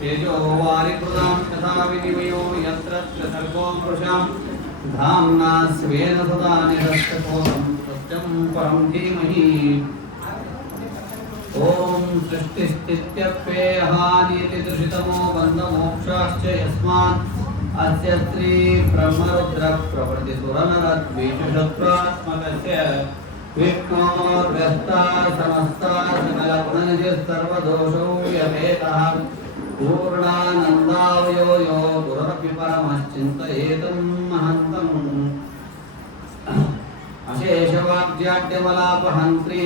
तेजो वारिकृतां तथा विनिमयो यत्र सर्गो मृषां धाम्ना स्वेन सदा निरस्तकोऽहं सत्यं परं धीमहि ॐ सृष्टिस्थित्यप्ययहानितिदृशितमो बन्धमोक्षाश्च यस्मात् अस्य श्री ब्रह्मरुद्र प्रभृतिसुरनरद्वीषशत्रुत्मकस्य विष्णोर्व्यस्ता समस्ता सकलगुणनिधिः सर्वदोषौ व्यपेतः पूर्णानन्दावयो यो गुरुरपि परमश्चिन्तयेतं महन्तम् अशेषवाग्जाड्यमलापहन्त्री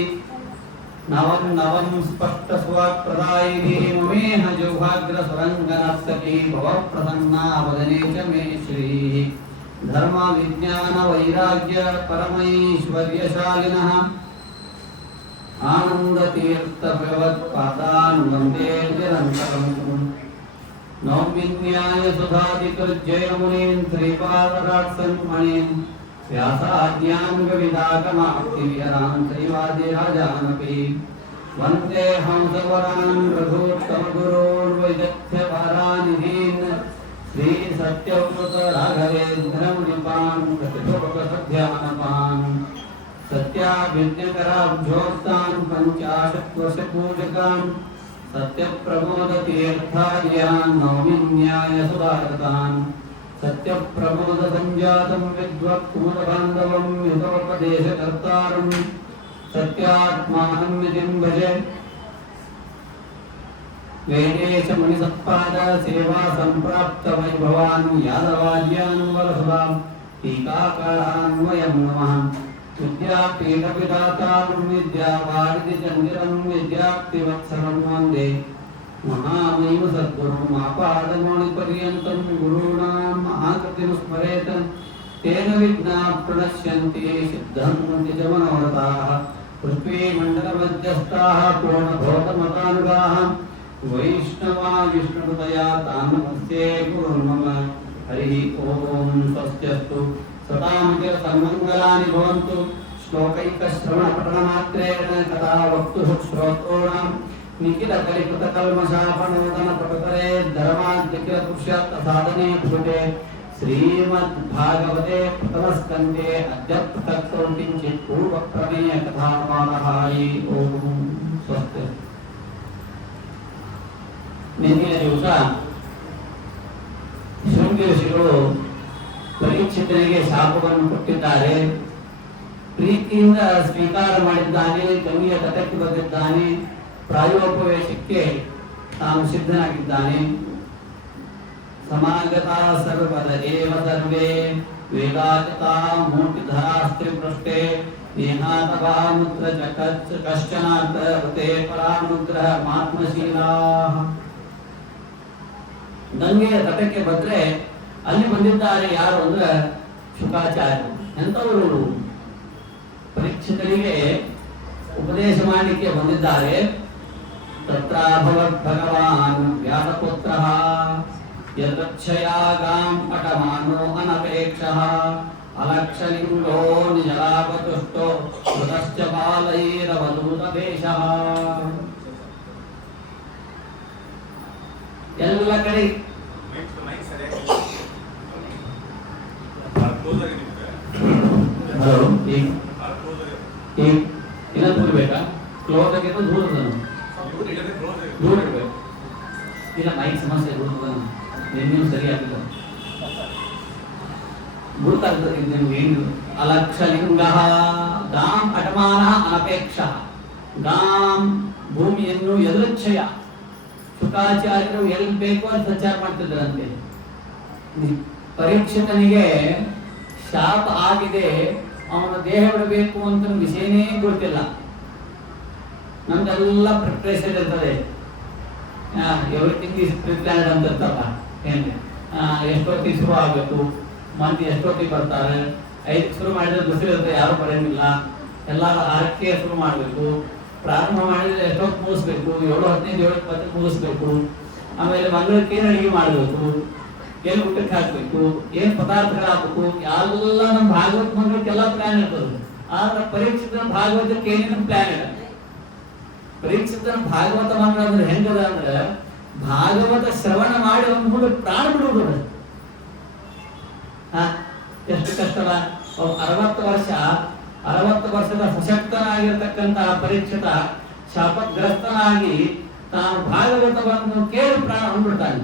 नवं नवं स्पष्टस्वाक्प्रदायिनी ममेह जौभाग्रसुरङ्गनर्तकी भवप्रसन्ना वदने च मे श्रीः धर्मविज्ञानवैराग्य परमैश्वर्यशालिनः आनन्दतीर्थभगवत्पादान् वन्दे निरन्तरम् नौमिन्यायसुधादिकृज्जयमुनीन् श्रीपादराट्सन्मणीन् व्यासाद्यान् विविधागमाप्तिविहरान् श्रीवादिराजानपि वन्दे हंसवरान् रघूत्तमगुरोर्वैदग्ध्यपरानिधीन् श्रीसत्यव्रतराघवेन्द्रमुनिपान् प्रतिशोकसध्यानपान् सत्याभिज्ञकराब्जोक्तान् पञ्चाशत्वर्षपूजकान् सत्यप्रमोदतीर्थार्यान् नौमिन्यायसुधाकृतान् सत्यप्रमोदसञ्जातं विद्वत्कुमुदबान्धवं युतोपदेशकर्तारं सत्यात्मानं निधिं भजे वेदेशमुनिसत्पाद सेवा सम्प्राप्तवैभवान् यादवाद्यान् वरसुदां टीकाकारान्वयं नमः विद्यापीठविधातारं विद्यावारिधिचन्द्रं विद्याप्तिवत्सलं वन्दे महामहिम सद्गुरुम् आपादमौलिपर्यन्तं गुरूणाम् आकृतिं स्मरेत् तेन विघ्नाः प्रणश्यन्ति सिद्धन्ति च मनोरथाः पृथ्वीमण्डलमध्यस्थाः पूर्णभूतमतानुगाः वैष्णवा विष्णुपतया तान् नमस्ते गुरुन् मम हरिः ॐ स्वस्त्यस्तु सदामङ्गलानि भवन्तु श्लोकैकश्रवणपठनमात्रेण कथा वक्तुः श्रोतॄणाम् निखिलकलिकृतकल्मषापणोदनपटतरे धर्माद्यखिलपुरुषार्थसाधने भूते श्रीमद्भागवते प्रथमस्कन्धे अद्य पृथक्तो किञ्चित् पूर्वप्रमेयकथापादः ॐ स्वस्ति ನಿನ್ನೆಯ ದಿವಸ ಶೃಂಗಿ ಋಷಿಗಳು ಪರೀಕ್ಷಿತನಿಗೆ ಶಾಪವನ್ನು ಕೊಟ್ಟಿದ್ದಾರೆ. ಪ್ರೀತಿಯಿಂದ ಸ್ವೀಕಾರ ಮಾಡಿದ್ದಾನೆ, ಗಂಗೆಯ ತಟಕ್ಕೆ ಬಂದಿದ್ದಾನೆ, ಪ್ರಾಯೋಪವೇಶಕ್ಕೆ ತಾನು ಸಿದ್ಧನಾಗಿದ್ದಾನೆ. ಸಮಾಗತ ಸರ್ವದ ಏವ ಸರ್ವೇ ವೇದಾಚತಾ ಮೂರ್ತಿಧರಾಸ್ತ್ರಿಪೃಷ್ಟೇ ನೇಹಾತವಾ ಮುದ್ರ ಕಶ್ಚನಾರ್ತೆ ಪರಾಮುದ್ರ ಮಾತ್ಮಶೀಲಾಃ. ಗಂಗೆಯ ತಟಕ್ಕೆ ಬಂದ್ರೆ ಅಲ್ಲಿ ಬಂದಿದ್ದಾರೆ ಯಾರು ಅಂದ್ರೆ ಶುಕಾಚಾರ್ಯರು. ಎಂತವರು? ಪರೀಕ್ಷಿತರಿಗೆ ಉಪದೇಶ ಮಾಡಲಿಕ್ಕೆ ಬಂದಿದ್ದಾರೆ. ತತ್ರಾಭವತ್ ಭಗವಾನ್ ವ್ಯಾಸಪುತ್ರಃ ಯದಕ್ಷಯಾಗಾಂ ಪಟಮಾನೋ ಅನಪೇಕ್ಷಃ ಅಲಕ್ಷಲಿಂಗೋ ನಿಜಲಾಪತುಷ್ಟೋ ಕೃತಶ್ಚ ಬಾಲೈರವಧೂತವೇಷಃ. ಎಲ್ಲ ಕಡೆ ಇನ್ನೊಂದು ಕೂರ್ಬೇಕಾ? ಕ್ಲೋಸ್ ಆಗಿರೋ ದೂರ ದೂರ ಇರ್ಬೇಕು. ಇಲ್ಲ ಮೈಕ್ ಸಮಸ್ಯೆ ದೂರದ ನಿನ್ನೆ ಸರಿ ಆಗಿಲ್ಲ. ಗುರುತಾಗ್ತದೆ ನಿಮ್ಗೆ ಏನು? ಅಲಕ್ಷಲಿಂಗ ಗಾಂ ಅಟಮಾನ ಅನಪೇಕ್ಷ. ಗಾಂ ಭೂಮಿಯನ್ನು ಯದೃಚ್ಛಯ. ಶುಕಾಚಾರ್ಯರು ಎಲ್ಲಿ ಬೇಕು ಅಲ್ಲಿ ಸಂಚಾರ ಮಾಡ್ತಿದ್ರಂತೆ. ಪರೀಕ್ಷಿತನಿಗೆ ಶಾಪ ಆಗಿದೆ, ಅವನ ದೇಹ ಬಿಡಬೇಕು ಅಂತ ವಿಷಯನೇ ಗೊತ್ತಿಲ್ಲ. ನಮ್ದೆಲ್ಲ ಪ್ರಿಪ್ರೇಷನ್ ಇರ್ತದೆ. ಎವ್ರಿಥಿಂಗ್ ಇಸ್ ಪ್ರಿಪ್ಲಾನ್ಡ್ ಅಂತ ಇರ್ತಲ್ಲ. ಏನು ಎಷ್ಟೊತ್ತಿಗೆ ಶುರು ಆಗಬೇಕು, ಮಂದಿ ಎಷ್ಟೊತ್ತಿಗೆ ಬರ್ತಾರೆ, 5 ಶುರು ಮಾಡಿದ್ರೆ ಬಿಸಿಲು ಇರುತ್ತೆ, ಯಾರು ಬರೋಂಗಿಲ್ಲ. ಎಲ್ಲರ ಆರಕ್ಕೆ ಶುರು ಮಾಡಬೇಕು. ಪ್ರಾರಂಭ ಮಾಡಿದ್ರೆ ಎಷ್ಟೊತ್ತು ಮುಗಿಸ್ಬೇಕು, 7:15 7:20 ಮುಗಿಸ್ಬೇಕು. ಆಮೇಲೆ ಮಂಗಳಕ್ಕೆ ಏನು ಅಡುಗೆ ಮಾಡಬೇಕು, ಎಲ್ಲಿ ಊಟಕ್ಕೆ ಹಾಕ್ಬೇಕು, ಏನ್ ಪದಾರ್ಥಗಳು ಹಾಕ್ಬೇಕು, ಎಲ್ಲ ನಮ್ಮ ಭಾಗವತ ಮಂಗಳಕ್ಕೆಲ್ಲ ಪ್ಲಾನ್ ಇರ್ತದೆ. ಆದ್ರೆ ಪರೀಕ್ಷಿತನ ಭಾಗವತಕ್ಕೆ ಏನೇನು ಪ್ಲಾನ್ ಇಲ್ಲ. ಪರೀಕ್ಷಿತನ ಭಾಗವತ ಮಂಗಳ ಅಂದ್ರೆ ಹೆಂಗದ ಅಂದ್ರೆ ಭಾಗವತ ಶ್ರವಣ ಮಾಡಿ ಒಂದು ಮುಂದೆ ಪ್ರಾಣ ಬಿಡುವುದು. ಎಷ್ಟು ಕಷ್ಟದ 60 ವರ್ಷದ ಸಶಕ್ತನಾಗಿರ್ತಕ್ಕಂತಹ ಪರೀಕ್ಷಿತ ಶಾಪಗ್ರಸ್ತನಾಗಿ ತಾನು ಭಾಗವತವನ್ನು ಕೇಳಿ ಪ್ರಾಣ ಹೊಂದ್ಬಿಡ್ತಾನೆ.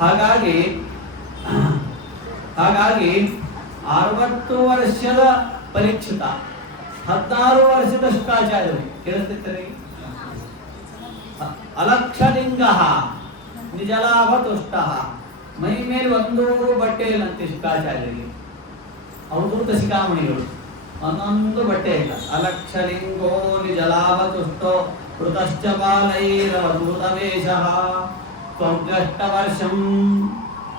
ಹಾಗಾಗಿ 60 ವರ್ಷದ ಪರೀಕ್ಷಿತ, 16 ವರ್ಷದ ಶುಕಾಚಾರ್ಯರು ಕೇಳಿಸ್ತಿರ್ತಾರೆ. ಅಲಕ್ಷಲಿಂಗ ನಿಜಲಾಭ ತುಷ್ಟ, ಮೈ ಮೇಲೆ ಒಂದೂರು ಬಟ್ಟೆ ಇಲ್ಲಂತೆ ಶುಕಾಚಾರ್ಯರಿಗೆ. ಅವಧೂತ ಶಿಖಾಮಣಿಗಳು ಒಂದೊಂದು ಬಟ್ಟೆ ಇಲ್ಲ. ಅಲಕ್ಷಲಿಂಗೋ ನಿಜಲಾಭ ತುಷ್ಟೋ ಕೃತಶ್ಚ ಬಾಲೈರವಧೂತ ವೇಷಃ ತ್ವಗ್ಗಷ್ಟ ವರ್ಷಂ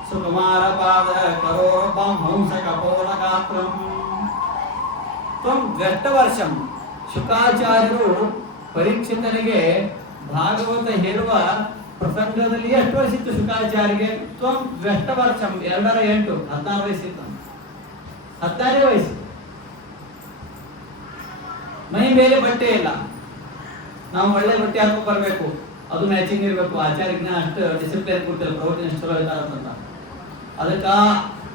ಸುಕುಮಾರ ಪಾದ ಕರೋರೂಪಂ ಹಂಸ ಕಪೋಲ ಗಾತ್ರಂ. ತ್ವಗ್ಗಷ್ಟ ವರ್ಷಂ, ಶುಕಾಚಾರ್ಯರು ಪರೀಕ್ಷಿತನಿಗೆ ಭಾಗವತ ಹೇಳುವ ಪ್ರಸಂಗದಲ್ಲಿ ಎಷ್ಟು ವಯಸ್ಸಿತ್ತು ಶುಕಾಚಾರ್ಯರಿಗೆ? ತ್ವಗ್ಗಷ್ಟ ವರ್ಷಂ 2 16 ವಯಸ್ಸಿತ್ತು. 16 ವಯಸ್ಸು. ಮೈ ಮೇಲೆ ಬಟ್ಟೆ ಇಲ್ಲ. ನಾವು ಒಳ್ಳೆ ಬಟ್ಟೆ ಹಾಕೊಂಡು ಬರಬೇಕು, ಅದು ಮ್ಯಾಚಿಂಗ್ ಇರಬೇಕು. ಆಚಾರ್ಯಜ್ಞ ಅಷ್ಟು ಡಿಸಿಪ್ಲಿನ್ ಕೊಡ್ತಾರೆ, ಪ್ರವಚನ ಎಷ್ಟು ಚಲೋ ಇರ್ತಾರಂತ. ಅದಕ್ಕ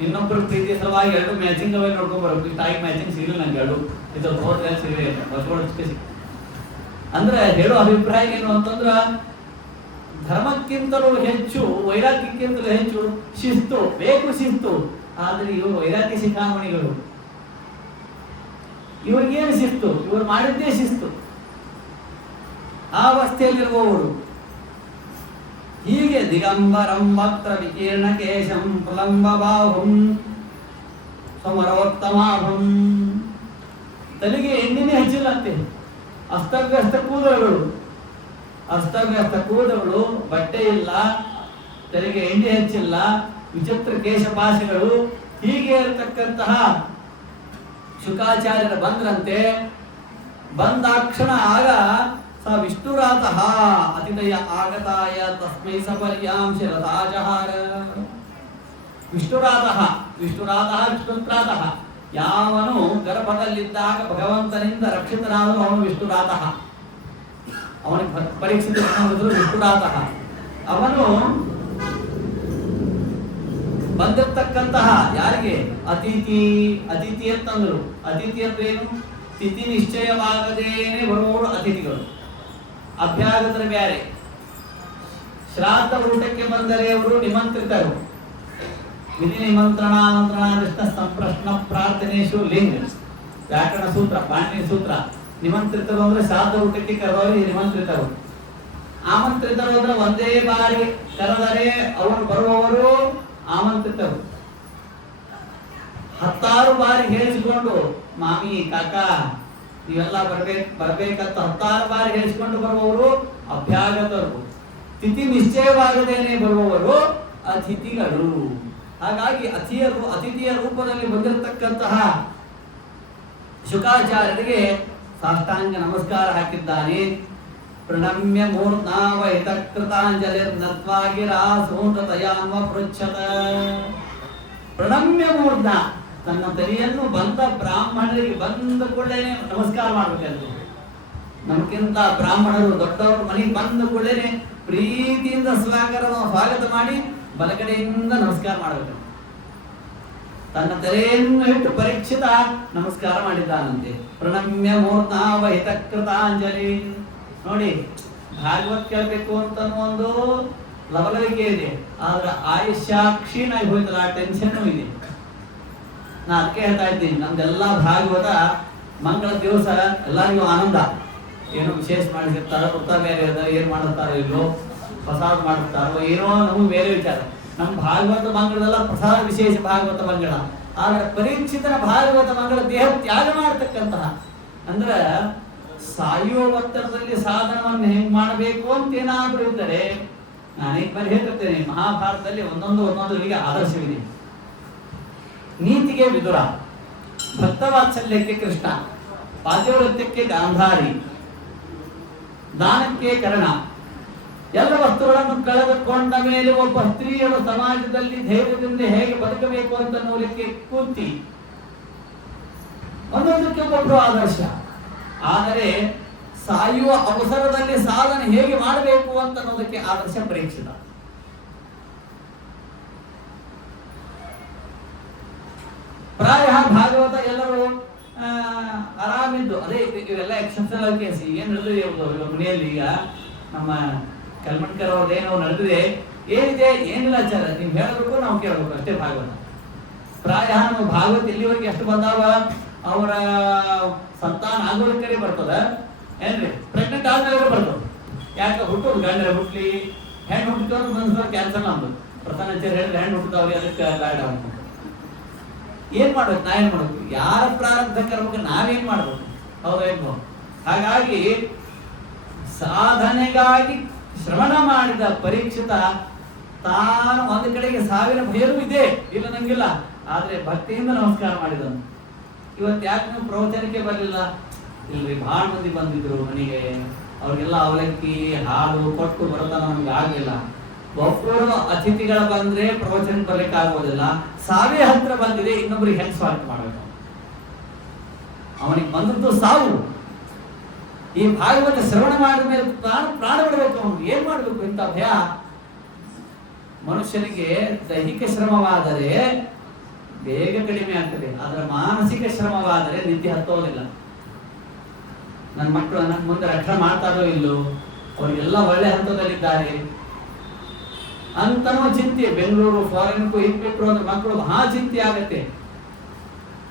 ಇನ್ನೊಬ್ಬರು ಪ್ರೀತಿ ಸಲುವಾಗಿ 2 ಮ್ಯಾಚಿಂಗ್ ಅವೇ ನೋಡ್ಕೊಂಡ್ ಬರ್ಬೇಕು. ಇಷ್ಟಾಗಿ ಮ್ಯಾಚಿಂಗ್ ಸಿಗಲಿಲ್ಲ ನಂಗೆ 2 ಇದು ಹೋದ್ರೆ ಸಿಗಲೇ ಇಲ್ಲ, ಬಸವಳಿಕೆ ಸಿಕ್ಕ. ಅಂದ್ರೆ ಹೇಳೋ ಅಭಿಪ್ರಾಯ ಏನು ಅಂತಂದ್ರ, ಧರ್ಮಕ್ಕಿಂತಲೂ ಹೆಚ್ಚು ವೈರಾಗ್ಯಕ್ಕಿಂತಲೂ ಹೆಚ್ಚು ಶಿಸ್ತು ಬೇಕು. ಶಿಸ್ತು ಆದ್ರೆ ಇವರು ವೈರಾಗ್ಯ ಶಿಖಾಮಣಿಗಳು. ಇವ್ರಿಗೇನು ಶಿಸ್ತು? ಇವರು ಮಾಡಿದ್ದೇ ಶಿಸ್ತು. ಆ ಅವಸ್ಥೆಯಲ್ಲಿರುವವರು ಹೀಗೆ ದಿಗಂಬರಂ ವಕ್ರ ವಿಕೀರ್ಣ ಕೇಶಂ ಪ್ರಲಂಬ ಬಾಹುಂ ಸಮರೋತ್ತಮಾಭಂ. ತಲೆಗೆ ಎಣ್ಣೆನೇ ಹಚ್ಚಿಲ್ಲಂತೆ. ಅಸ್ತವ್ಯಸ್ತ ಕೂದಲುಗಳು, ಬಟ್ಟೆ ಇಲ್ಲ, ತಲೆಗೆ ಎಣ್ಣೆ ಹಚ್ಚಿಲ್ಲ, ವಿಚಿತ್ರ ಕೇಶಪಾಶಗಳು. ಹೀಗೆ ಇರತಕ್ಕಂತಹ ಶುಕಾಚಾರ್ಯರ ಬಂದ್ರಂತೆ. ಬಂದಾಕ್ಷಣ ಆಗ ಸ ವಿಷ್ಣುರಾತಃ ಅತಿಥಯ ಆಗತಾಯ ತಸ್ಮೈ ಸಪರ್ಯಾಂ ಶಿರತಾಜಹಾರ. ವಿಷ್ಣುರಾತಃ ಯಾವನು ಗರ್ಭದಲ್ಲಿದ್ದಾಗ ಭಗವಂತನಿಂದ ರಕ್ಷಿತನಾದನು ಅವನು ವಿಷ್ಣುರಾತಃ. ಅವನಿಗೆ ಪರೀಕ್ಷಿತ ವಿಷ್ಣುರಾತಃ. ಅವನು ಬಂದಿರತಕ್ಕಂತಹ ಯಾರಿಗೆ? ಅತಿಥಿ ಅಂತಂದ್ರು. ಅತಿಥಿ ಅಂದ್ರೇನು? ತಿಥಿ ನಿಶ್ಚಯವಾಗದೇನೆ ಬರುವವರು ಅತಿಥಿಗಳು. ಅಭ್ಯಾಗತರ ಬ್ಯಾರೆ. ಶ್ರಾದ್ದ ಊಟಕ್ಕೆ ಬಂದರೆ ಅವರು ನಿಮಂತ್ರಿತರು. ವಿಧಿ ನಿಮಂತ್ರಣ ಆಮಂತ್ರಣ ಸಂಪ್ರಶ್ನ ಪ್ರಾರ್ಥನೆಶು ಲಿಂಗ ವ್ಯಾಕರಣ ಸೂತ್ರ, ಪಾಣಿನಿ ಸೂತ್ರ. ನಿಮಂತ್ರಿತರು ಅಂದ್ರೆ ಶ್ರಾದ್ದ ಊಟಕ್ಕೆ ಕರೆದವರು ನಿಮಂತ್ರಿತರು. ಆಮಂತ್ರಿತರು ಅಂದ್ರೆ ಒಂದೇ ಬಾರಿ ಕರೆದರೆ ಅವರು ಬರುವವರು ಆಮಂತ್ರಿತರು. 16 ಬಾರಿ ಹೇಳಿಸಿಕೊಂಡು ಮಾಮಿ ಕಾಕ ನೀವೆಲ್ಲ ಬರ್ಬೇಕಂತ 16 ಬಾರಿ ಹೇಳಿಸಿಕೊಂಡು ಬರುವವರು ಅಭ್ಯಾಗತರು. ತಿಥಿ ನಿಶ್ಚಯವಾಗದೇನೆ ಬರುವವರು ಅತಿಥಿಗಳು. ಹಾಗಾಗಿ ಅತಿಥಿಯ ರೂಪದಲ್ಲಿ ಬಂದಿರತಕ್ಕಂತಹ ಶುಕಾಚಾರ್ಯರಿಗೆ ಸಾಷ್ಟಾಂಗ ನಮಸ್ಕಾರ ಹಾಕಿದ್ದಾನೆ. ಪ್ರಣಮ್ಯ ಮೂರ್ಧಾವ ಹಿತಕೃತಾಂಜಲಿರ್ನತ್ವಾಗಿರ ಸೂಂದತಯಾನ್ವ ಪೃಚ್ಛತ. ಪ್ರಣಮ್ಯ ಮೂರ್ಧ, ತನ್ನ ತಲೆಯನ್ನು ಬಂದ ಬ್ರಾಹ್ಮಣರಿಗೆ ಬಂದ ಕೂಡಲೇ ನಮಸ್ಕಾರ ಮಾಡಬೇಕಂತ. ನಮಗಿಂತ ಬ್ರಾಹ್ಮಣರು ದೊಡ್ಡವರು ಮನೆಗೆ ಬಂದ ಕೂಡಲೇ ಪ್ರೀತಿಯಿಂದ ಸ್ವಾಗತ ಮಾಡಿ ಬಲಗಡೆಯಿಂದ ನಮಸ್ಕಾರ ಮಾಡಬೇಕು. ತನ್ನ ತಲೆಯನ್ನು ಇಟ್ಟು ಪರೀಕ್ಷಿತ ನಮಸ್ಕಾರ ಮಾಡಿದ್ದಾನಂತೆ. ಪ್ರಣಮ್ಯ ಮೂರ್ಧಾವ ಹಿತಕೃತಾಂಜಲಿ. ನೋಡಿ, ಭಾಗವತ್ ಕೇಳಬೇಕು ಅಂತ ಒಂದು ಲವಲವಿಕೆ ಇದೆ, ಆದ್ರೆ ಆಯುಷ್ಯ ಕ್ಷೀಣಾಗಿ ಹೋಯ್ತಲ್ಲ, ಆ ಟೆನ್ಷನ್ ಇದೆ. ನಾ ಅದಕ್ಕೆ ಹೇಳ್ತಾ ಇದ್ದೀನಿ, ನಮ್ದೆಲ್ಲ ಭಾಗವತ ಮಂಗಳ ದಿವಸ ಎಲ್ಲರಿಗೂ ಆನಂದ. ಏನೋ ವಿಶೇಷ ಮಾಡಿರ್ತಾರೋ, ವೃತ್ತ ಬೇರೆ ಅದ, ಏನ್ ಮಾಡುತ್ತಾರೋ ಇಲ್ಲೋ, ಪ್ರಸಾದ ಮಾಡುತ್ತಾರೋ ಏನೋ, ನಮಗೆ ಬೇರೆ ವಿಚಾರ. ನಮ್ಮ ಭಾಗವತ ಮಂಗಳದಲ್ಲ ಪ್ರಸಾದ ವಿಶೇಷ ಭಾಗವತ ಮಂಗಳ. ಆದ್ರೆ ಪರೀಕ್ಷಿತನ ಭಾಗವತ ಮಂಗಳ ದೇಹ ತ್ಯಾಗ ಮಾಡತಕ್ಕಂತಹ, ಅಂದ್ರ ಸಾಯುವ ಒತ್ತಡದಲ್ಲಿ ಸಾಧನವನ್ನು ಹೆಂಗ್ ಮಾಡಬೇಕು ಅಂತ ಏನಾದ್ರೂ ಇದ್ದರೆ, ನಾನೇಕ ಬಾರಿ ಹೇಳ್ತಿರ್ತೇನೆ, ಮಹಾಭಾರತದಲ್ಲಿ ಒಂದೊಂದು ಈಗ ಆದರ್ಶವಿದೆ. ನೀತಿಗೆ ವಿದುರ, ಭಕ್ತವಾತ್ಸಲ್ಯಕ್ಕೆ ಕೃಷ್ಣ, ಪಾತಿವ್ರತ್ಯಕ್ಕೆ ಗಾಂಧಾರಿ, ದಾನಕ್ಕೆ ಕರ್ಣ, ಎಲ್ಲ ವಸ್ತುಗಳನ್ನು ಕಳೆದುಕೊಂಡ ಮೇಲೆ ಒಬ್ಬ ಸ್ತ್ರೀಯರು ಸಮಾಜದಲ್ಲಿ ಧೈರ್ಯದಿಂದ ಹೇಗೆ ಬದುಕಬೇಕು ಅಂತ ನೋಡಲಿಕ್ಕೆ ಕೂತಿ ಒಂದೊಂದಕ್ಕೆ ಒಬ್ಬೊಬ್ಬರು ಆದರ್ಶ. ಆದರೆ ಸಾಯುವ ಅವಸರದಲ್ಲಿ ಸಾಧನೆ ಹೇಗೆ ಮಾಡಬೇಕು ಅಂತ ಅನ್ನೋದಕ್ಕೆ ಆದರ್ಶ ಪರೀಕ್ಷಿತ. ಪ್ರಾಯ ಭಾಗವತ ಎಲ್ಲರೂ ಆರಾಮಿದ್ದು, ಅದೇ ಇವೆಲ್ಲ ಎಕ್ಸೆಪ್ಷನಲ್ ಕೇಸ್. ಏನ್ ನಡೆದಿದೆ ಮನೆಯಲ್ಲಿ ಈಗ ನಮ್ಮ ಕಲ್ಮಣ್ಕರ್ ಅವ್ರದ್ದೇನೋ ನಡೆದಿದೆ, ಏನಿದೆ ಏನಿಲ್ಲ ಆಚಾರ, ನೀವು ಹೇಳಬೇಕು ನಾವು ಕೇಳಬೇಕು ಅಷ್ಟೇ. ಭಾಗವತ ಪ್ರಾಯ ನಾವು ಭಾಗವತ ಇಲ್ಲಿವರೆಗೆ ಎಷ್ಟು ಬಂದಾವ, ಅವರ ಸಂತಾನ ಆಗೋದಕ್ಕೆ ಬರ್ತದ ಏನ್ರಿ, ಪ್ರೆಗ್ನೆಂಟ್ ಆದ್ಮೇಲೆ ಬರ್ತದ. ಯಾಕೆ ಹುಟ್ಟೋದು ಗಂಡರೆ ಹುಟ್ಲಿ, ಹೆಣ್ಣು ಹುಟ್ಟಿದವ್ರು ಮನಸ್ಸು ಕ್ಯಾನ್ಸರ್ ನಮ್ದು ಪ್ರಧಾನಾಚಾರ್ಯ ಹೇಳಿದ್ರೆ ಹೆಣ್ಣು ಹುಟ್ಟಿದವ್ರಿಗೆ ಅದಕ್ಕೆ ಬೇಡ ಅಂತ. ಏನ್ ಮಾಡ್ಬೇಕು, ನಾ ಏನ್ ಮಾಡ್ಬೇಕು, ಯಾರ ಪ್ರಾರಂಭ ಕರ್ಮಕ್ಕೆ ನಾವೇನ್ ಮಾಡ್ಬೇಕು, ಹೌದೇನು? ಹಾಗಾಗಿ ಸಾಧನೆಗಾಗಿ ಶ್ರವಣ ಮಾಡಿದ ಪರೀಕ್ಷಿತ ತಾನು ಒಂದು ಕಡೆಗೆ ಸಾವಿರ ಭಯನೂ ಇದೆ, ಇಲ್ಲ ನಂಗಿಲ್ಲ, ಆದ್ರೆ ಭಕ್ತಿಯಿಂದ ನಮಸ್ಕಾರ ಮಾಡಿದನು. ಇವತ್ತು ಯಾಕೆ ನೀವು ಪ್ರವಚನಕ್ಕೆ ಬರಲಿಲ್ಲ? ಇಲ್ರಿ ಬಹಳ ಮಂದಿ ಬಂದಿದ್ರು ಮನೆಗೆ, ಅವ್ರಿಗೆಲ್ಲ ಅವಲಕ್ಕಿ ಹಾಲು ಕೊಟ್ಟು ಬರೋದ ನಮ್ಗೆ ಆಗ್ಲಿಲ್ಲ. ಒಬ್ಬರು ಅತಿಥಿಗಳ ಬಂದ್ರೆ ಪ್ರವಚನ ಬರ್ಲಿಕ್ಕೆ ಆಗೋದಿಲ್ಲ. ಸಾವಿರ ಹತ್ರ ಬಂದಿದೆ, ಇನ್ನೊಬ್ರಿಗೆ ಹೆಂಗ್ ಸ್ವಾಗತ ಮಾಡಬೇಕು? ಅವನಿಗೆ ಬಂದದ್ದು ಸಾವು. ಈ ಭಾಗವತ ಶ್ರವಣ ಮಾಡಿದ ಮೇಲೆ ಪ್ರಾಣ ಬಿಡಬೇಕು. ಅವನು ಏನ್ ಮಾಡ್ಬೇಕು? ಇಂಥ ಭಯ ಮನುಷ್ಯನಿಗೆ ದೈಹಿಕ ಶ್ರಮವಾದರೆ ಬೇಗ ಕಡಿಮೆ ಆಗ್ತದೆ, ಆದ್ರೆ ಮಾನಸಿಕ ಶ್ರಮವಾದರೆ ನಿದ್ದೆ ಹತ್ತೋದಿಲ್ಲ. ನನ್ನ ಮಕ್ಕಳು ನನ್ನ ಮುಂದೆ ರಕ್ಷಣೆ ಮಾಡ್ತಾರೋ ಇಲ್ಲೋ, ಅವರಿಗೆಲ್ಲ ಒಳ್ಳೆ ಹಂತದಲ್ಲಿದ್ದಾರೆ ಅಂತನೋ ಚಿಂತೆ. ಬೆಂಗಳೂರು ಫಾರಿನ್ಗೂ ಇಟ್ಬಿಟ್ರು ಅಂದ್ರೆ ಮಕ್ಕಳು ಮಹಾ ಚಿಂತೆ ಆಗತ್ತೆ.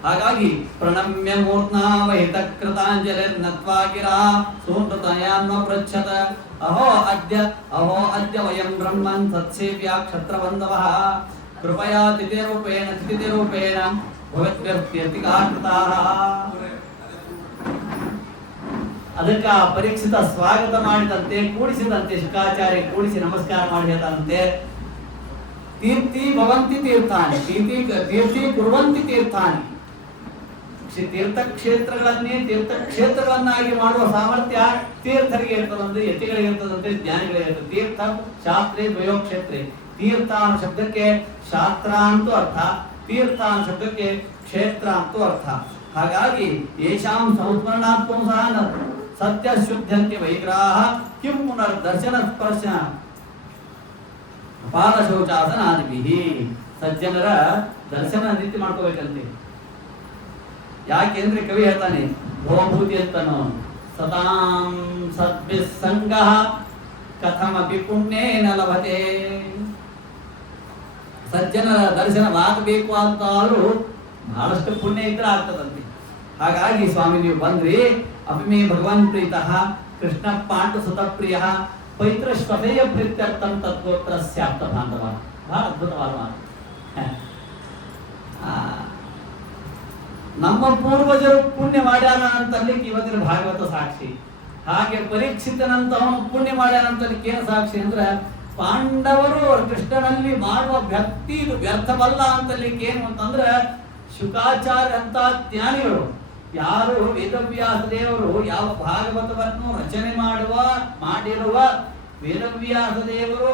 ಹಾಗಾಗಿ ಪ್ರಣಮ್ಯ ಮೂರ್ನಾವಹಿತ ಕೃತಾಂಜಲಿರ್ನತ್ವಾ ಗಿರಾ ಸೂತಯಾನ್ವ ಪೃಚ್ಛತ ಅಹೋ ಅದ್ಯ ವಯಂ ಬ್ರಹ್ಮನ್ ಸತ್ಸೇವ್ಯ ಕ್ಷತ್ರಬಂಧವಃ ಕೃಪಯಾ ತಿಥಿರೂಪೇಣ ಭವತ್ಯರ್ಥಿಕಾಕೃತಾಃ. ಅದಕ್ಕ ಪರೀಕ್ಷಿತ ಸ್ವಾಗತ ಮಾಡಿದಂತೆ ಕೂಡಿಸಿದಂತೆ ಶುಕಾಚಾರ್ಯ ಕೂಡಿಸಿ ನಮಸ್ಕಾರ ಮಾಡಿದಂತೆ ತೀರ್ಥಿ ಭವಂತಿ ತೀರ್ಥಾನಿ ತೀರ್ಥಿ ಕುರುವಂತಿ ತೀರ್ಥಾನಿ. ತೀರ್ಥಕ್ಷೇತ್ರಗಳನ್ನಾಗಿ ಮಾಡುವ ಸಾಮರ್ಥ್ಯ ತೀರ್ಥರಿಗೆ ಇರ್ತದಂತೆ, ಯತಿಗಳಿಗೆ ಇರ್ತದಂತೆ, ಜ್ಞಾನಿಗಳಿಗೆ ಇರ್ತದೆ. ತೀರ್ಥ ಶಾಸ್ತ್ರೇ ದ್ವಯೋಕ್ಷೇತ್ರೇ. ತೀರ್ಥ ಅನ್ನೋ ಶಬ್ದಕ್ಕೆ ಶಾಸ್ತ್ರ ಅಂತೂ ಅರ್ಥ, ತೀರ್ಥ ಅನ್ನೋ ಶಬ್ದಕ್ಕೆ ಕ್ಷೇತ್ರ ಅಂತೂ ಅರ್ಥ. ಹಾಗಾಗಿ ಯೇಷಾಂ ಸಂಸ್ಮರಣಾತ್ಮಂ ಸಹ ಸತ್ಯ ಶುದ್ಧಂತಿ ವೈಗ್ರಾಹ ಕಿಂ ಪುನರ್ದರ್ಶನ ಸ್ಪರ್ಶ ಪಾದ ಶೌಚಾಸನಾದಿಭಿಹಿ. ಸಜ್ಜನರ ದರ್ಶನ ರೀತಿ ಮಾಡ್ಕೋಬೇಕಂತೆ. ಯಾಕೆಂದ್ರೆ ಕವಿ ಹೇಳ್ತಾನೆ ಭೋಭೂತಿ ಅಂತನೋ ಸತಾಂ ಸದ್ಭಿಸ್ಸಂಗ ಕಥಮಪಿ ಪುಣ್ಯೇನ ಲಭತೆ. ಸಜ್ಜನರ ದರ್ಶನವಾಗಬೇಕು ಅಂತಾದ್ರೂ ಬಹಳಷ್ಟು ಪುಣ್ಯ ಇದ್ರೆ ಆಗ್ತದಂತೆ. ಹಾಗಾಗಿ ಸ್ವಾಮಿ ನೀವು ಬಂದ್ರಿ. ಅಭಿಮೇ ಭಗವಾನ್ ಪ್ರೀತಃ ಕೃಷ್ಣ ಪಾಂಡು ಸುತಪ್ರಿಯ ಪೈತ್ರ ಶ್ವಸೇಯ ಪ್ರೀತ್ಯರ್ಥಂ ತದ್ಗೋತ್ರ ಸ್ಯಾಪ್ತ ಬಾಂಧವ. ಬಹಳ ಅದ್ಭುತವಾದ ಮಾತು. ನಮ್ಮ ಪೂರ್ವಜರು ಪುಣ್ಯ ಮಾಡ್ಯಾರ ಅಂತಲಿಕ್ಕೆ ಇವತ್ತಿನ ಭಾಗವತ ಸಾಕ್ಷಿ. ಹಾಗೆ ಪರೀಕ್ಷಿತನಂತವನು ಪುಣ್ಯ ಮಾಡ್ಯಾರ ಅಂತಲಿಕ್ಕೆ ಏನು ಸಾಕ್ಷಿ ಅಂದ್ರೆ ಪಾಂಡವರು ಕೃಷ್ಣನಲ್ಲಿ ಮಾಡುವ ಭಕ್ತಿ ಇದು ವ್ಯರ್ಥವಲ್ಲ ಅಂತಲಿಕ್ಕೆ ಏನು ಅಂತಂದ್ರೆ ಶುಕಾಚಾರ್ಯ ಅಂತ ಜ್ಞಾನಿಗಳು ಯಾರು ವೇದವ್ಯಾಸ ದೇವರು ಯಾವ ಭಾಗವತವನ್ನು ರಚನೆ ಮಾಡಿರುವ ವೇದವ್ಯಾಸ ದೇವರು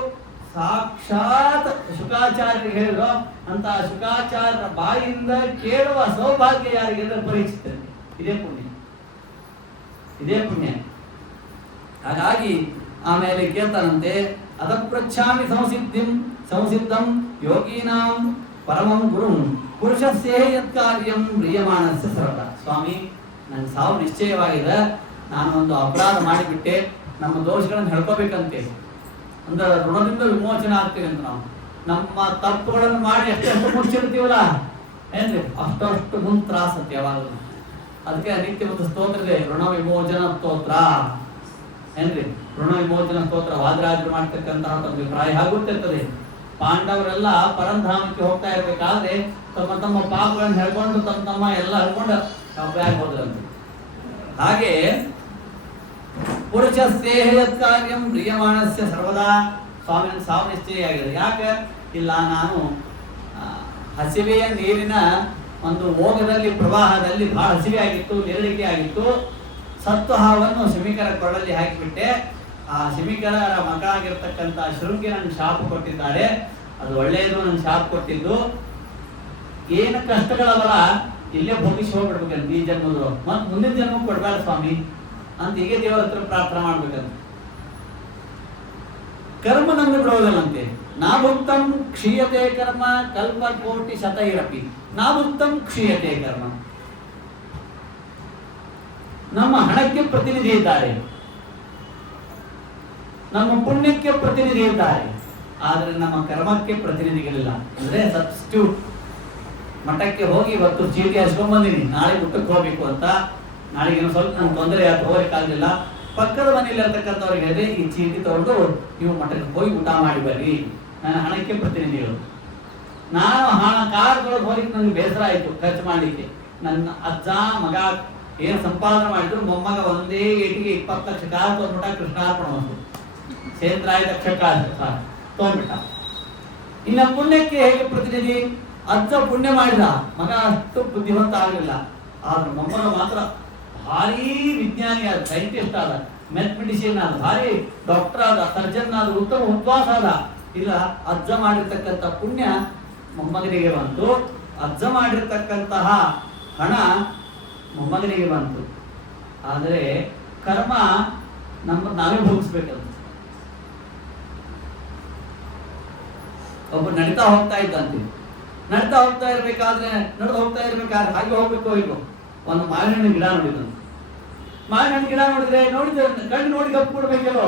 ಸಾಕ್ಷಾತ್ ಶುಕಾಚಾರ್ಯರಿಗೆ ಹೇಳಿದ್ರು ಅಂತ ಶುಕಾಚಾರ್ಯರ ಬಾಯಿಂದ ಕೇಳುವ ಸೌಭಾಗ್ಯ ಯಾರಿಗೆಂದ್ರೆ ಪರೀಕ್ಷಿತರಿಗೆ. ಇದೇ ಪುಣ್ಯ. ಹಾಗಾಗಿ ಆಮೇಲೆ ಕೇಳ್ತಾನಂತೆ ಅದಪ್ರಚ್ಛಾಮಿ ಸಂಸಿದ್ಧಂ ಯೋಗೀನಾಂ ಪರಮಂ ಗುರುಂ ಪುರುಷಸ್ಯೇ ಯತ್ಕಾರ್ಯಂ ಪ್ರಿಯಮಾಣಸ್ಯ ಸರ್ವದ. ಸ್ವಾಮಿ ನನ್ನ ಸಾವು ನಿಶ್ಚಯವಾಗಿದೆ, ನಾನು ಒಂದು ಅಪರಾಧ ಮಾಡಿಬಿಟ್ಟೆ, ನಮ್ಮ ದೋಷಗಳನ್ನು ಹೇಳ್ಕೋಬೇಕಂತೆ, ಅಂದ್ರೆ ಋಣದಿಂದ ವಿಮೋಚನೆ ಆಗ್ತೀವಿ ಅಂತ. ನಾವು ನಮ್ಮ ತಪ್ಪುಗಳನ್ನು ಮಾಡಿ ಎಷ್ಟೆಷ್ಟು ಮುಚ್ಚಿರ್ತೀವಲ್ಲ ಏನ್ರಿ ಅಷ್ಟು ಮುಂದೆ ತ್ರಾಸ ಅಂತ ಯಾವಾಗಲೂ. ಅದಕ್ಕೆ ನಿತ್ಯ ಒಂದು ಸ್ತೋತ್ರ ಇದೆ, ಋಣ ವಿಮೋಚನ ಸ್ತೋತ್ರ ಏನ್ರಿ. ಋಣ ವಿಮೋಚನ ಸ್ತೋತ್ರ ವಾದರಾಜರು ಮಾಡ್ತಕ್ಕಂತಹ ತಮಗೆ ಪ್ರಾಯ ಆಗುತ್ತಿರ್ತದೆ. ಪಾಂಡವರೆಲ್ಲ ಪರಂಧಾಮಕ್ಕೆ ಹೋಗ್ತಾ ಇರ್ಬೇಕಾದ್ರೆ ತಮ್ಮ ಪಾಪಗಳನ್ನು ಹೇಳ್ಕೊಂಡು ತಮ್ಮ ಎಲ್ಲ ಹೇಳ್ಕೊಂಡು ಅಭ್ಯಾಸ ಹೋದ್ರಂತೆ. ಹಾಗೆ ಪುರುಷ ಸ್ನೇಹಯತ್ ಕಾರ್ಯಂ ಪ್ರಿಯಮಾಣಸ್ಯ ಸರ್ವದಾ. ಸ್ವಾಮಿನ ಸಾವು ನಿಶ್ಚಯ ಆಗಿದೆ. ಯಾಕೆ ಇಲ್ಲ, ನಾನು ಹಸಿವೆಯ ನೀರಿನ ಒಂದು ಓಗದಲ್ಲಿ ಪ್ರವಾಹದಲ್ಲಿ ಬಹಳ ಹಸಿವೆ ಆಗಿತ್ತು, ನೆರಳಿಕೆ ಆಗಿತ್ತು. ಸತ್ತು ಹಾವನ್ನು ಶಮಿಕರ ಕೊರಳಲ್ಲಿ ಹಾಕಿಬಿಟ್ಟೆ. ಆ ಶಮಿಕರ ಮಗ ಆಗಿರ್ತಕ್ಕಂಥ ಶೃಂಗಿ ನನ್ಗೆ ಶಾಪ ಕೊಟ್ಟಿದ್ದಾರೆ. ಅದು ಒಳ್ಳೆಯದು, ನನ್ಗೆ ಶಾಪ ಕೊಟ್ಟಿದ್ದು. ಏನು ಕಷ್ಟಗಳವಲ್ಲ ಇಲ್ಲೇ ಭೋಗಿಸಿ ಹೋಗ್ಬಿಡ್ಬೇಕಂತ ಈ ಜನ್ಮದ್ರು, ಮತ್ ಮುಂದಿನ ಜನ್ಮ ಕೊಡ್ಬೇಡ ಸ್ವಾಮಿ ಅಂತ ಹೀಗೆ ದೇವರ ಹತ್ರ ಪ್ರಾರ್ಥನೆ ಮಾಡ್ಬೇಕಂತ. ಕರ್ಮ ನಮ್ಗೆ ಬಿಡೋದಲ್ಲಂತೆ. ನಾಭುಕ್ತಂ ಕ್ಷೀಯತೆ ಕರ್ಮ ಕಲ್ಪ ಕೋಟಿ ಶತೈರಪಿ ನಾಭುಕ್ತಂ ಕ್ಷೀಯತೆ ಕರ್ಮ. ನಮ್ಮ ಹಣಕ್ಕೆ ಪ್ರತಿನಿಧಿ ಇದ್ದಾರೆ, ನಮ್ಮ ಪುಣ್ಯಕ್ಕೆ ಪ್ರತಿನಿಧಿ ಇದ್ದಾರೆ, ಆದ್ರೆ ನಮ್ಮ ಕರ್ಮಕ್ಕೆ ಪ್ರತಿನಿಧಿಗಳಿಲ್ಲ. ಅಂದ್ರೆ ಸಬ್ಸ್ಟಿಟ್ಯೂಟ್. ಮಠಕ್ಕೆ ಹೋಗಿ ಇವತ್ತು ಚೀಟಿ ಹಚ್ಕೊಂಡ್ ಬಂದಿನಿ, ನಾಳೆ ಊಟಕ್ಕೆ ಹೋಗ್ಬೇಕು ಅಂತ. ನಾಳೆಗೆ ಸ್ವಲ್ಪ ನನ್ಗೆ ತೊಂದರೆ ಆಯ್ತು, ಹೋಗಲಿಕ್ಕಾಗಲಿಲ್ಲ. ಪಕ್ಕದ ಮನೆಯಲ್ಲಿ ಇರ್ತಕ್ಕಂಥವ್ರಿಗೆ ಹೇಳಿದೆ, ಈ ಚೀಟಿ ತಗೊಂಡು ನೀವು ಮಠಕ್ಕೆ ಹೋಗಿ ಊಟ ಮಾಡಿ ಬರ್ರಿ, ನನ್ನ ಹಣಕ್ಕೆ ಪ್ರತಿನಿಧಿಗಳು. ನಾನು ಹಣ ಕಾರ್ಗಳಿಗೆ ಹೋಗಿ ನನಗೆ ಬೇಸರ ಆಯ್ತು ಖರ್ಚು ಮಾಡ್ಲಿಕ್ಕೆ. ನನ್ನ ಅಜ್ಜ ಮಗ ಏನು ಸಂಪಾದನೆ ಮಾಡಿದ್ರು, ಮೊಮ್ಮಗ ಒಂದೇ ಏಟಿಗೆ 20 ಲಕ್ಷ ಕಾಲ ತೊಗೊಂಡ್ಬಿಟ್ಟ. ಕೃಷ್ಣಾರ್ಪಣ ಒಂದು ಸೇಂದ್ರಾಯ ಲಕ್ಷ ಕಾಲ ತೊಗೊಂಡ್ಬಿಟ್ಟ. ಇನ್ನ ಪುಣ್ಯಕ್ಕೆ ಹೇಗೆ ಪ್ರತಿನಿಧಿ? ಅಜ್ಜ ಪುಣ್ಯ ಮಾಡಿದ, ಮಗ ಅಷ್ಟು ಬುದ್ಧಿವಂತ ಆಗಲಿಲ್ಲ. ಆದ್ರೆ ಮೊಮ್ಮಗ ಮಾತ್ರ ಭಾರಿ ವಿಜ್ಞಾನಿ ಆದ, ಸೈಂಟಿಸ್ಟ್ ಆದ, ಮ್ಯಾಥಮೆಟಿಷಿಯನ್ ಆದ, ಭಾರಿ ಡಾಕ್ಟರ್ ಆದ, ಸರ್ಜನ್ ಆದ, ಉತ್ತಮ ಉದ್ವಾಸ ಆದ. ಇಲ್ಲ, ಅಜ್ಜ ಮಾಡಿರ್ತಕ್ಕಂಥ ಪುಣ್ಯ ಮೊಮ್ಮಗನಿಗೆ ಬಂತು, ಅಜ್ಜ ಮಾಡಿರ್ತಕ್ಕಂತಹ ಹಣ ಮೊಮ್ಮಗನಿಗೆ ಬಂತು. ಆದರೆ ಕರ್ಮ ನಾವೇ ಭೋಗಿಸ್ಬೇಕಂತ. ಒಬ್ಬ ನಡೀತಾ ಹೋಗ್ತಾ ಇದ್ದಂತೆ, ನಡ್ತಾ ಹೋಗ್ತಾ ಇರ್ಬೇಕಾದ್ರೆ ಹಾಗೆ ಹೋಗ್ಬೇಕು ಇಲ್ವೋ, ಒಂದು ಮಾವಿನ ಹಣ್ಣಿನ ಗಿಡ ನೋಡಿದ್ರು. ಮಾವಿನ ಹಣ್ಣಿನ ಗಿಡ ನೋಡಿದ್ರೆ ಕಣ್ಣು ನೋಡಿ ಕಪ್ಪು ಕೊಡ್ಬೇಕಲ್ಲೋ.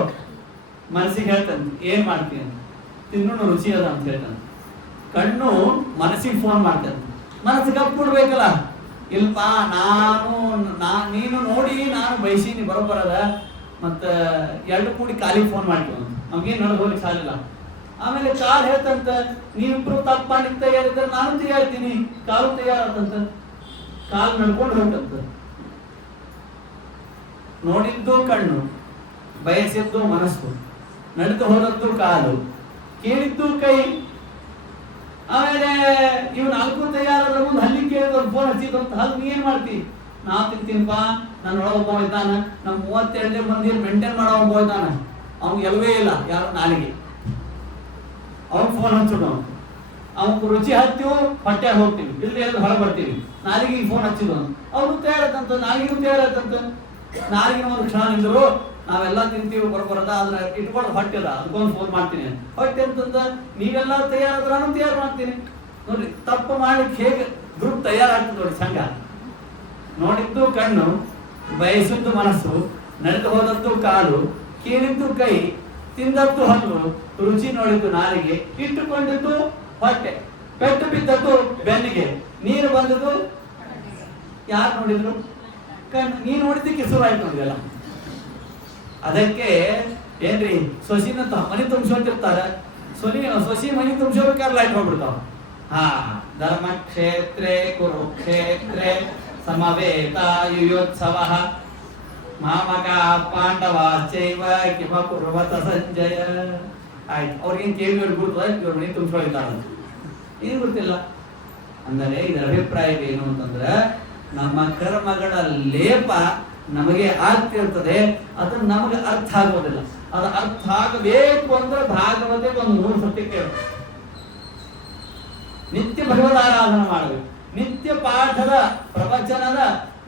ಮನಸ್ಸಿಗೆ ಹೇಳ್ತಾನೆ, ಏನ್ ಮಾಡ್ತೀನಿ ತಿನ್ನೋಣ ರುಚಿ ಅದ ಅಂತ ಹೇಳ್ತಾನೆ. ಕಣ್ಣು ಮನಸ್ಸಿಗೆ ಫೋನ್ ಮಾಡ್ತಾನೆ, ಮನಸ್ಸಿಗೆ ಕಪ್ಪು ಕೊಡ್ಬೇಕಲ್ಲ. ಇಲ್ಪ ನೀನು ನೋಡಿ ನಾನು ಬಯಸೀನಿ ಬರೋಬರದ, ಮತ್ತ ಎರಡು ಕೂಡಿ ಕಾಲಿಗೆ ಫೋನ್ ಮಾಡ್ತೀವಿ, ನಮ್ಗೇನ್ ನಡೆದು ಹೋಗ್ಲಿಕ್ಕೆ ಸಾಲಿಲ್ಲ. ಆಮೇಲೆ ಕಾಲ್ ಹೇಳ್ತಂತ, ನೀವಿಬ್ರು ತಪ್ಪು ಮಾಡ್ಲಿಕ್ಕೆ ತಯಾರಿದ್ರೆ ನಾನು ತಯಾರಿದ್ದೀನಿ, ಕಾಲು ತಯಾರಾತಂತ. ಕಾಲು ನಡ್ಕೊಂಡು ಹೋಗ್ತಂತ. ನೋಡಿದ್ದು ಕಣ್ಣು, ಬಯಸಿದ್ದು ಮನಸ್ಸು, ನಡೆದು ಹೋದದ್ದು ಕಾಲು, ಕೇಳಿದ್ದು ಕೈ. ಆಮೇಲೆ ಇವ್ 4 ತಯಾರಾದ್ರ ಮುಂದೆ ಹಲ್ಲಿ ಕೇಳಿದ ಫೋನ್ ಹಚ್ಚಿದಂತ, ಹಲ್ಲು ನೀ ಏನ್ ಮಾಡ್ತಿ? ನಾ ತಿಂತೀನಪ್ಪ, ನನ್ನ ಒಳಗೆ ಒಬ್ಬ ಇದ್ದಾನ, ನಮ್ಮ 32 ಮಂದಿ ಮೇಂಟೈನ್ ಮಾಡೋ ಒಬ್ಬ ಇದ್ದಾನ, ಅವ್ನಿಗೆ ಎಲ್ಲವೇ ಇಲ್ಲ ಯಾರು ನಾಲಿಗೆ. ಅವ್ನು ಫೋನ್ ಹಚ್ಚೋಣ, ಅವ್ನು ರುಚಿ ಹತ್ತೀವಿ ಹೊಟ್ಟೆ ಹೋಗ್ತೀವಿ, ಇಲ್ಲಿ ಹೊರಗೆ ಬರ್ತೀವಿ. ನಾಲಿಗೆ ಫೋನ್ ಹಚ್ಚಿದ್ವು, ಅವ್ನು ತಯಾರತ್ತಂತ, ನಾಲಿಗೂ ತಯಾರತ್ತಂತ. ನಾಲಿಗೆ ಒಂದು ಕ್ಷಣ ನಿಂದರು, ನಾವೆಲ್ಲ ತಿಂತೀವಿ ಬರೋಬರದ, ಆದ್ರೆ ಇಟ್ಕೊಂಡು ಹೊಟ್ಟೆ ಅದ, ಅದಕ್ಕೊಂದು ಫೋನ್ ಮಾಡ್ತೀನಿ. ಹೊಟ್ಟೆ ಅಂತಂದ ನೀವೆಲ್ಲ ತಯಾರಾದ್ರೆ ನಾನು ತಯಾರು ಮಾಡ್ತೀನಿ. ನೋಡ್ರಿ, ತಪ್ಪು ಮಾಡ್ಲಿಕ್ಕೆ ಹೇಗೆ ಗ್ರೂಪ್ ತಯಾರಾಗ್ತದೆ ನೋಡಿ ಸಂಘ. ನೋಡಿದ್ದು ಕಣ್ಣು, ಬಯಸಿದ್ದು ಮನಸ್ಸು, ನಡೆದು ಹೋದದ್ದು ಕಾಲು, ಕೇಳಿದ್ದು ಕೈ, ತಿಂದದ್ದು ಹಲ್ಲು, ರುಚಿ ನೋಡಿದ್ದು ನಾಲಿಗೆ, ಇಟ್ಟುಕೊಂಡಿದ್ದು ಹೊಟ್ಟೆ, ಪೆಟ್ಟು ಬಿದ್ದದ್ದು ಬೆನ್ನಿಗೆ, ನೀರು ಬಂದದ್ದು ಯಾರು ನೋಡಿದ್ರು? ಕಣ್ಣು. ನೀರು ನೋಡಿದ್ದಕ್ಕೆ ಶುರುವಾಯ್ತು ನೋಡಿದಲ್ಲ. ಅದಕ್ಕೆ ಏನ್ರಿ, ಸೊಸಿನ ಮನೆ ತುಂಬಿಸೋತಿರ್ತಾರ, ಸೊಸಿ ಮನೆ ತುಂಬಿಸೋಬೇಕಾದ್ರೆ ಲೈಟ್ ಹೋಗ್ಬಿಡ್ತಾವ. ಧರ್ಮಕ್ಷೇತ್ರೇ ಕುರುಕ್ಷೇತ್ರೇ ಸಮವೇತಾಯುಯೋತ್ಸವ ಮಾಮಕ ಪಾಂಡವ ಚೈವ ಕಿಮ ಕುರ್ವತ ಸಂಜಯ. ಆಯ್ತು, ಅವ್ರಿಗೇನು ಕೇಳಿ ಗುರ್ತದ, ಇವ್ರ ಮನೆ ತುಂಬಿಸೋಳಿತಾರ, ಏನು ಗೊತ್ತಿಲ್ಲ. ಅಂದರೆ ಇದರ ಅಭಿಪ್ರಾಯ ಏನು ಅಂತಂದ್ರೆ, ನಮ್ಮ ಕರ್ಮಗಳ ಲೇಪ ನಮಗೆ ಆಗ್ತಿರ್ತದೆ, ಅದು ನಮಗೆ ಅರ್ಥ ಆಗೋದಿಲ್ಲ. ಅದು ಅರ್ಥ ಆಗಬೇಕು ಅಂದ್ರೆ ಭಾಗವತೆ ಒಂದು 3 ಸತಿ ಕೇಳ, ನಿತ್ಯ ಭಗವದಾರಾಧನೆ ಮಾಡಬೇಕು, ನಿತ್ಯ ಪಾಠದ ಪ್ರವಚನದ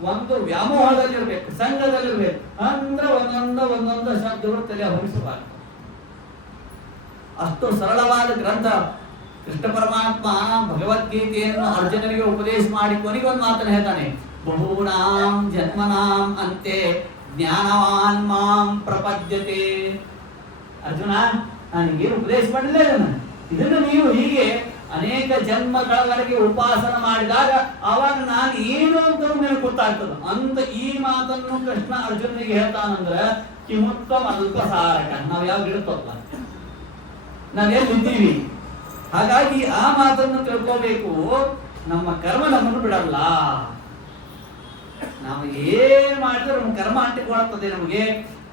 ಒಂದು ವ್ಯಾಮೋಹದಲ್ಲಿರ್ಬೇಕು, ಸಂಘದಲ್ಲಿರ್ಬೇಕು. ಅಂದ್ರೆ ಒಂದೊಂದು ಶಬ್ದಗಳು ತಲೆ ಹೊರಿಸಬಾರದು. ಅಷ್ಟು ಸರಳವಾದ ಗ್ರಂಥ. ಕೃಷ್ಣ ಪರಮಾತ್ಮ ಭಗವದ್ಗೀತೆಯನ್ನು ಅರ್ಜುನನಿಗೆ ಉಪದೇಶ ಮಾಡಿ ಕೊನೆಗೊಂದು ಮಾತನ್ನು ಹೇಳ್ತಾನೆ, ಬಹೂನಾಂ ಜನ್ಮನಾಂ ಅಂತೆ ಜ್ಞಾನವಾನ್ ಮಾಂ ಪ್ರಪದ್ಯತೆ. ಅರ್ಜುನ, ನನಗೇನು ಉಪದೇಶ ಮಾಡಲಿಲ್ಲ, ಇದನ್ನು ನೀವು ಹೀಗೆ ಅನೇಕ ಜನ್ಮಗಳವರೆಗೆ ಉಪಾಸನ ಮಾಡಿದಾಗ ಅವಾಗ ನಾನು ಏನು ಅಂತ ನನಗೆ ಗೊತ್ತಾಗ್ತದೆ ಅಂತ ಈ ಮಾತನ್ನು ಕೃಷ್ಣ ಅರ್ಜುನನಿಗೆ ಹೇಳ್ತಾನಂದ್ರೆ, ಕಿಮುತ್ವಂ ಅಲ್ಪಸಾರಕ. ನಾವ್ ಯಾವ ಗಿಡತ್ತಲ್ಲ, ನಾವೆಲ್ಲಿದ್ದೀವಿ. ಹಾಗಾಗಿ ಆ ಮಾತನ್ನು ತಿಳ್ಕೋಬೇಕು. ನಮ್ಮ ಕರ್ಮ ನಮ್ಮನ್ನು ಬಿಡಲ್ಲ. ನಾವು ಏನ್ ಮಾಡಿದ್ರೆ ನಮ್ಮ ಕರ್ಮ ಅಂಟಿಕೊಳ್ಳುತ್ತದೆ, ನಮಗೆ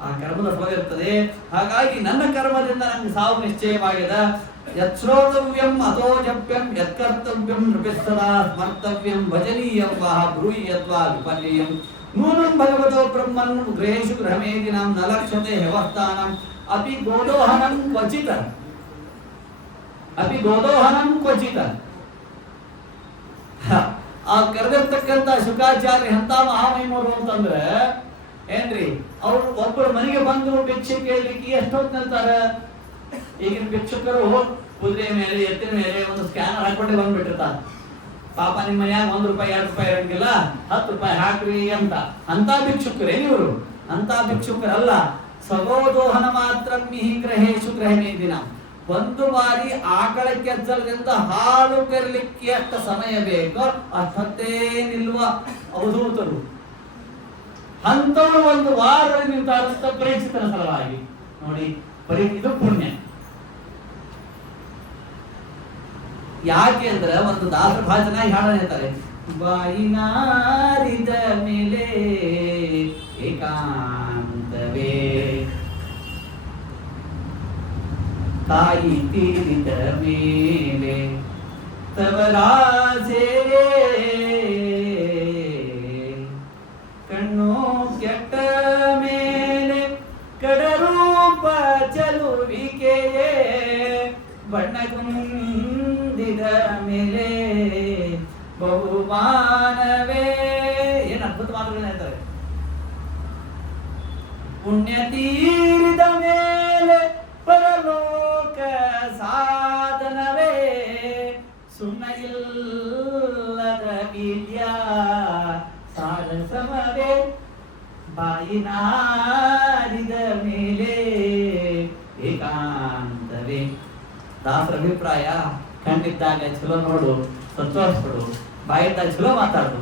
ಆ ಕರ್ಮದ ಫಲ ಇರ್ತದೆ. ಹಾಗಾಗಿ ನನ್ನ ಕರ್ಮದಿಂದ ನನಗೆ ಸಾವು ನಿಶ್ಚಯವಾಗಿದೆ. ಯತ್ಶ್ರೋತವ್ಯಂ ಅಥೋ ಜಪ್ಯಂ ಯತ್ಕರ್ತವ್ಯಂ ನೃಪಿಸ್ತದಾ ಸ್ಮರ್ತವ್ಯಂ ಭಜನೀಯಂ ವಾ ಬ್ರೂಯದ್ವಾ ವಿಪರ್ಯಯಂ ನೂನಂ ಭಗವತೋ ಬ್ರಹ್ಮನ್ ಗೃಹೇಶು ಗೃಹಮೇದಿನಾಂ ನ ಲಕ್ಷ್ಯತೆ ಹ್ಯವಸ್ಥಾನಂ ಅಪಿ ಗೋದೋಹನಂ ಕ್ವಚಿತ ಆ ಕರೆದಿರ್ತಕ್ಕಂಥ ಶುಕಾಚಾರ್ಯ ಎಂತ ಮಹಾಮಹಿಮರು ಅಂತಂದ್ರೆ ಏನ್ರಿ ಅವ್ರು ಒಬ್ಬರು ಮನೆಗೆ ಬಂದ್ರು ಭಿಕ್ಷೆ ಕೇಳಲಿಕ್ಕೆ ಎಷ್ಟೊತ್ತು ನಿಲ್ತಾರೆ. ಈಗಿನ ಭಿಕ್ಷುಕರು ಕುದುರೆ ಮೇಲೆ ಎತ್ತಿನ ಮೇಲೆ ಒಂದು ಸ್ಕ್ಯಾನರ್ ಹಾಕೊಂಡೆ ಬಂದ್ಬಿಟ್ಟಿರ್ತಾರೆ. ಪಾಪ ನಿಮ್ಮ ಮನ್ಯಾಗ ₹1 ₹2 ಇರಂಗಿಲ್ಲ, ₹10 ಹಾಕ್ರಿ ಅಂತ ಭಿಕ್ಷುಕರೇ ಇವರು. ಅಂತ ಭಿಕ್ಷುಕರಲ್ಲ. ಸಗೋದೋಹನ ಮಾತ್ರ ಮಿಹಿ ಗ್ರಹೇಶು ಗ್ರಹಮೇದಿನ. ಒಂದು ಬಾರಿ ಆಕಳ ಕೆಚ್ಚಲದಿಂದ ಹಾಲು ಕರಲಿಕ್ಕೆ ಎಷ್ಟು ಸಮಯ ಬೇಕೋ ಅಷ್ಟೊತ್ತೇ ನಿಲ್ಲುವ ಅವಧೂತರು. ಅಂತವರು ಒಂದು ವಾರದಲ್ಲಿ ನಿಂತ ಪರೀಕ್ಷಿತರ ಸಲುವಾಗಿ ನೋಡಿ. ಇದು ಪುಣ್ಯ. ಯಾಕೆ ಅಂದ್ರೆ ಒಂದು ದಾಸರ ಬಹಳ ಚೆನ್ನಾಗಿ ಹಾಡ ಹೇಳ್ತಾರೆ. ಬಾಯಿನಾರಿದ ಮೇಲೆ ಏಕಾಂತವೇ, ತಾಯಿ ತೀರಿದ ಮೇಲೆ ತವರಾಸೆ, ಕಣ್ಣು ಕೆಟ್ಟ ಮೇಲೆ ಕಡರೂಪ ಚಲುವಿಕೆಯೇ, ಬಣ್ಣ ಕುಂದಿದ ಮೇಲೆ ಬಹುಮಾನವೇ. ಏನು ಅದ್ಭುತ ಮಾತುಗಳನ್ನ ಹೇಳ್ತಾರೆ. ಪುಣ್ಯ ತೀರಿದ ಮೇಲೆ ಪರಲೋಕ ಸಾಧನವೇ, ಸುಣ್ಣ ಇಲ್ಲದ ವಿದ್ಯ ಸಾರಸಮವೇ, ಬಾಯಿನಾರಿದ ಮೇಲೆ ಏಕಾಂತವೇ. ದಾಸರ ಅಭಿಪ್ರಾಯ, ಕಂಡಿದ್ದಾಗ ಚಲೋ ನೋಡು, ಸಂತೋಷಪಡು, ಬಾಯಿದ್ದಾಗ ಚಲೋ ಮಾತಾಡು,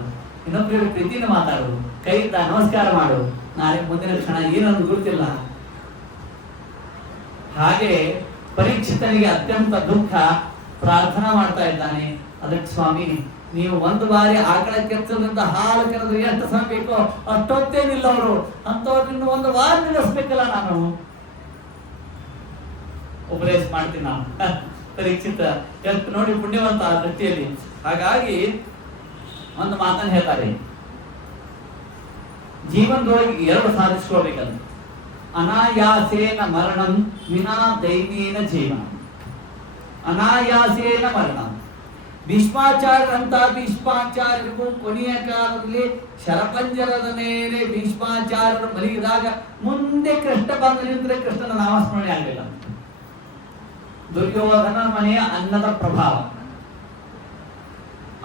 ಇನ್ನೊಬ್ಬರಿಗೆ ಪ್ರೀತಿನ ಮಾತಾಡು, ಕೈಯಿಂದ ನಮಸ್ಕಾರ ಮಾಡು. ನಾಳೆ ಮುಂದಿನ ಕ್ಷಣ ಏನೊಂದು ಗುರುತಿಲ್ಲ. ಹಾಗೆ ಪರೀಕ್ಷಿತನಿಗೆ ಅತ್ಯಂತ ದುಃಖ, ಪ್ರಾರ್ಥನಾ ಮಾಡ್ತಾ ಇದ್ದಾನೆ. ಅದಕ್ಕೆ ಸ್ವಾಮಿ ನೀವು ಒಂದು ಬಾರಿ ಆಕಳ ಕೆಚ್ಚಲಿಂದ ಹಾಲು ಕರೆದು ಎಷ್ಟು ಸಮಯ ಬೇಕೋ ಅಷ್ಟೊತ್ತೇ ನಿಲ್ಲವರು, ಅಂತವ್ರನ್ನ ಒಂದು ವಾರ ನಿಲ್ಲಿಸ್ಬೇಕಲ್ಲ. ನಾನು ಉಪದೇಶ ಮಾಡ್ತೀನಿ. ನಾವು ಪರೀಕ್ಷಿತ ಎಷ್ಟು ನೋಡಿ ಪುಣ್ಯವಂತ ಆ ದೃಷ್ಟಿಯಲ್ಲಿ. ಹಾಗಾಗಿ ಒಂದು ಮಾತನ್ನು ಹೇಳ್ತಾರೆ, ಜೀವನದೊಳಗೆ 2 ಸಾಧಿಸ್ಕೊಳ್ಬೇಕಂತ. ಅನಾಯಾಸೇನ ಮರಣಂ ವಿನಾ ದೈನ್ಯೇನ ಜೀವನ. ಅನಾಯಾಸೇನ ಮರಣ. ಭೀಷ್ಮಾಚಾರ್ಯರಂತ ಭೀಷ್ಮಾಚಾರ್ಯರಿಗೂ ಕೊನೆಯ ಕಾಲದಲ್ಲಿ ಶರಪಂಜರದ ಮೇಲೆ ಭೀಷ್ಮಾಚಾರ್ಯರು ಮಲಗಿದಾಗ ಮುಂದೆ ಕೃಷ್ಣ ಬಂದು ನಿಂತರೆ ಕೃಷ್ಣನ ನಾಮಸ್ಮರಣೆ ಆಗಲಿಲ್ಲ. ದುರ್ಯೋಧನ ಮನೆಯ ಅನ್ನದ ಪ್ರಭಾವ,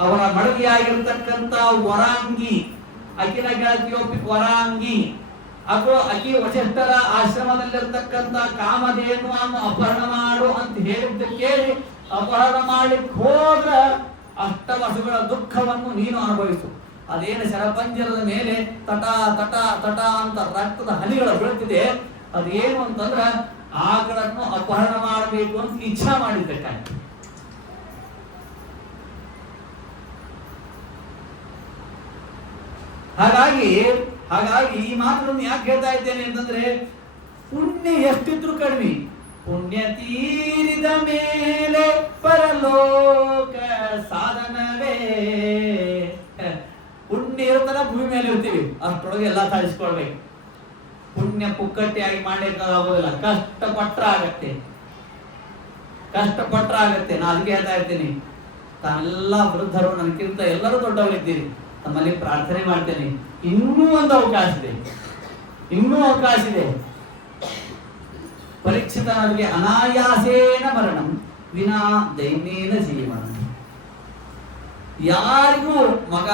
ಅವರ ಮಡದಿಯಾಗಿರ್ತಕ್ಕಂಥ ವರಾಂಗಿ, ಅಖಿಲ ಗೆಳತಿಯೊಬ್ಬಿ ವರಾಂಗಿ, ಅಕಿ ವಸಿಷ್ಠರ ಆಶ್ರಮದಲ್ಲಿರ್ತಕ್ಕಂಥ ಕಾಮಧೇನುವನ್ನು ಅಪಹರಣ ಮಾಡು ಅಂತ ಹೇಳಿದ್ದ ಕೇಳಿ ಅಪಹರಣ ಮಾಡ್ಲಿಕ್ಕೆ ಹೋದ್ರ ಅಷ್ಟವಸುಗಳ ದುಃಖವನ್ನು ನೀನು ಅನುಭವಿಸು. ಅದೇನು ಶರಪಂಜರದ ಮೇಲೆ ತಟ ತಟ ತಟ ಅಂತ ರಕ್ತದ ಹನಿಗಳು ಬೀಳ್ತಿದೆ, ಅದೇನು ಅಂತಂದ್ರ ಆಕಳನ್ನು ಅಪಹರಣ ಮಾಡಬೇಕು ಅಂತ ಇಚ್ಛಾ ಮಾಡಿದ್ದಕ್ಕಾಗಿ. ಹಾಗಾಗಿ ಈ ಮಾತನ್ನು ಯಾಕೆ ಹೇಳ್ತಾ ಇದ್ದೇನೆ ಅಂತಂದ್ರೆ, ಪುಣ್ಯ ಎಷ್ಟಿದ್ರು ಕಡಿಮೆ, ಪುಣ್ಯ ತೀರಿದ ಮೇಲೆ ಪರಲೋಕ ಸಾಧನವೇ. ಪುಣ್ಯ ಇರುತ್ತಲ್ಲ ಭೂಮಿ ಮೇಲೆ ಇರ್ತೀವಿ, ಅಷ್ಟೊಳಗೆ ಎಲ್ಲ ಸಾಧಿಸ್ಕೊಳ್ಬೇಕು. ಪುಣ್ಯ ಪುಕ್ಕಟ್ಟಿಯಾಗಿ ಮಾಡ್ಲಿಕ್ಕೆ ಆಗೋದಿಲ್ಲ, ಕಷ್ಟಪಟ್ರ ಆಗತ್ತೆ. ನಾನು ಅದಕ್ಕೆ ಹೇಳ್ತಾ ಇರ್ತೀನಿ, ತಾನೆಲ್ಲ ವೃದ್ಧರು ನನಗಿಂತ ಎಲ್ಲರೂ ದೊಡ್ಡವರಿದ್ದೀರಿ, ತಮ್ಮಲ್ಲಿ ಪ್ರಾರ್ಥನೆ ಮಾಡ್ತೇನೆ, ಇನ್ನೂ ಒಂದು ಅವಕಾಶ ಇದೆ. ಪರೀಕ್ಷಿತನಿಗೆ ಅನಾಯಾಸೇನ ಮರಣಂ ವಿನಾ ದೈನ್ಯೇನ ಜೀವನ. ಯಾರಿಗೂ ಮಗ,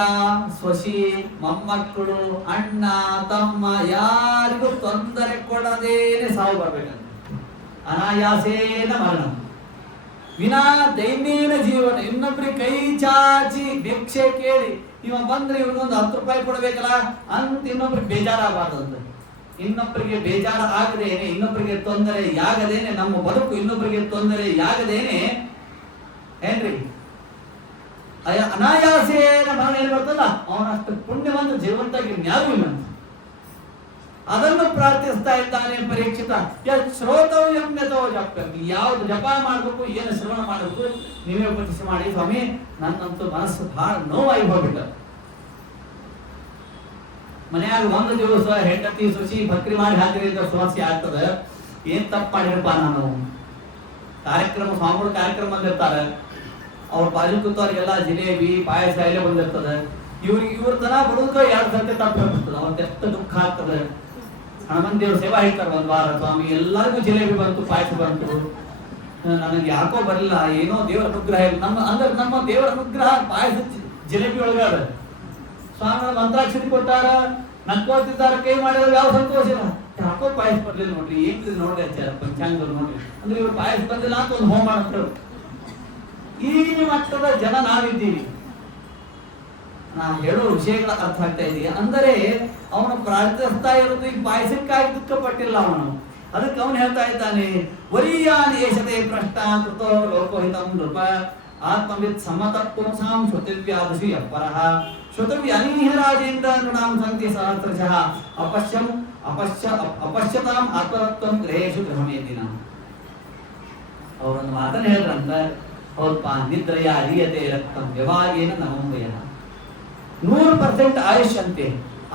ಸೊಸಿ, ಮೊಮ್ಮಕ್ಕಳು, ಅಣ್ಣ, ತಮ್ಮ ಯಾರಿಗೂ ತೊಂದರೆ ಕೊಡದೇನೆ ಸಾವು ಬರ್ಬೇಕಂತ. ಅನಾಯಾಸೇನ ಮರಣಂ ವಿನಾ ದೈನ್ಯೇನ ಜೀವನ. ಇನ್ನೊಬ್ರಿಗೆ ಕೈ ಚಾಚಿ ಭಿಕ್ಷೆ ಕೇಳಿ ಇವ ಬಂದ್ರೆ ಇವನೊಂದು ₹10 ಕೊಡ್ಬೇಕಲ್ಲ ಅಂತ ಇನ್ನೊಬ್ರಿಗೆ ಬೇಜಾರಾಗಬಾರ್ದಂತ. ಇನ್ನೊಬ್ಬರಿಗೆ ಬೇಜಾರ ಆಗದೇನೆ, ಇನ್ನೊಬ್ಬರಿಗೆ ತೊಂದರೆ ಯಾಗದೇನೆ, ನಮ್ಮ ಬದುಕು ಇನ್ನೊಬ್ಬರಿಗೆ ತೊಂದರೆ ಯಾಗದೇನೆ ಏನ್ರಿ ಅನಾಯಾಸೇನ ಮರಣ ಏನ್ ಬರ್ತಲ್ಲ, ಅವನಷ್ಟು ಪುಣ್ಯವಂತ ಜೀವಂತಾಗಿ ಯಾರು ಇಲ್ಲ. ಅದನ್ನು ಪ್ರಾರ್ಥಿಸ್ತಾ ಇದ್ದಾನೆ ಪರೀಕ್ಷಿತ. ಶ್ರೋತವ್ಯಂ ಯಥೋ ಜಪ್ಯಂ. ಯಾವ್ದು ಜಪ ಮಾಡ್ಬೇಕು, ಏನು ಶ್ರವಣ ಮಾಡಬೇಕು ನೀವೇ ಉಪದೇಶ ಮಾಡಿ ಸ್ವಾಮಿ. ನನ್ನಂತೂ ಮನಸ್ಸು ಬಹಳ ನೋವಾಗಿ ಹೋಗ್ಬಿಟ್ಟ. ಮನ್ಯಾಗ ಒಂದು ದಿವಸ ಹೆಂಡತಿ ಸುಶಿ ಭಕ್ರಿ ಮಾಡಿ ಹಾಕಿದ್ರಿಂದ ಸಮಸ್ಯೆ ಆಗ್ತದೆ. ಏನ್ ತಪ್ಪು ಮಾಡಿರಪ್ಪ ನಾನು. ಕಾರ್ಯಕ್ರಮ ಸ್ವಾಮಿಗಳು ಕಾರ್ಯಕ್ರಮ ಬಂದಿರ್ತಾರೆ, ಅವ್ರ ಬಾಜು ಕೂತವ್ರಿಗೆಲ್ಲ ಜಿಲೇಬಿ ಪಾಯಸ ಎಲ್ಲ ಬಂದಿರ್ತದೆ. ಇವ್ರ ತನ ಬಡುಕ 2 ಸರ್ತಿ ತಪ್ಪು ಹೇಳ್ಬಿಡ್ತದೆ. ಅವತ್ತು ಎಷ್ಟು ದುಃಖ ಆಗ್ತದೆ. ಹನುಮಂತ ದೇವ್ರ ಸೇವಾ ಹೇಳ್ತಾರೆ 1 ವಾರ, ಸ್ವಾಮಿ ಎಲ್ಲರಿಗೂ ಜಿಲೇಬಿ ಬಂತು, ಪಾಯಸ ಬಂತು, ನನಗೆ ಯಾಕೋ ಬರಲಿಲ್ಲ, ಏನೋ ದೇವರ ಅನುಗ್ರಹ ಇಲ್ಲ. ನಮ್ಮ ದೇವರ ಅನುಗ್ರಹ ಪಾಯಸ ಜಿಲೇಬಿ ಒಳಗಾದ. ಸ್ವಾಮಿಗಳ ಮಂತ್ರಾಕ್ಷರಿ ಕೊಟ್ಟಾರ, ನಕ್ಕೋತಿದ್ದಾರೆ, ಕೈ ಮಾಡಿದ್ರೆ ಯಾವ ಸಂತೋಷ ಇಲ್ಲ. ಯಾಕೋ ಪಾಯಸ ಬರ್ಲಿಲ್ಲ ನೋಡ್ರಿ, ಏನ್ರಿ ನೋಡ್ರಿ ಆಚಾರ ಪಂಚಾಂಗದಲ್ಲಿ ನೋಡ್ರಿ ಅಂದ್ರೆ ಇವ್ರು ಪಾಯಸ ಬಂದಿಲ್ಲ ಅಂತ ಒಂದು ಹೋಮ ಅಂತ. ಈ ಮಟ್ಟದ ಜನ ನಾವಿದ್ದೀವಿ. ನಾ ಹೇಳೋ ವಿಷಯಗಳ ಅರ್ಥ ಆಗ್ತಾ ಇದೆಯಾ? ಅಂದರೆ ಅವನು ಪ್ರಾರ್ಥಿಸ್ತಾ ಇರೋದು ಈ ಪಾಯಸಕ್ಕಾಗಿ ದುಃಖ ಪಟ್ಟಿಲ್ಲ ಅವನು. ಅದಕ್ಕೆ ಅವನು ಹೇಳ್ತಾ ಇದ್ದಾನೆ, ವರೀಯಾನ್ ಏಷತೆ ಪ್ರಶ್ನ ಕೃತೋ ಲೋಕೋಹಿತಂ ನೃಪ ಆತ್ಮವಿತ್ ಸಮ್ಮತ ಪುಂಸಾಂ ಶ್ರುತಿವ್ಯಾದಶಿ ಅಪರಃ ಶ್ರುತವ್ಯ ಅನೀಹ ರಾಜೇಂದ್ರ ನೃಣಾಂ ಸಂತಿ ಸಹಸ್ರಶಃ ಅಪಶ್ಯತಾಂ ಆತ್ಮತತ್ವಂ ಗ್ರಹೇಶು ಗೃಹಮೇದಿನ. ಅವರೊಂದು ಮಾತನ್ನು ಹೇಳಿದ್ರಂತ, ಹೌದಪ್ಪ, ನಿದ್ರೆಯ ಅರಿಯತೆ ರಕ್ತಂ ವ್ಯವಾಗೇನ ನವಂಬಯ. 100% ಆಯುಷ್ ಅಂತೆ.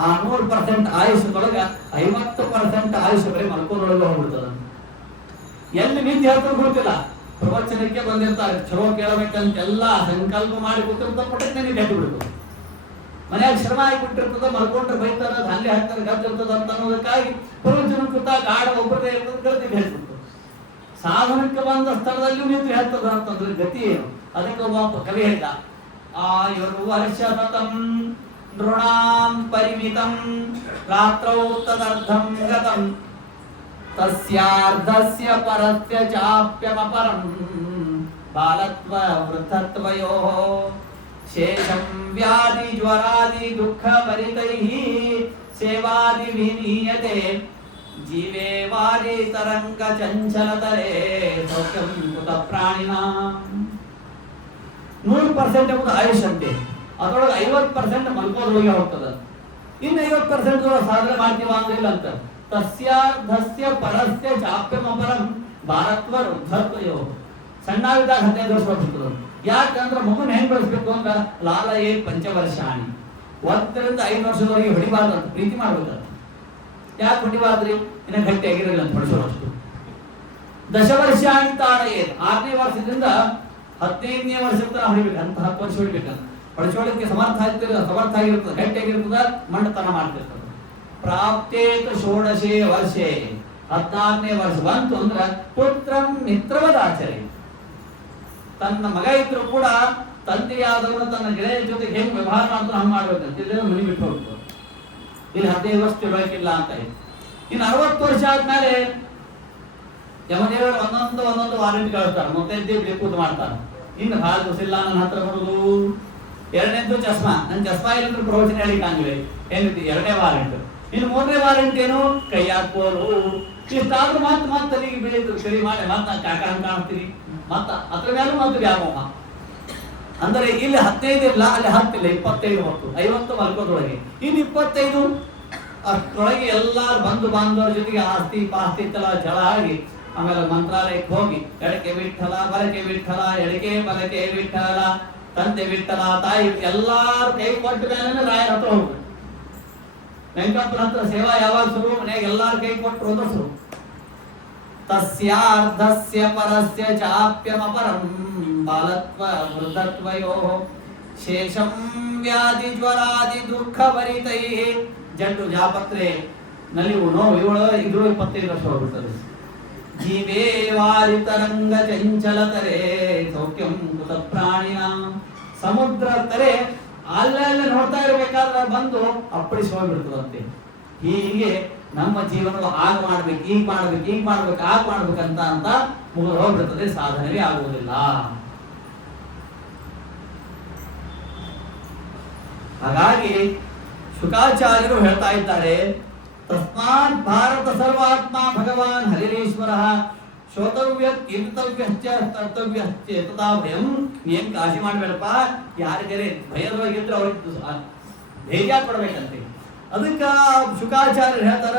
ಆ 100% ಆಯುಷ್ಯದೊಳಗೆ 50% ಆಯುಷ್ಯ ಬರೀ ಮಲ್ಕೋದ್ರೊಳಗೆ ಹೋಗ್ಬಿಡ್ತದ. ಎಲ್ಲಿ ನಿಂತು ಹೇಳ್ತಾರೆ ಗೊತ್ತಿಲ್ಲ. ಪ್ರವಚನಕ್ಕೆ ಬಂದಿರ್ತಾರೆ, ಚಲೋ ಕೇಳಬೇಕಂತೆಲ್ಲ ಸಂಕಲ್ಪ ಮಾಡಿ ಕೂತಿರ್ತಾರೆ, ಪಟ್ಟಕ್ಕೆ ನಿಂತು ಎದ್ದು ಬಿಡ್ತದೆ. ಮನ್ಯಾಗ ಶ್ರಮ ಆಗಿಬಿಟ್ಟಿರ್ತದ, ಮಲ್ಕೊಂಡ್ರೆ ಬೈತಾರ, ಧಾನ್ಯ ಹಾಕ್ತಾರೆ, ಗದ್ದಿರ್ತದ ಅಂತ ಅನ್ನೋದಕ್ಕಾಗಿ ಪ್ರವಚನ ಕೂತ ಗಾಢ ಒಬ್ಬರದೇ ಇರ್ತದೆ, ಗದ್ದಿ ಹೇಳ್ತಿರ್ತದೆ. ಸಾಧನಕ್ಕೆ ಬಂದ ಸ್ಥಳದಲ್ಲಿಯೂ ನಿಂತು ಹೇಳ್ತದ ಅಂತಂದ್ರೆ ಗತಿ ಏನು? ಅದಕ್ಕೆ ಒಬ್ಬ ಕವಿ ಹೇಳಿದ, ಆಯುರ್ವರ್ಷತಂ ನೃಣಾಂ ಪರಿಮಿತಂ ರಾತ್ರೌ ತದರ್ಧಂ ಗತಂ ತಸ್ಯಾರ್ಧಸ್ಯ ಪರಸ್ಯ ಚಾಪ್ಯಮಪರಂ ಬಾಲತ್ವ ವೃದ್ಧತ್ವಯೋಃ ಶೇಷಂ ವ್ಯಾಧಿ ಜ್ವರಾದಿ ದುಃಖ ಪರಿತೈಃ ಸೇವಾದಿ ವಿನೀಯತೆ ಜೀವೇ ವಾರಿ ತರಂಗ ಚಂಚಲತರೇ ಸೌಖ್ಯಂ ಕುತ ಪ್ರಾಣಿನಾಂ. 100% ಎಂಬುದು ಆಯುಷ್ ಅಂತೆ. ಅದರೊಳಗೆ 50% ಮಲ್ಕೋದ್ರೊಳಗೆ ಹೋಗ್ತದೆ. ಇನ್ನು 50% ಸಾಧನೆ ಮಾಡ್ತೀವ ಅಂದ್ರೆ ಇಲ್ಲ ಅಂತ. ತಸ್ಯಾರ್ಧಸ್ಯ ಪರಸ್ಯ ಚಾಪ್ಯಮಪರಂ ಭಾರತ್ವ ವೃದ್ಧತ್ವಯೋ. ಸಣ್ಣಾಗಿದ್ದಾಗ 15 ವರ್ಷ ಹೋಗ್ತದೆ. ಯಾಕಂದ್ರೆ ಮಗುನ ಹೆಂಗ್ ಬೆಳೆಸ್ಬೇಕು ಅಂತ ಲಾಲಯೇ ಪಂಚವರ್ಷಾಣಿ, 1 ರಿಂದ 5 ವರ್ಷದವರೆಗೆ ಹೊಡಿಬಾರ್ದು ಅಂತ, ಪ್ರೀತಿ ಮಾಡ್ಬೇಕಂತ. ಯಾಕೆ ಹೊಡಿಬಾರ್ದ್ರಿ? ಇನ್ನ ಗಟ್ಟಿ ಆಗಿರಲಿಲ್ಲ ಅಂತ ಹೊಡಿಸೋಷ್ಟು. ದಶವರ್ಷಾಣಿ ತಾಡಯೇ, 6ನೇ ವರ್ಷದಿಂದ 15ನೇ ವರ್ಷಕ್ಕೆ ನಾವು ಹೊಡಿಬೇಕಂತ, 10 ವರ್ಷ ಹೊಡಿಬೇಕಂತ. ಹೊಡಿಸೋಳಕ್ಕೆ ಸಮರ್ಥ ಆಗಿರ್ತದೆ, ಗಟ್ಟಿಯಾಗಿರ್ತದೆ, ಮಂಡತನ ಮಾಡ್ತಿರ್ತದೆ. ಪ್ರಾಪ್ತೇತ ಷೋಡಶೇ ವರ್ಷೇ, 14ನೇ ವರ್ಷ ಬಂತು ಅಂದ್ರೆ ಪುತ್ರಂ ಮಿತ್ರವದಾಚರಿ. ತನ್ನ ಮಗ ಇದ್ರು ಕೂಡ ತಂದೆಯಾದವನು ತನ್ನ ಗೆಳೆಯ ಜೊತೆಗೆ ಹೆಂಗ್ ವ್ಯವಹಾರ ಮಾಡ್ತಾನೆ ಹಂಗ್ ಮಾಡ್ಬೇಕಂತ. ಇಲ್ಲೇ ಮನೆ ಬಿಟ್ಟು ಹೋಗ್ತದೆ. ಇಲ್ಲಿ 15 ವರ್ಷ ತಿಳ್ಬೇಕಿಲ್ಲ ಅಂತ. ಇನ್ನು 60 ವರ್ಷ ಆದ್ಮೇಲೆ ಯಮದೇವರು ಒಂದೊಂದು ವಾರಂಟಿ ಕಳಿಸ್ತಾರೆ. ಮೊದಲನೇ ಕೂತು ಮಾಡ್ತಾರೆ. ಇನ್ನು ಬಹಳ ದಿವಸ ಇಲ್ಲ ನನ್ನ ಹತ್ರ ಬರುದು. 2ನೇದ್ದು ಚಸ್ಮಾ, ನನ್ನ ಚಸ್ಮಾ ಇಲ್ಲಂದ್ರೆ ಪ್ರವಚನ ಹೇಳಿಕಾಂಗಿಲ್ಲ. ಏನಿತ್ತು 2ನೇ ವಾರಂಟ್. ಇನ್ನು 3ನೇ ವಾರಂಟ್ ಏನು? ಕೈ ಹಾಕೋರು. ಇಷ್ಟಾದ್ರೂ ಮತ್ತೆ ತಲೆಗೆ ಬೆಳೀತು, ಸರಿ ಮಾಡಿ ಮತ್ತೆ ಕಾಕ ಹಂಗ ಕಾಣ್ತೀರಿ, ಮತ್ತ ಅದ್ರ ಮೇಲೂ ಮತ್ತೆ ವ್ಯಾಮೋಹ. ಅಂದರೆ ಇಲ್ಲಿ 15 ಇಲ್ಲ, ಅಲ್ಲಿ 10 ಇಲ್ಲ, 25 ಹೊತ್ತು 50 ಮಲ್ಕೋದ್ರೊಳಗೆ. ಇನ್ನು 25 ಅಷ್ಟರೊಳಗೆ ಎಲ್ಲಾರು ಬಂಧು ಬಾಂಧವರ ಜೊತೆಗೆ ಆಸ್ತಿ ಪಾಸ್ತಿ ಜಳ ಆಗಿ ಆಮೇಲೆ ಮಂತ್ರಾಲಯಕ್ಕೆ ಹೋಗಿ ಎಡಕ್ಕೆ ವಿಠಲ ಬಲಕ್ಕೆ ವಿಠಲ ಎಡಕ್ಕೆ ಬಲಕ್ಕೆ ವಿಠಲ ತಂದೆ ವಿಠಲ ತಾಯಿ ಎಲ್ಲಾರು ಕೈ ಕೊಟ್ಟ ಮೇಲೆ ರಾಯರ ಹತ್ರ ಹೋಗ್ಬೇಕು. ವೆಂಕಪ್ಪನ ಹತ್ರ ಸೇವಾ ಯಾವಾಗ ಶುರು? ಮನೆಯಾಗ ಎಲ್ಲಾರು ಕೈ ಕೊಟ್ಟು ಹೋದ ಶುರು. ತಸ್ಯಾರ್ಧಸ್ಯ ಪರಸ್ಯ ಚಾಪ್ಯಮಪರಂ ಬಾಲತ್ವ ವೃದ್ಧತ್ವಯೋಃ ಶೇಷಂ ವ್ಯಾಧಿ ಜ್ವರಾದಿ ದುಃಖ ಭರಿತೈಃ. ಜಂಡು ಜಾಪತ್ರೆ ನಲಿವು ನೋವು ಇವಳು 25 ವರ್ಷ ಹೋಗ್ಬಿಡ್ತದೆ. ಜೀವೇ ವಾರಿ ತರಂಗ ಚಂಚಲತರೆ ಸೌಖ್ಯಂ ಕುತ ಪ್ರಾಣಿನಾಂ. ಸಮುದ್ರ ತರೆ ಅಲ್ಲೆಲ್ಲ ನೋಡ್ತಾ ಇರ್ಬೇಕಾದ್ರೆ ಬಂದು ಅಪ್ಪಳಿಸಿ ಹೋಗ್ಬಿಡ್ತದಂತೆ. ಹೀಗೆ ನಮ್ಮ ಜೀವನ ಆಗ ಮಾಡ್ಬೇಕು, ಈಗ ಮಾಡ್ಬೇಕು, ಆಗ ಮಾಡ್ಬೇಕಂತ ಮುಗಿದು ಹೋಗ್ಬಿಡ್ತದೆ, ಸಾಧನೆವೇ ಆಗುವುದಿಲ್ಲ. ಹಾಗಾಗಿ ಶುಕಾಚಾರ್ಯರು ಹೇಳ್ತಾ ಇದ್ದಾರೆ, ತಸ್ಮಾತ್ ಭಾರತ ಸರ್ವಾತ್ಮ ಭಗವಾನ್ ಹರಿರೇಶ್ವರ ಶ್ರೋತವ್ಯ ಕೀರ್ತವ್ಯಶ್ಚ ತರ್ತವ್ಯಶ್ಚ ತಥಾ ಭಯಂ. ಏನ್ ಕಾಶಿ ಮಾಡ್ಬೇಡಪ್ಪ, ಯಾರಿಗಾರೆ ಭಯದೊಳಗಿದ್ರೆ ಅವ್ರಿಗೆ ಧೈರ್ಯ ಕೊಡ್ಬೇಕಂತೆ. ಅದಕ್ಕ ಶುಕಾಚಾರ್ಯರು ಹೇಳ್ತಾರ,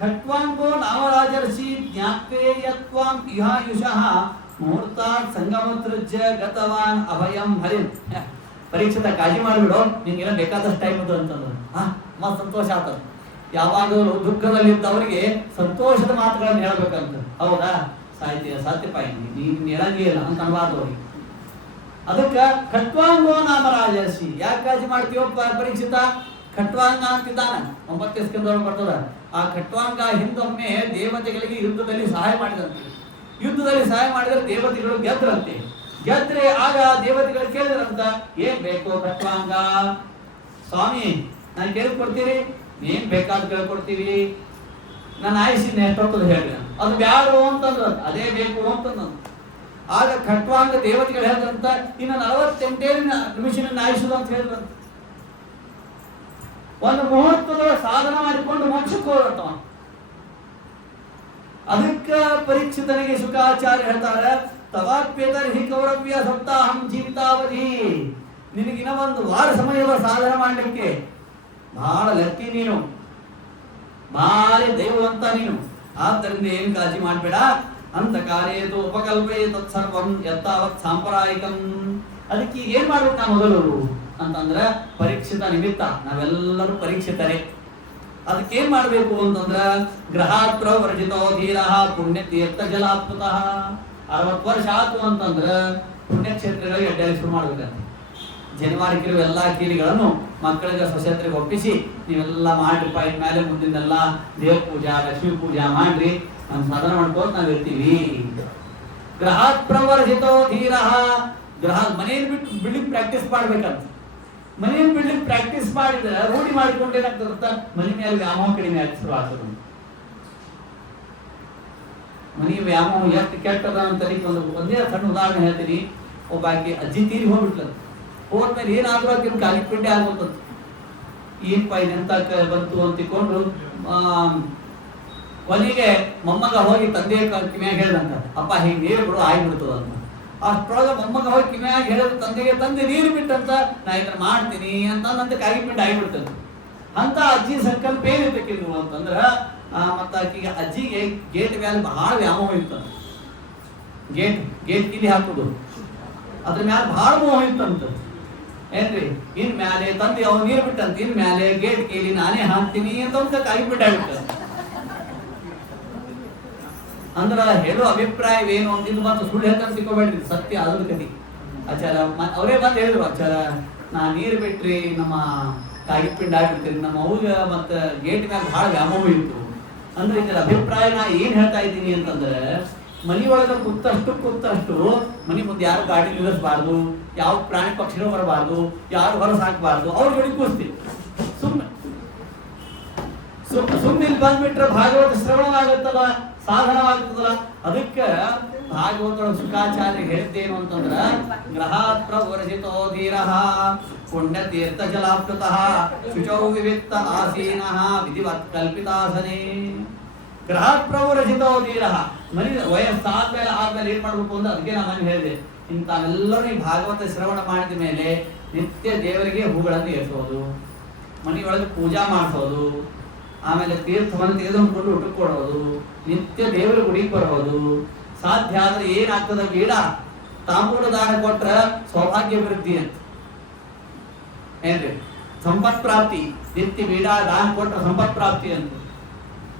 ಖಟ್ವಾಂಗೋ ನಾಮರಾಜರ್ಷಿ ಜ್ಞಾಪೇಯತ್ವಾಂ ಇಹಾಯುಷಃ ಮುಹೂರ್ತಾತ್ ಸಂಗಮೋತ್ಸೃಜ್ಯ ಗತವಾನ್ ಅಭಯಂ ಹರಿಂ. ಪರೀಕ್ಷಿತ ಕಾಳಜಿ ಮಾಡಿಬಿಡು, ನಿನ್ಗೆಲ್ಲ ಬೇಕಾದಷ್ಟು ಟೈಮ್ ಅದು ಅಂತಂದ್ರೆ ಮತ್ ಸಂತೋಷ ಆಗ್ತದೆ. ಯಾವಾಗಲೂ ದುಃಖದಲ್ಲಿದ್ದವರಿಗೆ ಸಂತೋಷದ ಮಾತುಗಳನ್ನು ಹೇಳ್ಬೇಕಂತ. ಹೌದಾ, ಸಾಹಿತ್ಯ ಸತ್ಯಪಾಯಿ ನೀನ್ ಹೇಳಂಗಿಲ್ಲ ಅಂತ ಅನ್ಬಾರ್ದು ಅವ್ರಿಗೆ. ಅದಕ್ಕ ಖಟ್ವಾಂಗೋ ನಾಮ ರಾಜರ್ಷಿ. ಯಾಕೆ ಕಾಳಜಿ ಮಾಡ್ತೀವೋ ಪರೀಕ್ಷಿತ? ಖಟ್ವಾಂಗ ಅಂತಿದ್ದಾನ 9ನೇ ಸ್ಕಂದದೊಳಗೆ ಬರ್ತದ. ಆ ಖಟ್ವಾಂಗ ಹಿಂದೊಮ್ಮೆ ದೇವತೆಗಳಿಗೆ ಯುದ್ಧದಲ್ಲಿ ಸಹಾಯ ಮಾಡಿದಂತೆ. ಯುದ್ಧದಲ್ಲಿ ಸಹಾಯ ಮಾಡಿದ್ರೆ ದೇವತೆಗಳು ಗೆದ್ರಂತೆ. ಗೆದ್ರೆ ಆಗ ದೇವತೆಗಳು ಕೇಳಿದ್ರಂತ, ಏನ್ ಬೇಕು ಖಟ್ವಾಂಗ? ಸ್ವಾಮಿ ನಾನು ಕೇಳ್ಕೊಡ್ತೀರಿ, ಏನ್ ಬೇಕಾದ್ ಕೇಳ್ಕೊಡ್ತೀವಿ, ನನ್ನ ಆಯುಷಿನ ಎಷ್ಟೊತ್ತದ ಹೇಳಿ. ಅದು ಬ್ಯಾರು ಅಂತಂದ್ರ ಅದೇ ಬೇಕು ಅಂತಂದ. ಆಗ ಖಟ್ವಾಂಗ ದೇವತೆಗಳು ಹೇಳಿದ್ರಂತ, ಇನ್ನು 48 ನಿಮಿಷ ಆಯುಷದ ಅಂತ ಹೇಳಿದ್ರಂತ. ಒಂದು ಮುಹೂರ್ತದ ಸಾಧನ ಮಾಡಿಕೊಂಡು ಮೋಕ್ಷಕ್ಕೆ ಹೋಗ್ರತ. ಅದಕ್ಕ ಪರೀಕ್ಷಿತನಿಗೆ ಶುಕಾಚಾರ್ಯ ಹೇಳ್ತಾರೆ, ತವಾಪ್ಯತರ್ಹಿ ಕೌರವ್ಯ ಸಪ್ತಾಹಂ ಜೀವಿತಾವಧಿ. ನಿನಗಿನ ಒಂದು ವಾರ ಸಮಯದ ಸಾಧನ ಮಾಡಲಿಕ್ಕೆ ಬಹಳ ಲಕ್ಕಿ ನೀನು, ಭಾರಿ ದೈವವಂತ ನೀನು. ಆದ್ದರಿಂದ ಏನು ಕಾಳಜಿ ಮಾಡಬೇಡ. ಅಂತ ಕಾರ್ಯೇತು ಉಪಕಲ್ಪೆ ತತ್ಸರ್ವಂ ಯತ್ತಾವತ್ ಸಾಂಪ್ರದಾಯಿಕಂ. ಅದಕ್ಕೆ ಏನ್ ಮಾಡ್ಬೇಕು ನಾ ಮೊದಲು ಅಂತಂದ್ರೆ ಪರೀಕ್ಷಿತ ನಿಮಿತ್ತ, ನಾವೆಲ್ಲರೂ ಪರೀಕ್ಷಿತರೇ. ಅದಕ್ಕೇನ್ ಮಾಡ್ಬೇಕು ಅಂತಂದ್ರ ಗ್ರಹಾತ್ ಪ್ರವರ್ಜಿತೋ ಧೀರಃ ಪುಣ್ಯ ತೀರ್ಥ ಜಲಾಪ್ತಃ. 60 ವರ್ಷ ಆತು ಅಂತಂದ್ರ ಪುಣ್ಯಕ್ಷೇತ್ರಗಳಿಗೆ ಅಡ್ಡಾಡಿ ಶುರು ಮಾಡ್ಬೇಕಂತ. ಜನವಾರಿಕಿರುವ ಎಲ್ಲಾ ಕೀಲಿಗಳನ್ನು ಮಕ್ಕಳಿಗೆ ಸ್ವಶಸ್ತ್ರಿಗೆ ಒಪ್ಪಿಸಿ ನೀವೆಲ್ಲ ಮಾಡ್ರಿಪ್ಪ. ಇನ್ಮೇಲೆ ಮುಂದಿನೆಲ್ಲ ದೇವ ಪೂಜಾ ಲಕ್ಷ್ಮೀ ಪೂಜಾ ಮಾಡ್ರಿ, ನಮ್ಮ ಸಾಧನ ಮಾಡ್ಕೋತ ನಾವಿರ್ತೀವಿ. ಗ್ರಹಾತ್ ಪ್ರವರ್ಜಿತೋ ಧೀರಃ. ಗ್ರಹ ಮನೆಯಲ್ಲಿ ಬಿಟ್ಟು ಬಿಲ್ಡಿಂಗ್ ಪ್ರಾಕ್ಟೀಸ್ ಮಾಡ್ಬೇಕಂತ. ಮನೆಯಲ್ಲಿ ಬಿಲ್ಡಿಂಗ್ ಪ್ರಾಕ್ಟೀಸ್ ಮಾಡಿದ್ರೆ ರೂಢಿ ಮಾಡಿಕೊಂಡೇನಾಗ್ತದ, ಮನೆ ಮೇಲೆ ವ್ಯಾಮೋಹ ಕಡಿಮೆ ಆಗ್ತದೆ. ಆಗ್ತದೆ ಮನೆ ವ್ಯಾಮೋಹ ಎಷ್ಟು ಕೆಟ್ಟದ ಅಂತ ಒಂದೇ ಸಣ್ಣ ಉದಾಹರಣೆ ಹೇಳ್ತೀನಿ. ಒಬ್ಬಾಕಿ ಅಜ್ಜಿ ತೀರಿ ಹೋಗ್ಬಿಟ್ಲ. ಹೋದ್ಮೇಲೆ ಏನಾದ್ರೂ ಆಕಿನ ಕಾಲಿಗೆ ಪಿಂಡೆ ಆಗೋತಂತ. ಏನಪ್ಪ ಇದೆಂತ ಬಂತು ಅಂತ ತಿಳ್ಕೊಂಡು ಕೊನೆಗೆ ಮೊಮ್ಮಗ ಹೋಗಿ ತಂದೆ ಕಿಮ್ಯಾಗ ಹೇಳಿದಂತ, ಅಪ್ಪ ಹೀಗೆ ನೀರು ಬಿಡು ಆಗ್ಬಿಡ್ತದ ಅಂತ. ಅಷ್ಟೊಳಗ ಮೊಮ್ಮಗ ಹೋಗಿ ಕಿಮ್ಯಾಗ ಹೇಳಿದ ತಂದೆಗೆ, ತಂದೆ ನೀರು ಬಿಟ್ಟಂತ ನಾ ಇದನ್ನ ಮಾಡ್ತೀನಿ ಅಂತ ಕಾಗಿ ಪಿಂಡ ಆಗಿಬಿಡ್ತಂತ. ಅಂತ ಅಜ್ಜಿ ಸಂಕಲ್ಪ ಏನಿರ್ತಕ್ಕಿದ್ರು ಅಂತಂದ್ರ ಮತ್ತ ಆಕಿಗೆ ಅಜ್ಜಿಗೆ ಗೇಟ್ ಮ್ಯಾಲ ಬಹಳ ವ್ಯಾಮೋಹ ಇತ್ತಂತ. ಗೇಟ್ ಕಿಲಿ ಹಾಕುದು ಅದ್ರ ಮ್ಯಾಲ ಬಹಳ ಮೋಹ ಇತ್ತಂತ. ಏನ್ರಿ, ಇನ್ ಮ್ಯಾಲೆ ತಂದೆ ಅವ್ನು ನೀರು ಬಿಟ್ಟಂತ, ಇನ್ ಮ್ಯಾಲೆ ಗೇಟ್ ಕೀಲಿ ನಾನೇ ಹಾಕ್ತೀನಿ ಅಂತ ಕಾಗಿ ಪಿಂಡ ಆಗಿಬಿಟ್ಟ. ಅಂದ್ರ ಹೇಳೋ ಅಭಿಪ್ರಾಯವೇನು ಅಂತಿದ್ದು ಮತ್ತು ಸುಳ್ಳು ಹೇಳ್ತಾನೆ ಸಿಕ್ಕೋಬೇಡ್ರಿ, ಸತ್ಯ ಅದ್ರ ಕತಿ. ಆಚಾರ ಅವರೇ ಬಂದು ಹೇಳಿದ್ರು, ಆಚಾರ ನಾ ನೀರು ಬಿಟ್ರಿ ನಮ್ಮ ಕಾಗಿ ಪಿಂಡ ಆಗ್ಬಿಡ್ತೀರಿ, ನಮ್ಮ ಅವ್ಗ ಮತ್ತ ಗೇಟ್ ಮ್ಯಾಲ ಬಹಳ ವ್ಯಾಮೋಹ ಇತ್ತು. ಅಂದ್ರೆ ಇದರ ಅಭಿಪ್ರಾಯ ನಾ ಏನ್ ಹೇಳ್ತಾ ಇದ್ದೀನಿ ಅಂತಂದ್ರೆ, ಮನಿ ಒಳಗ ಕೂತಷ್ಟು ಮನಿ ಮುಂದೆ ಯಾರು ಗಾಡಿ ನಿಲ್ಲಿಸಬಾರ್ದು, ಯಾವ ಪ್ರಾಣಿ ಪಕ್ಷಿಗಳು ಬರಬಾರ್ದು, ಯಾರು ಹೊರಸ್ ಹಾಕಬಾರ್ದು, ಅವ್ರ ಜೋಡಿ ಕೂಸ್ತೀವಿ. ಸುಮ್ಮನೆ ಇಲ್ಲಿ ಬಂದ್ಬಿಟ್ರೆ ಭಾಗವತ ಶ್ರವಣವಾಗುತ್ತಲ್ಲ, ಸಾಧನವಾಗುತ್ತದಲ್ಲ. ಅದಕ್ಕೆ ಭಾಗವತ ಶುಕಾಚಾರ್ಯ ಹೇಳಿದ್ದೇನು ಅಂತಂದ್ರ, ಗ್ರಹಾತ್ ಪ್ರವರ್ಜಿತೋ ಧೀರಃ ಪುಣ್ಯ ತೀರ್ಥ ಜಲಾಪ್ತಃ ಶುಚೌ ವಿವಿಕ್ತ ಆಸೀನಃ ವಿಧಿವತ್ ಕಲ್ಪಿತಾಸನೆ. ಗ್ರಹಾತ್ ಪ್ರವರ್ಜಿತೋ ಧೀರಃ. ಮನಿ ವಯಸ್ಸಾದ್ಮೇಲೆ ಏನ್ ಮಾಡ್ಬೇಕು ಅಂತ ಅದಕ್ಕೆ ನಾ ಮನೆ ಹೇಳಿದೆ. ಇಂಥವೆಲ್ಲರೂ ಈ ಭಾಗವತ ಶ್ರವಣ ಮಾಡಿದ ಮೇಲೆ ನಿತ್ಯ ದೇವರಿಗೆ ಹೂಗಳನ್ನು ಏರಿಸೋದು, ಮನೆಯೊಳಗೆ ಪೂಜಾ ಮಾಡಿಸೋದು, ಆಮೇಲೆ ತೀರ್ಥವನ್ನು ತೆಗೆದುಕೊಂಡು ಊಟಕ್ಕೆ ಕೊಡೋದು, ನಿತ್ಯ ದೇವರ ಗುಡಿಗೆ ಬರೋದು. ಸಾಧ್ಯ ಆದ್ರೆ ಏನಾಗ್ತದ, ಬೇಡ ತಾಂಬೂಲ ದಾನ ಕೊಟ್ರ ಸೌಭಾಗ್ಯ ವೃದ್ಧಿ ಅಂತ. ಏನ್ರಿ, ಸಂಪತ್ ಪ್ರಾಪ್ತಿ. ನಿತ್ಯ ಬೀಡ ದಾನ ಕೊಟ್ರ ಸಂಪತ್ ಪ್ರಾಪ್ತಿ ಅಂತ.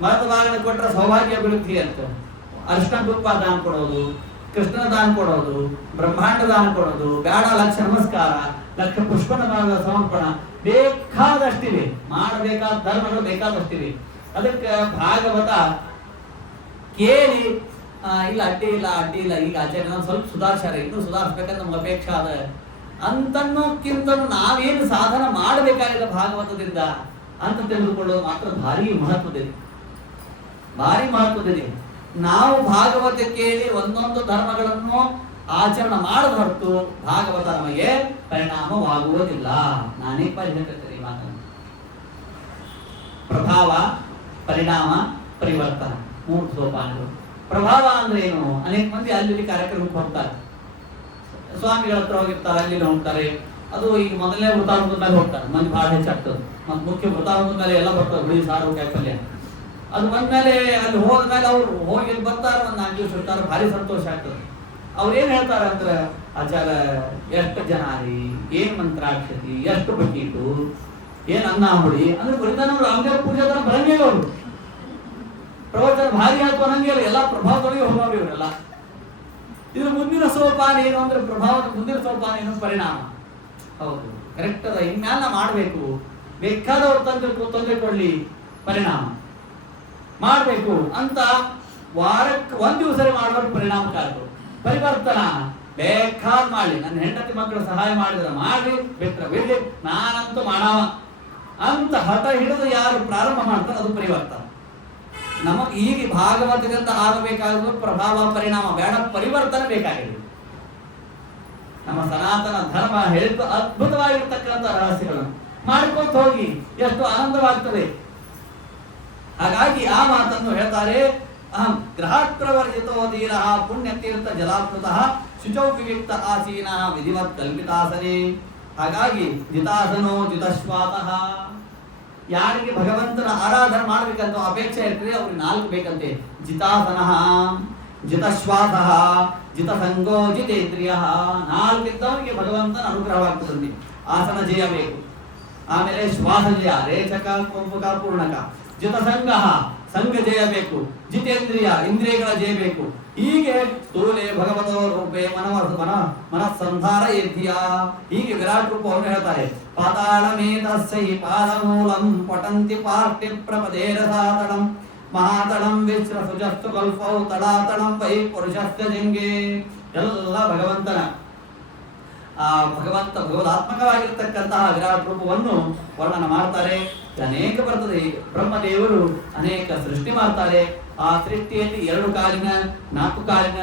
ಮರದ ಬಾಗಿನ ಕೊಟ್ರ ಸೌಭಾಗ್ಯ ವೃದ್ಧಿ ಅಂತ. ಅರ್ಶನ ತುಪ್ಪ ದಾನ ಕೊಡೋದು, ಕೃಷ್ಣನ ದಾನ ಕೊಡೋದು, ಬ್ರಹ್ಮಾಂಡ ದಾನ ಕೊಡೋದು, ಬೇಡ ಲಕ್ಷ ನಮಸ್ಕಾರ, ಲಕ್ಷ ಪುಷ್ಪನ ಸಮರ್ಪಣ, ಬೇಕಾದಷ್ಟಿವೆ. ಮಾಡಬೇಕಾದ ಧರ್ಮಗಳು ಬೇಕಾದಷ್ಟಿವೆ. ಅದಕ್ಕೆ ಭಾಗವತ ಕೇಳಿ ಇಲ್ಲ ಅಡ್ಡಿ ಇಲ್ಲ ಈಗ ಆಚಾರ್ಯ ಸ್ವಲ್ಪ ಸುಧಾರಿಸ್ಯಾರ, ಇನ್ನೂ ಸುಧಾರಿಸ್ಬೇಕಂತ ನಮ್ಗೆ ಅಪೇಕ್ಷೆ ಅದ ಅಂತನ್ನೋಕ್ಕಿಂತ ನಾವೇನು ಸಾಧನ ಮಾಡಬೇಕಾಗಿದೆ ಭಾಗವತದಿಂದ ಅಂತ ತಿಳಿದುಕೊಳ್ಳೋದು ಮಾತ್ರ ಭಾರಿ ಮಹತ್ವದಿದೆ. ನಾವು ಭಾಗವತ ಕೇಳಿ ಒಂದೊಂದು ಧರ್ಮಗಳನ್ನು ಆಚರಣೆ ಮಾಡದ ಹೊರತು ಭಾಗವತ ನಮಗೆ ಪರಿಣಾಮವಾಗುವುದಿಲ್ಲ. ನಾನೇ ಪರಿಹರಿಸುತ್ತೇನೆ ಈ ಮಾತನ್ನು. ಪ್ರಭಾವ, ಪರಿಣಾಮ, ಪರಿವರ್ತನ 3 ಸೋಪಾನಗಳು. ಪ್ರಭಾವ ಅಂದ್ರೆ ಏನು? ಅನೇಕ ಮಂದಿ ಅಲ್ಲಿ ಕಾರ್ಯಕ್ರಮಕ್ಕೆ ಹೋಗ್ತಾರೆ, ಸ್ವಾಮಿಗಳ ಹತ್ರ ಹೋಗಿರ್ತಾರೆ, ಅಲ್ಲಿ ಹೋಗ್ತಾರೆ. ಅದು ಈಗ ಮೊದಲನೇ ವೃತ್ತಾಂತದ ಮೇಲೆ ಹೋಗ್ತಾರೆ, ಮಂದಿ ಬಹಳ ಹೆಚ್ಚಾಗ್ತದೆ. ಮತ್ತು ಮುಖ್ಯ ವೃತ್ತಾಂತದ ಮೇಲೆ ಎಲ್ಲ ಬರ್ತಾರೆ, ಹುಳಿ ಸಾರು ಕಾಯಿಪಲ್ಯ. ಅದು ಬಂದ್ಮೇಲೆ ಅಲ್ಲಿ ಹೋದ್ಮೇಲೆ ಅವ್ರು ಹೋಗಿ ಬರ್ತಾರೆ, ಒಂದು 4 ದಿವಸ ಇರ್ತಾರೆ, ಭಾರಿ ಸಂತೋಷ ಆಗ್ತದೆ. ಅವ್ರು ಏನ್ ಹೇಳ್ತಾರ ಅಂದ್ರೆ, ಆಚಾರ ಎಷ್ಟು ಜನ ರೀ, ಏನ್ ಮಂತ್ರಾಕ್ಷತಿ, ಎಷ್ಟು ಬಕೀಟು, ಏನ್ ಅನ್ನ ಹುಳಿ ಅಂದ್ರೆ ಬರಿದಾನವ್ರು ರಾಮದೇವ್ರ ಪೂಜೆ ತರ ಬರಂಗಿಲ್ಲ ಅವರು. ಪ್ರವಚನ ಭಾರಿ ಆಯ್ತು ಅನ್ನಂಗಿಲ್ಲ, ಎಲ್ಲ ಪ್ರಭಾವದೊಳಗೆ ಹೋಗೋರು ಇವರೆಲ್ಲ. ಇದ್ರ ಮುಂದಿನ ಸೋಪಾನ ಏನು ಅಂದ್ರೆ ಪ್ರಭಾವದ ಮುಂದಿನ ಸೋಪಾನ ಏನು ಪರಿಣಾಮ. ಹೌದು ಕರೆಕ್ಟ್ ಅದ, ಇನ್ಮ್ಯಾಲ ಮಾಡಬೇಕು, ಬೇಕಾದವ್ರು ತೊಂದರೆ ಕೊಡ್ಲಿ, ಪರಿಣಾಮ ಮಾಡಬೇಕು ಅಂತ ವಾರಕ್ಕೆ ಒಂದ್ ದಿವಸ ಮಾಡೋರು ಪರಿಣಾಮಕಾರರು. ಪರಿವರ್ತನಾ ಬೇಕಾದ್ ಮಾಡ್ಲಿ, ನನ್ನ ಹೆಂಡತಿ ಮಕ್ಕಳು ಸಹಾಯ ಮಾಡಿದ್ರೆ ಮಾಡ್ಲಿ, ಬಿಟ್ರೆ ಬಿಡ್ಲಿ, ನಾನಂತೂ ಮಾಡಾವ ಅಂತ ಹಠ ಹಿಡಿದು ಯಾರು ಪ್ರಾರಂಭ ಮಾಡ್ತಾರೆ ಅದು ಪರಿವರ್ತನ. ನಮಗ್ ಈಗ ಭಾಗವತದಿಂದ ಆಗಬೇಕಾದ್ರು ಪ್ರಭಾವ ಪರಿಣಾಮ ಬೇಡ, ಪರಿವರ್ತನೆ ಬೇಕಾಗಿದೆ. ನಮ್ಮ ಸನಾತನ ಧರ್ಮ ಹೇಳಿದ್ದು ಅದ್ಭುತವಾಗಿರ್ತಕ್ಕಂಥ ರಹಸ್ಯಗಳನ್ನು ಮಾಡ್ಕೊಂತ ಹೋಗಿ ಎಷ್ಟು ಆನಂದವಾಗ್ತದೆ. ಹಾಗಾಗಿ ಆ ಮಾತನ್ನು ಹೇಳ್ತಾರೆ, ಅಹಂ ಗ್ರಹಾತ್ ಪ್ರವರ್ಜಿತೋ ಧೀರ ಪುಣ್ಯತೀರ್ಥ ಜಲಾಪ್ಲುತಃ ಶುಚೌ ವಿವಿಕ್ತ ಆಸೀನ ವಿಧಿವತ್ ಕಲ್ಪಿತಾಸನೆ. ಹಾಗಾಗಿ ಜಿತಾಸನೋ ಜಿತಶ್ವಾತಃ, ಯಾರಿಗೆ ಭಗವಂತನ ಆರಾಧನೆ ಮಾಡ್ಬೇಕಂತ ಅಪೇಕ್ಷೆ ಇರ್ತದೆ ಅವ್ರಿಗೆ 4 ಬೇಕಂತೆ. ಜಿತಾಸನಃ, ಜಿತಶ್ವಾಸಃ, ಜಿತಸಂಗೋ ಜಿತೇಂದ್ರಿಯ. 4 ಇದ್ದವನಿಗೆ ಭಗವಂತನ ಅನುಗ್ರಹವಾಗ್ತದೆ. ಆಸನ ಜಯ ಬೇಕು, ಆಮೇಲೆ ಶ್ವಾಸ ಜಯ, ರೇಚಕ ಕೊಂಪುಕ ಪೂರ್ಣಕ. ಜಿತಸಂಗ ಸಂಘ ಜಯ ಬೇಕು, ಜಿತೇಂದ್ರಿಯ ಇಂದ್ರಿಯಗಳ ಜಯ ಬೇಕು. ಹೀಗೆ ಸ್ಥೂಲೆ ಭಗವತೋ ರೂಪೇ ಮನಸ್ಸಂಧಾರ ಏಧ್ಯ. ಹೀಗೆ ವಿರಾಟ್ ರೂಪವನ್ನು ಹೇಳ್ತಾರೆ. ಪಾತಾಳಮೇತಸ್ಸೈ ಪಾದಮೂಲಂ ಪಟಂತಿ ಪಾರ್ಟಿ ಪ್ರಪದೇರಸಾತಳಂ ಮಹಾತಳಂ ವಿಶ್ರ ಸುಜಸ್ತು ಕಲ್ಪೌ ತಡಾತಳಂ ವೈ ಪುರುಷಸ್ಯ ಜಂಗೆ. ಎಲ್ಲ ಭಗವಂತನ ಭಗವದಾತ್ಮಕವಾಗಿರ್ತಕ್ಕಂತಹ ವಿರಾಟ್ ರೂಪವನ್ನು ವರ್ಣನ ಮಾಡ್ತಾರೆ. ಅನೇಕ ಬರ್ತದೆ. ಬ್ರಹ್ಮದೇವರು ಅನೇಕ ಸೃಷ್ಟಿ ಮಾಡ್ತಾರೆ. ಆ ಸೃಷ್ಟಿಯಲ್ಲಿ 2 ಕಾಲಿನ, 4 ಕಾಲಿನ,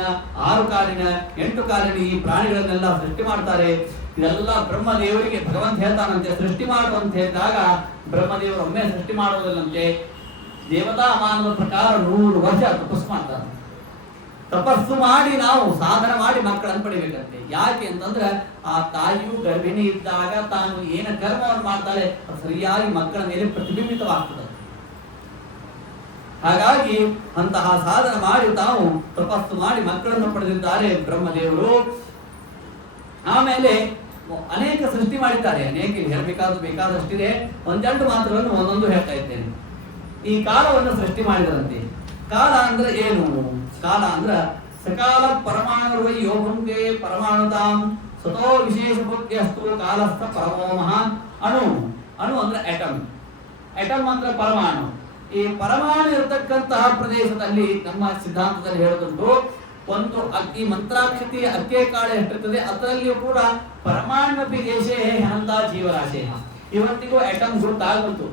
6 ಕಾಲಿನ, 8 ಕಾಲಿನ ಈ ಪ್ರಾಣಿಗಳನ್ನೆಲ್ಲ ಸೃಷ್ಟಿ ಮಾಡ್ತಾರೆ. ಇದೆಲ್ಲ ಬ್ರಹ್ಮದೇವರಿಗೆ ಭಗವಂತ ಹೇಳ್ತಾನಂತೆ ಸೃಷ್ಟಿ ಮಾಡುವಂತ ಹೇಳಿದಾಗ ಬ್ರಹ್ಮದೇವರು ಒಮ್ಮೆ ಸೃಷ್ಟಿ ಮಾಡುವುದಿಲ್ಲಂತೆ. ದೇವತಾ ಮಾನವ ಪ್ರಕಾರ 100 ವರ್ಷ ತಪಸ್ಸು ಮಾಡ್ತಾರೆ. ತಪಸ್ಸು ಮಾಡಿ ನಾವು ಸಾಧನ ಮಾಡಿ ಮಕ್ಕಳನ್ನು ಪಡಿಬೇಕಂತೆ. ಯಾಕೆ ಅಂತಂದ್ರೆ ಆ ತಾಯಿಯು ಗರ್ಭಿಣಿ ಇದ್ದಾಗ ತಾನು ಏನ ಕರ್ಮವನ್ನು ಮಾಡ್ತಾಳೆ ಅದು ಸರಿಯಾಗಿ ಮಕ್ಕಳ ಮೇಲೆ ಪ್ರತಿಬಿಂಬಿತವಾಗ್ತದೆ. ಹಾಗಾಗಿ ಅಂತಹ ಸಾಧನ ಮಾಡಿ ತಾವು ತಪಸ್ಸು ಮಾಡಿ ಮಕ್ಕಳನ್ನು ಪಡೆದಿದ್ದಾರೆ ಬ್ರಹ್ಮದೇವರು. ಆಮೇಲೆ ಅನೇಕ ಸೃಷ್ಟಿ ಮಾಡಿದ್ದಾರೆ. ಅನೇಕ ಬೇಕಾದಷ್ಟಿದೆ. 1-2 ಮಾತುಗಳನ್ನು ಒಂದೊಂದು ಹೇಳ್ತಾ ಇದ್ದೇನೆ. ಈ ಕಾಲವನ್ನು ಸೃಷ್ಟಿ ಮಾಡಿದರಂತೆ. ಕಾಲ ಅಂದ್ರೆ ಏನು? ಕಾಲ ಅಂದ್ರ ಸಕಾಲ ಪರಮಾಣು ಯೋಗುಂಗೆ ಪರಮಾಣುತಾಂ ಸ್ವತೋ ವಿಶೇಷ ಬುದ್ಧಿಯಸ್ತು ಕಾಲಸ್ಥ ಪರಮೋ ಮಹಾನ್. ಅಣು ಅಂದ್ರೆ ಅಟಮ್. ಅಟಮ್ ಅಂದ್ರೆ ಪರಮಾಣು. ಈ ಪರಮಾಣು ಇರತಕ್ಕಂತಹ ಪ್ರದೇಶದಲ್ಲಿ ನಮ್ಮ ಸಿದ್ಧಾಂತದಲ್ಲಿ ಹೇಳೋದುಂಟು, ಒಂದು ಅಕ್ಕಿ ಮಂತ್ರಾಕ್ಷತಿ ಅಕ್ಕೆ ಕಾಳು ಎಷ್ಟಿರ್ತದೆ ಅದರಲ್ಲಿಯೂ ಕೂಡ ಪರಮಾಣು ದೇಶೇ ಹಂತ ಜೀವರಾಶಿ. ಇವತ್ತಿಗೂ ಅಟಮ್ ಗುರುತಾಗುತ್ತು,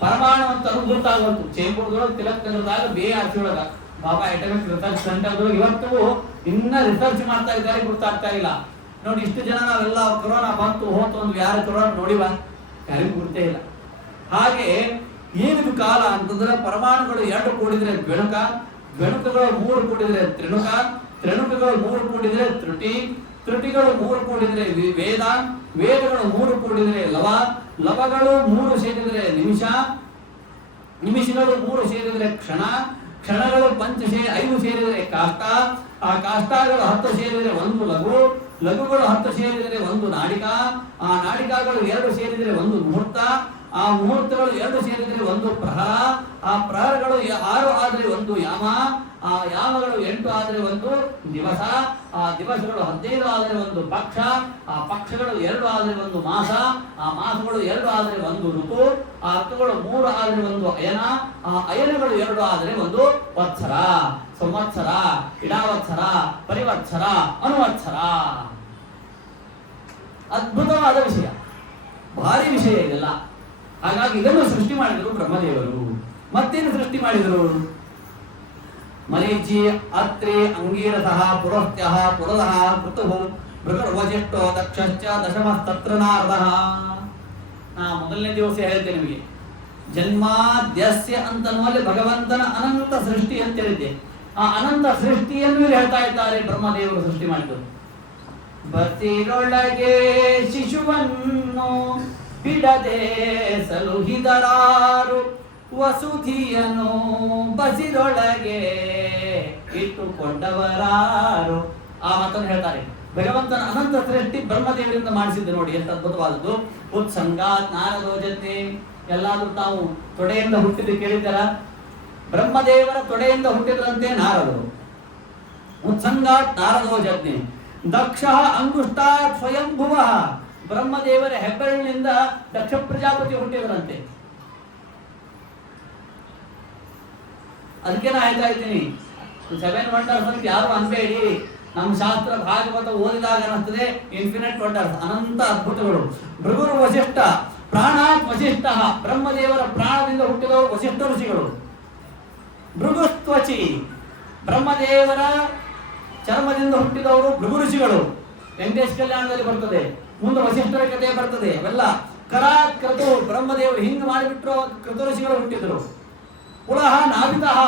ಪರಮಾಣು ಅಂತ ಗುರುತಾಗುತ್ತು. ಚೇಂಬೂರ್ದೊಳಗೆ ತಿಲಕ್ ನಗರದಾಗ BRC ಒಳಗ ಬಾಬಾ ಅಟಮಿಕ್ ರಿಸರ್ಚ್ ಸೆಂಟರ್ದೊಳಗೆ ಇವತ್ತು ಇನ್ನ ರಿಸರ್ಚ್ ಮಾಡ್ತಾ ಇದ್ದಾರೆ, ಗುರುತಾಗ್ತಾ ಇಲ್ಲ. ನೋಡಿ ಇಷ್ಟು ಜನ ನಾವೆಲ್ಲ ಕೊರೋನಾ ಬಂತು ಹೋತು ಒಂದು ಯಾರು ಕೊರೋನಾ ನೋಡಿವ, ಯಾರಿಗೂ ಗುರುತೇ ಇಲ್ಲ. ಹಾಗೆ ಏನಿದು ಕಾಲ ಅಂತಂದ್ರೆ ಪರಮಾಣುಗಳು 2 ಕೂಡಿದ್ರೆ ಬೆಣುಕ, ಬೆಣುಕಗಳು 3 ಕೂಡಿದ್ರೆ ತ್ರಿಣುಕ, ತ್ರಿಣುಕಗಳು 3 ಕೂಡಿದ್ರೆ ತ್ರುಟಿ, ತ್ರುಟಿಗಳು 3 ಕೂಡಿದ್ರೆ ವೇದ, ವೇದಗಳು 3 ಕೂಡಿದ್ರೆ ಲವ, ಲವಗಳು 3 ಸೇರಿದ್ರೆ ನಿಮಿಷ, ನಿಮಿಷಗಳು 3 ಸೇರಿದ್ರೆ ಕ್ಷಣ, ಕ್ಷಣಗಳು 5 ಸೇರಿದ್ರೆ ಕಾಷ್ಟ, ಆ ಕಾಷ್ಟಗಳು 10 ಸೇರಿದ್ರೆ 1 ಲಘು, ಲಘುಗಳು 10 ಸೇರಿದ್ರೆ 1 ನಾಡಿಕ, ಆ ನಾಡಿಕಗಳು 2 ಸೇರಿದ್ರೆ 1 ಮುಹೂರ್ತ, ಆ ಮುಹೂರ್ತಗಳು 2 ಸೇರಿದ್ರೆ 1 ಪ್ರಹರ, ಆ ಪ್ರಹರಗಳು 6 ಆದ್ರೆ 1 ಯಾಮ, ಆ ಯಾಮಗಳು 8 ಆದ್ರೆ 1 ದಿವಸ, ಆ ದಿವಸಗಳು 15 ಆದ್ರೆ 1 ಪಕ್ಷ, ಆ ಪಕ್ಷಗಳು 2 ಆದ್ರೆ 1 ಮಾಸ, ಆ ಮಾಸಗಳು 2 ಆದ್ರೆ 1 ಋತು, ಆ ಋತುಗಳು 3 ಆದ್ರೆ 1 ಅಯನ, ಆ ಅಯನಗಳು 2 ಆದ್ರೆ 1 ವತ್ಸರ, ಸಂವತ್ಸರ, ಇಡಾವತ್ಸರ, ಪರಿವತ್ಸರ, ಅನುವತ್ಸರ. ಅದ್ಭುತವಾದ ವಿಷಯ, ಭಾರಿ ವಿಷಯ ಇದೆಲ್ಲ. ಹಾಗಾಗಿ ಇದನ್ನು ಸೃಷ್ಟಿ ಮಾಡಿದರು ಬ್ರಹ್ಮದೇವರು. ಮತ್ತೇನು ಸೃಷ್ಟಿ ಮಾಡಿದರು? ಮರೀಚಿ, ಅತ್ರಿ, ಅಂಗೀರಸಃ, ಪುರಸ್ತ್ಯಃ, ಪುರದಃ, ಋತುಃ, ಭೃಗರ್ವಜಿಷ್ಟೋ, ದಕ್ಷಶ್ಚ, ದಶಮಸ್ತತ್ರ ನಾರದಃ. ನಾ ಮೊದಲನೇ ದಿವಸ ಹೇಳಿದ್ದೆ ನಿಮಗೆ, ಜನ್ಮಾದ್ಯಸ್ಯ ಅಂತನ್ನುವಲ್ಲಿ ಭಗವಂತನ ಅನಂತ ಸೃಷ್ಟಿ ಅಂತ ಹೇಳಿದ್ದೆ. ಆ ಅನಂತ ಸೃಷ್ಟಿಯನ್ನು ಇಲ್ಲಿ ಹೇಳ್ತಾ ಇದ್ದಾರೆ ಬ್ರಹ್ಮದೇವರು ಸೃಷ್ಟಿ ಮಾಡಿದರು. ಬಸಿರೊಳಗೆ ಶಿಶುವನ್ನು ಬಿಡದೆ ಸಲುಹಿದರಾರು, ವಸುಧಿಯನು ಬಸಿರೊಳಗೆ ಇಟ್ಟುಕೊಂಡವರಾರು. ಆ ಮಾತನ್ನು ಹೇಳ್ತಾರೆ. ಭಗವಂತನ ಅನಂತ ಸೃಷ್ಟಿ ಬ್ರಹ್ಮದೇವರಿಂದ ಮಾಡಿಸಿದ್ದು ನೋಡಿ ಎಷ್ಟು ಅದ್ಭುತವಾದದ್ದು. ಉತ್ಸಂಗಾತ್ ನಾರದೋ ಜನ್ಮೇ, ಎಲ್ಲಾದ್ರೂ ತಾವು ತೊಡೆಯಿಂದ ಹುಟ್ಟಿದ್ದು ಕೇಳಿದ್ದಾರ? ಬ್ರಹ್ಮದೇವರ ತೊಡೆಯಿಂದ ಹುಟ್ಟಿದ್ರಂತೆ ನಾರದರು. ಉತ್ಸಂಗಾತ್ ನಾರದೋ ಜನ್ಮೇ ದಕ್ಷ ಅಂಗುಷ್ಟಾತ್ ಸ್ವಯಂಭುವ, ಬ್ರಹ್ಮದೇವರ ಹೆಬ್ಬೆರಳಿನಿಂದ ದಕ್ಷ ಪ್ರಜಾಪತಿ ಹುಟ್ಟಿದರಂತೆ. ಅದಕ್ಕೆ ನಾ ಹೇಳ್ತಾ ಇದ್ದೀನಿ, 7 ವಂಡರ್ಸ್ ಅಂತ ಯಾರು ಅನ್ಬೇಡಿ. ನಮ್ಮ ಶಾಸ್ತ್ರ ಭಾಗವತ ಓದಿದಾಗ ಅನ್ನಿಸ್ತದೆ ಇನ್ಫಿನಿಟ್ ವಂಡರ್ಸ್, ಅನಂತ ಅದ್ಭುತಗಳು. ಭೃಗುರು ವಸಿಷ್ಠ ಪ್ರಾಣಾತ್ ವಸಿಷ್ಠ, ಬ್ರಹ್ಮದೇವರ ಪ್ರಾಣದಿಂದ ಹುಟ್ಟಿದವರು ವಸಿಷ್ಠ ಋಷಿಗಳು. ಭೃಗುಸ್ತ್ವಚಿ, ಬ್ರಹ್ಮದೇವರ ಚರ್ಮದಿಂದ ಹುಟ್ಟಿದವರು ಭೃಗು ಋಷಿಗಳು. ವೆಂಕಟೇಶ್ ಕಲ್ಯಾಣದಲ್ಲಿ ಬರ್ತದೆ, ಮುಂದೆ ವಸಿಷ್ಠರ ಕಥೆ ಬರ್ತದೆ. ಅವೆಲ್ಲ ಕರಾತ್ ಕ್ರತು, ಬ್ರಹ್ಮದೇವರು ಹಿಂಗ್ ಮಾಡಿಬಿಟ್ರು, ಕ್ರತು ಋಷಿಗಳು ಹುಟ್ಟಿದ್ರು. ಪುಲಹ ನಾವಿತಃ,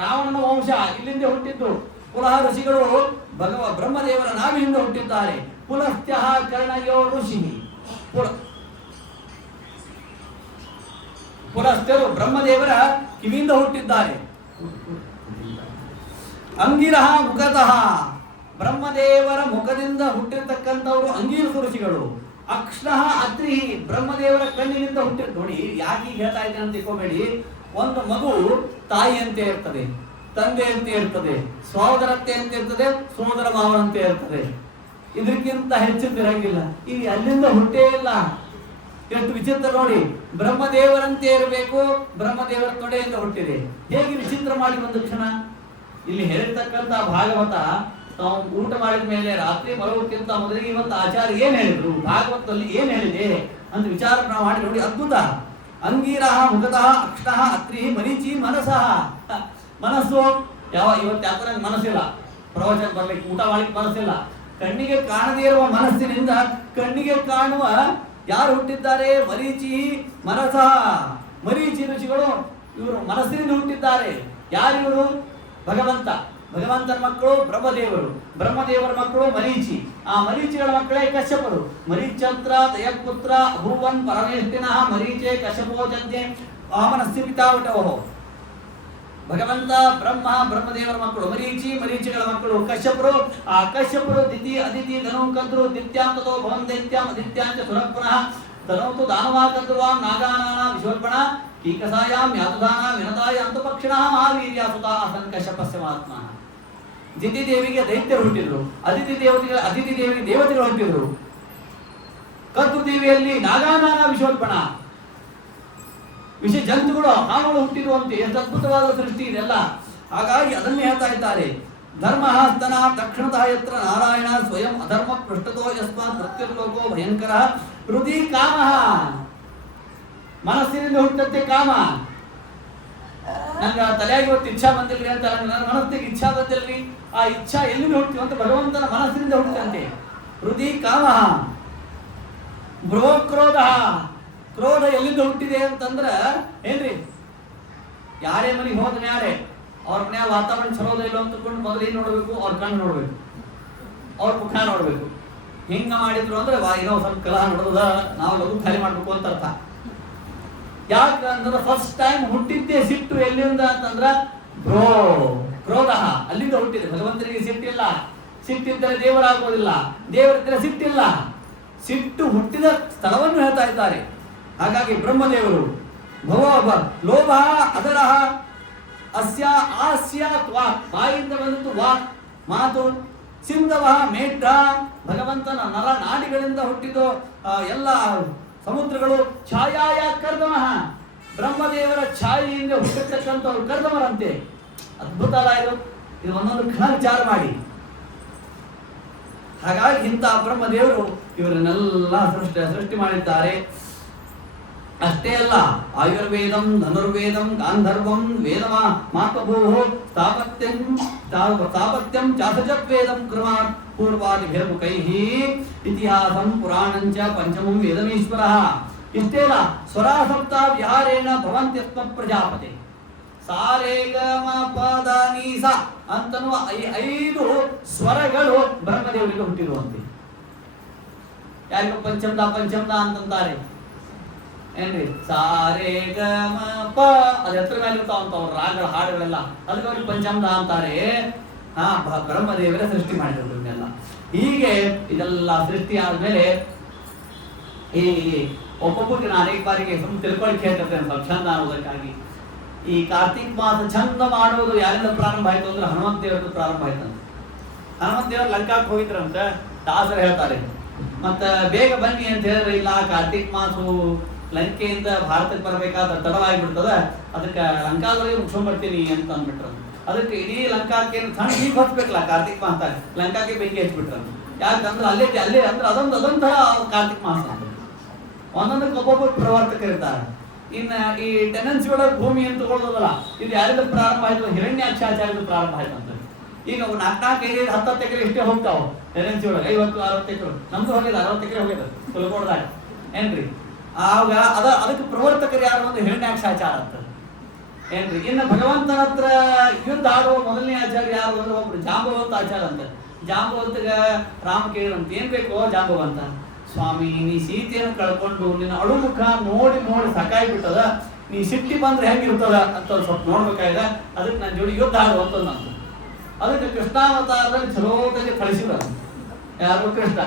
ರಾವಣನ ವಂಶ ಇಲ್ಲಿಂದ ಹುಟ್ಟಿದ್ದು. ಪುಲಹ ಋಷಿಗಳು ಬ್ರಹ್ಮದೇವರ ನಾವಿನಿಂದ ಹುಟ್ಟಿದ್ದಾರೆ. ಪುಲಸ್ತ್ಯಃ ಕರ್ಣಯೋ ಋಷಿ, ಪುಲಸ್ತ್ಯರು ಬ್ರಹ್ಮದೇವರ ಕಿವಿಯಿಂದ ಹುಟ್ಟಿದ್ದಾರೆ. ಅಂಗಿರಹ ಮುಖತಃ, ಬ್ರಹ್ಮದೇವರ ಮುಖದಿಂದ ಹುಟ್ಟಿರ್ತಕ್ಕಂಥವರು ಅಂಗೀರಸ ಋಷಿಗಳು. ಅಕ್ಷ್ಣಃ ಅತ್ರಿ, ಬ್ರಹ್ಮದೇವರ ಕಣ್ಣಿನಿಂದ ಹುಟ್ಟಿರ್. ನೋಡಿ ಯಾಕೆ ಈಗ ಹೇಳ್ತಾ ಇದ್ದೇನೆ ಅಂತ ತಿಳ್ಕೋಬೇಡಿ. ಒಂದು ಮಗು ತಾಯಿಯಂತೆ ಇರ್ತದೆ, ತಂದೆಯಂತೆ ಇರ್ತದೆ, ಸಹೋದರತೆ ಅಂತ ಇರ್ತದೆ, ಸೋದರ ಮಾವನಂತೆ ಇರ್ತದೆ. ಇದಕ್ಕಿಂತ ಹೆಚ್ಚಿದ್ದಿರಂಗಿಲ್ಲ. ಈಗ ಅಲ್ಲಿಂದ ಹುಟ್ಟೇ ಇಲ್ಲ. ಎಷ್ಟು ವಿಚಿತ್ರ ನೋಡಿ. ಬ್ರಹ್ಮದೇವರಂತೆ ಇರಬೇಕು, ಬ್ರಹ್ಮದೇವರ ತೊಡೆಯಿಂದ ಹುಟ್ಟಿದೆ. ಹೇಗೆ ವಿಚಿತ್ರ ಮಾಡಿ ಒಂದು ಕ್ಷಣ. ಇಲ್ಲಿ ಹೇಳಿರ್ತಕ್ಕಂಥ ಭಾಗವತ ನಾವು ಊಟ ಮಾಡಿದ ಮೇಲೆ ರಾತ್ರಿ ಮಲಗೋಕ್ಕಿಂತ ಮೊದಲಿಗೆ ಇವತ್ತು ಆಚಾರ್ಯ ಏನ್ ಹೇಳಿದ್ರು, ಭಾಗವತದಲ್ಲಿ ಏನ್ ಹೇಳಿದೆ ಅಂತ ವಿಚಾರ ನಾವು ಮಾಡಿ ನೋಡಿ. ಅದ್ಭುತ. ಅಂಗೀರಹ ಮುಖತಃ ಅಕ್ಷಃ ಅತ್ರಿ ಮರೀಚಿ ಮನಸಃ, ಮನಸ್ಸು ಇವತ್ತು ಯಾಕೋ ನಂಗೆ ಮನಸ್ಸಿಲ್ಲ, ಪ್ರವಚನ ಬರ್ಲಿಕ್ಕೆ ಊಟ ಮಾಡ್ಲಿಕ್ಕೆ ಮನಸ್ಸಿಲ್ಲ. ಕಣ್ಣಿಗೆ ಕಾಣದೇ ಇರುವ ಮನಸ್ಸಿನಿಂದ ಕಣ್ಣಿಗೆ ಕಾಣುವ ಯಾರು ಹುಟ್ಟಿದ್ದಾರೆ? ಮರೀಚಿ ಮನಸಃ, ಮರೀಚಿ ಋಷಿಗಳು ಇವರು ಮನಸ್ಸಿನಿಂದ ಹುಟ್ಟಿದ್ದಾರೆ. ಯಾರಿವರು? ಭಗವಂತ. ಭಗವಂತನ ಮಕ್ಕಳು ಬ್ರಹ್ಮದೇವರು, ಬ್ರಹ್ಮದೇವರ ಮಕ್ಕಳು ಮರೀಚಿ. ಆ ಮರೀಚಿಗಳ ಮಕ್ಕಳೇ ಕಶ್ಯಪರು. ಮರೀಚಂತ್ರ ದಯಪುತ್ರ ಭೂವನ್ ಪರಮೇಷ್ಠಿನಃ ಮರೀಚೆ ಕಶ್ಯಪೋ ಜಂತೆ ವಾಮನಸ್ಯ ಪಿತಾವಟವೋ. ಭಗವಂತ ಬ್ರಹ್ಮ, ಬ್ರಹ್ಮದೇವರ ಮಕ್ಕಳು ಮರೀಚಿ, ಮರೀಚಿಗಳ ಮಕ್ಕಳು ಕಶ್ಯಪರು. ಆ ಕಶ್ಯಪರು ದಿತಿ ಅದಿತಿ ಧನು ಕದ್ರು ದಿತ್ಯಾಂತೋ ಭವನ್ ದೈತ್ಯಂ ಅದಿತ್ಯಾಂಚ ಸುರಪುನಃ ಧನೌತು ದಾನವಾಕದ್ರುವಾಂ ನಾಗಾನಾನ ವಿಶ್ವರ್ಪಣ ಕೀಕಸಾಯಾಂ ಯಾತುದಾನ ವಿನತಾಯ ಅಂತಪಕ್ಷಿಣಃ ಮಹಾವೀರ್ಯ ಸುತ ಅಸನ್ ಕಶ್ಯಪಸ್ಯ ಮಹಾತ್ಮ. ದಿತಿ ದೇವಿಗೆ ದೈತ್ಯರು ಹುಟ್ಟಿದ್ರು, ಅದಿತಿ ದೇವಿಗೆ ದೇವತೆಗಳು ಹುಟ್ಟಿದ್ರು. ಕದ್ರು ದೇವಿಯಲ್ಲಿ ನಾಗಾನಾನ ವಿಶ್ವರ್ಪಣ, ವಿಷ ಜಂತುಗಳು ಹಾವುಗಳು ಹುಟ್ಟಿರುವಂತೆ. ಎಷ್ಟು ಅದ್ಭುತವಾದ ಸೃಷ್ಟಿ ಇದೆಲ್ಲ. ಹಾಗಾಗಿ ಅದನ್ನೇ ಹೇಳ್ತಾ ಇದ್ದಾರೆ. ಧರ್ಮಹಸ್ತನ ದಕ್ಷಿಣತಃ ಯತ್ರ ನಾರಾಯಣ ಸ್ವಯಂ ಅಧರ್ಮ ಪೃಷ್ಠತೋ ಯಸ್ಮಾತ್ ಮೃತ್ಯುರ್ಲೋಕೋ ಭಯಂಕರ ಹೃದಯ ಕಾಮಃ, ಮನಸ್ಸಿನಿಂದ ಹುಟ್ಟತ್ತೆ ಕಾಮ. ನಂಗೆ ತಲೆಯಾಗಿ ಇವತ್ತು ಇಚ್ಛಾ ಬಂದಿಲ್ರಿ ಅಂತ, ನನ್ನ ಮನಸ್ಸಿಗೆ ಇಚ್ಛಾ ಬಂದಿಲ್ರಿ. ಆ ಇಚ್ಛಾ ಎಲ್ಲಿಂದ ಹುಟ್ಟಿತು ಅಂತ ಭಗವಂತನ ಮನಸ್ಸಿನಿಂದ ಹುಟ್ಟಂತೆ. ಹೃದಯ ಕಾಮಃ. ಬೃಹಕ್ರೋಧ, ಕ್ರೋಧ ಎಲ್ಲಿಂದ ಹುಟ್ಟಿದೆ ಅಂತಂದ್ರ ಏನ್ರಿ? ಯಾರೇ ಮನೆಗೆ ಹೋದ ಯಾರೇ ಅವ್ರ ಮನೆಯ ವಾತಾವರಣ ಚಲೋದ ಇಲ್ಲ ಅಂತಕೊಂಡು ಮೊದಲು ಏನ್ ನೋಡ್ಬೇಕು? ಅವ್ರ ಕಣ್ಣು ನೋಡ್ಬೇಕು, ಅವ್ರ ಮುಖ ನೋಡ್ಬೇಕು. ಹಿಂಗ ಮಾಡಿದ್ರು ಅಂದ್ರೆ ಏನೋ ಸ್ವಲ್ಪ ಕಲಹ ನೋಡೋದ, ನಾವು ಲಘು ಖಾಲಿ ಮಾಡ್ಬೇಕು ಅಂತ ಅರ್ಥ. ಯಾಕಂದ್ರೆ ಫಸ್ಟ್ ಟೈಮ್ ಹುಟ್ಟಿದ್ದೇ ಸಿಟ್ಟು ಎಲ್ಲಿಂದ ಅಂತಂದ್ರ ಕ್ರೋಧ, ಅಲ್ಲಿಂದ ಹುಟ್ಟಿದೆ. ಭಗವಂತನಿಗೆ ಸಿಟ್ಟಿಲ್ಲ, ಸಿಟ್ಟಿದ್ದರೆ ದೇವರಾಗೋದಿಲ್ಲ, ದೇವರಿದ್ದರೆ ಸಿಟ್ಟಿಲ್ಲ. ಸಿಟ್ಟು ಹುಟ್ಟಿದ ಸ್ಥಳವನ್ನು ಹೇಳ್ತಾ ಇದ್ದಾರೆ. ಹಾಗಾಗಿ ಬ್ರಹ್ಮದೇವರು ಲೋಭ ಅದರಹ ಅಸ್ಯ ಆಸ್ಯ ವಾಕ್, ಬಾಯಿಂದ ಬಂದದ್ದು ವಾಕ್ ಮಾತು. ಸಿಂಧವ ಮೇಢ್ರ, ಭಗವಂತನ ನರ ನಾಡಿಗಳಿಂದ ಹುಟ್ಟಿದ ಎಲ್ಲ ಸಮುದ್ರಗಳು. ಛಾಯಾಯ ಕರ್ದಮಃ, ಬ್ರಹ್ಮದೇವರ ಛಾಯೆಯಿಂದ ಹುಟ್ಟಿರ್ತಕ್ಕಂಥವ್ರು ಕರ್ದಮರಂತೆ. ಅದ್ಭುತ ಅಲ್ಲ ಇದು? ಇದು ಒಂದೊಂದು ಕ್ಷಣ ವಿಚಾರ ಮಾಡಿ. ಹಾಗಾಗಿ ಇಂಥ ಬ್ರಹ್ಮದೇವರು ಇವರನ್ನೆಲ್ಲ ಸೃಷ್ಟಿ ಮಾಡಿದ್ದಾರೆ. ಅಷ್ಟೇ ಅಲ್ಲ, ಆಯುರ್ವೇದಂ ಧನುರ್ವೇದಂ ಗಾಂಧರ್ವಂ ವೇದಮ ಮಾತ್ಮಭೂಃ ಸ್ಥಾಪತ್ಯಂ ಚಾಸಜವೇದಂ ಕೃಮಾತ್ ಪೂರ್ವಾದಿಭಿರ್ಮುಖೈಃ ಇತಿಹಾಸಂ ಪುರಾಣಂಚ ಪಂಚಮಂ ವೇದಮೀಶ್ವರಃ. ಇಷ್ಟೇ ಅಲ್ಲ, ಸ್ವರಾಸಪ್ತ ವಿಹಾರೇಣ ಭವಂತ್ಯಸ್ಮ ಪ್ರಜಾಪತಿ. ಸಾರೇಗಮ ಪದ ನೀಸ ಅಂತನ್ನುವ 5 ಸ್ವರಗಳು ಬ್ರಹ್ಮದೇವರಿಗೆ ಹುಟ್ಟಿರುವಂತೆ. ಯಾರಿಗೂ ಪಂಚಮದ ಅಂತಂತಾರೆ ಏನ್ರಿ? ಸಾರೇ ಗಮ ಪ, ಅದ ಎತ್ತರ ಮೇಲೆ ಇರ್ತಾವಂತ ಅವ್ರ ರಾಗಗಳ ಹಾಡುಗಳೆಲ್ಲ, ಅದಕ್ಕೆ ಅವ್ರಿಗೆ ಪಂಚಮದ ಅಂತಾರೆ. ಬ್ರಹ್ಮದೇವರ ಸೃಷ್ಟಿ ಮಾಡಿದ್ರು ಇವನ್ನೆಲ್ಲ. ಹೀಗೆ ಇದೆಲ್ಲ ಸೃಷ್ಟಿ ಆದ್ಮೇಲೆ ಈ ಒಬ್ಬೊಬ್ಬರಿಗೆ ನಾನು ಅನೇಕ ಬಾರಿಗೆ ಸುಮ್ಮನೆ ತಿಳ್ಕೊಳಿಕ್ಕೆ ಹೇಳ್ತಿರ್ತೇನೆ ಸ್ವಲ್ಪ ಚಂದ ಅನ್ನೋದಕ್ಕಾಗಿ. ಈ ಕಾರ್ತಿಕ್ ಮಾಸ ಚಂದ ಮಾಡುವುದು ಯಾರಿಂದ ಪ್ರಾರಂಭ ಆಯ್ತು ಅಂದ್ರೆ ಹನುಮಂತ ದೇವರದ್ದು ಪ್ರಾರಂಭ ಆಯ್ತಂತ. ಹನುಮಂತ ದೇವರು ಲಂಕಾಕ್ಕೆ ಹೋಗಿದ್ರಂತ ದಾಸರು ಹೇಳ್ತಾರೆ. ಮತ್ತ ಬೇಗ ಬನ್ನಿ ಅಂತ ಹೇಳಿದ್ರೆ ಇಲ್ಲ ಕಾರ್ತಿಕ್ ಮಾಸವು ಲಂಕೆಯಿಂದ ಭಾರತಕ್ಕೆ ಬರಬೇಕಾದ್ರೆ ತಡವಾಗಿಬಿಡ್ತದ, ಅದಕ್ಕೆ ಲಂಕಾದೊಳಗೆ ಮುಗಿಸ್ಕೊಂಡ್ಬರ್ತೀನಿ ಅಂತ ಅಂದ್ಬಿಟ್ರು. ಅದಕ್ಕೆ ಇಡೀ ಲಂಕಾಕ್ಕೆ ಸಣ್ಣ ಈಗ ಹೊತ್ಬೇಕಲ್ಲ ಕಾರ್ತಿಕ್ ಮಾಸ, ಲಂಕಾಕ್ಕೆ ಬೆಂಕಿ ಹಚ್ಬಿಟ್ರು. ಯಾಕಂದ್ರೆ ಅಲ್ಲೇ ಅಂದ್ರೆ ಅದೊಂಥರ ಕಾರ್ತಿಕ್ ಮಾಸ ಅಂತ ಒಂದೊಂದಕ್ಕೆ ಒಬ್ಬೊಬ್ಬರು ಪ್ರವರ್ತಕರು ಇರ್ತಾರೆ. ಇನ್ನು ಈ ಟೆನೆನ್ಸಿ ಒಳಗೆ ಭೂಮಿ ಅಂತ ತಗೊಳ್ಳೋದಲ್ಲ, ಇದು ಯಾರಿಂದ ಪ್ರಾರಂಭ ಆಯ್ತು? ಹಿರಣ್ಯಾಕ್ಷಾಚಾರ್ಯದ ಪ್ರಾರಂಭ ಆಯ್ತು ಅಂತ. ಈಗ 4-5 10 ಎಕರೆ ಇಷ್ಟೇ ಹೋಗ್ತಾವ ಟೆನೆನ್ಸಿ ಒಳಗೆ, 50-60 ಎಕರೆ. ನಮ್ದು ಹೋಗಿದೆ 60 ಎಕರೆ ಹೋಗಿದೆ ಕುಲಕೋಟದಾಗ ಏನ್ರಿ. ಆಗ ಅದಕ್ಕೆ ಪ್ರವರ್ತಕರು ಯಾರು ಅಂದ್ರೆ ಹಿರಣ್ಯಾಕ್ಷಾಚಾರ ಅಂತ ಏನ್ರಿ. ಇನ್ನು ಭಗವಂತನ ಹತ್ರ ಯುದ್ಧ ಆಡುವ ಮೊದಲನೇ ಆಚಾರ್ಯ ಯಾರು ಅಂದ್ರೆ ಒಬ್ರು ಜಾಂಬವಂತ ಆಚಾರ ಅಂತ. ಜಾಂಬವಂತಗ ರಾಮ ಕೇಳಿದಂತ ಏನ್ ಬೇಕು ಜಾಂಬವಂತ, ಸ್ವಾಮಿ ನೀ ಸೀತೆಯನ್ನು ಕಳ್ಕೊಂಡು ನಿನ್ನ ಅಳುಮುಖ ನೋಡಿ ಸಾಕಾಗ್ಬಿಟ್ಟದ, ನೀ ಸಿಟ್ಟಿ ಬಂದ್ರೆ ಹೆಂಗಿರ್ತದ ಅಂತ ಸ್ವಲ್ಪ ನೋಡ್ಬೇಕಾಗಿದೆ, ಅದಕ್ಕೆ ನನ್ನ ಜೋಡಿ ಯುದ್ಧ ಆಡುವಂತ ನಂತ. ಅದಕ್ಕೆ ಕೃಷ್ಣಾವತಾರದಲ್ಲಿ ಚಲೋದಲ್ಲಿ ಕಳಿಸಿದ ಯಾರು ಕೃಷ್ಣ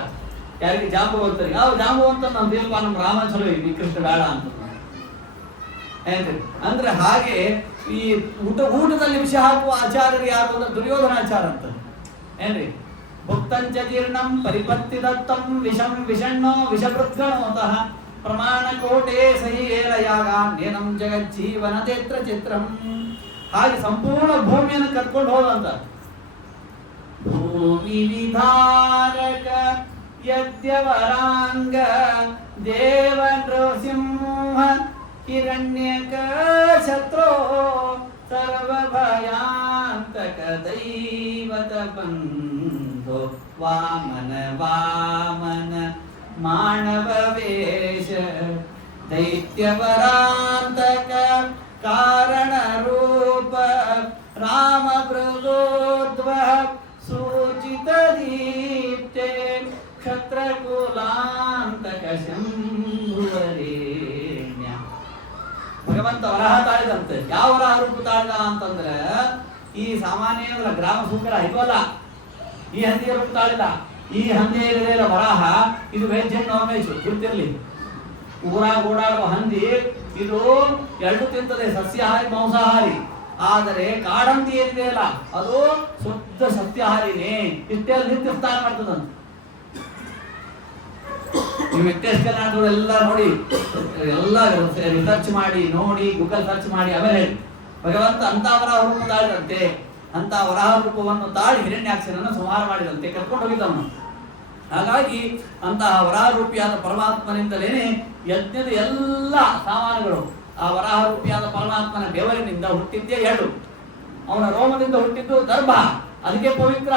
ಯಾರಿಗೆ ಜಾಂಬವಂತರಿಗೆ. ಯಾವ ಜಾಂಬವಂತ ನಮ್ಮ ದೇವಪ್ಪ ನಮ್ಮ ರಾಮ ಚಲೋ ಈ ಕೃಷ್ಣ ಬೇಡ ಅಂತ ಏನ್ರಿ. ಅಂದ್ರೆ ಹಾಗೆ ಈ ಊಟದಲ್ಲಿ ವಿಷ ಹಾಕುವ ಆಚಾರ್ಯರು ಯಾರು ಅಂದ್ರೆ ದುರ್ಯೋಧನಾಚಾರ ಅಂತ ಏನ್ರಿ. ಭುಕ್ತಂಚ ಜೀರ್ಣಂ ಪರಿಪತ್ತಿ ದತ್ತಂ ವಿಷಂ ವಿಷಣ್ಣೋ ವಿಷವೃದ್ಗಣೋತಃ ಪ್ರಮಾಣ ಕೋಟೆ ಸಹಿಯೇಲ ಯಾಗಾನ್ಯನಂ ಜಗಜ್ಜೀವನ ಚೇತ್ರ ಚಿತ್ರಂ. ಹಾಗೆ ಸಂಪೂರ್ಣ ಭೂಮಿಯನ್ನು ಕಟ್ಕೊಂಡು ಹೋದಂತ. ಭೂಮಿ ವಿಧಾರಕ ಯದ್ಯವರಾಂಗ ದೇವ ನೃಸಿಂಹ ಹಿರಣ್ಯಕ ಶತ್ರೋ ಸರ್ವಭಯಾಂತಕ ದೈವತ ಬಂಧೋ ವಾಮನ ಮಾನವ ವೇಷ ದೈತ್ಯವರಾಂತಕ ಕಾರಣ ರೂಪ ರಾಮ ಮೃಗೋದ್ವ ಸೂಚಿತ ದೀಪ್ತೆ ಕ್ಷತ್ರಕುಲಾಂತಕ ಶಂಭುವರೇಣ್ಯ. ಭಗವಂತ ವರಹ ತಾಳಿದಂತೆ. ಯಾವ ವರಹ ರೂಪ ತಾಳಿದ ಅಂತಂದ್ರ ಈ ಸಾಮಾನ್ಯ ಗ್ರಾಮ ಸೂಕರ ಇವಲ್ಲ, ಈ ಹಂದಿಯ ರೂಪ ತಾಳಿದ. ಈ ಹಂದಿಯ ವರಾಹ ಇದು ವೆಜ್ ಅಂಡ್ ನಾನ್ ವೆಜ್ ಗೊತ್ತಿರಲಿ. ಊರಾಗ ಓಡಾಡುವ ಹಂದಿ ಇದು ಎರಡು ತಿಂತದೆ, ಸಸ್ಯಾಹಾರಿ ಮಾಂಸಾಹಾರಿ. ಆದರೆ ಕಾಡಂದಿ ಏನಿದೆ ಅಲ್ಲ ಅದು ಶುದ್ಧ ಸತ್ಯಾಹಾರಿನೇ. ಇಷ್ಟೇ ನಿತ್ಯ ಸ್ನಾನ ಮಾಡ್ತದಂತ. ನೀವು ಟೆಸ್ಟ್ ಎಲ್ಲ ನೋಡಿ, ಎಲ್ಲ ರಿಸರ್ಚ್ ಮಾಡಿ ನೋಡಿ, ಗೂಗಲ್ ಸರ್ಚ್ ಮಾಡಿ ಆಮೇಲೆ ಹೇಳಿ. ಭಗವಂತ ಅಂತ ವರಾಹ ರೂಪ ತಾಳಿದಂತೆ, ಅಂತ ವರಾಹ ರೂಪವನ್ನು ತಾಳಿ ಹಿರಣ್ಯಾಕ್ಷರನ್ನು ಸಂಹಾರ ಮಾಡಿದಂತೆ ಕರ್ಕೊಂಡು ಹೋಗಿದ್ದವನು. ಹಾಗಾಗಿ ಅಂತಹ ವರಾಹರೂಪಿಯಾದ ಪರಮಾತ್ಮನಿಂದಲೇನೆ ಯಜ್ಞದ ಎಲ್ಲ ಸಾಮಾನುಗಳು ಆ ವರಾಹರೂಪಿಯಾದ ಪರಮಾತ್ಮನ ಬೆವರಿನಿಂದ ಹುಟ್ಟಿದ್ದೇ ಎಳ್ಳು, ಅವನ ರೋಮದಿಂದ ಹುಟ್ಟಿದ್ದು ದರ್ಭ, ಅದಕ್ಕೆ ಪವಿತ್ರ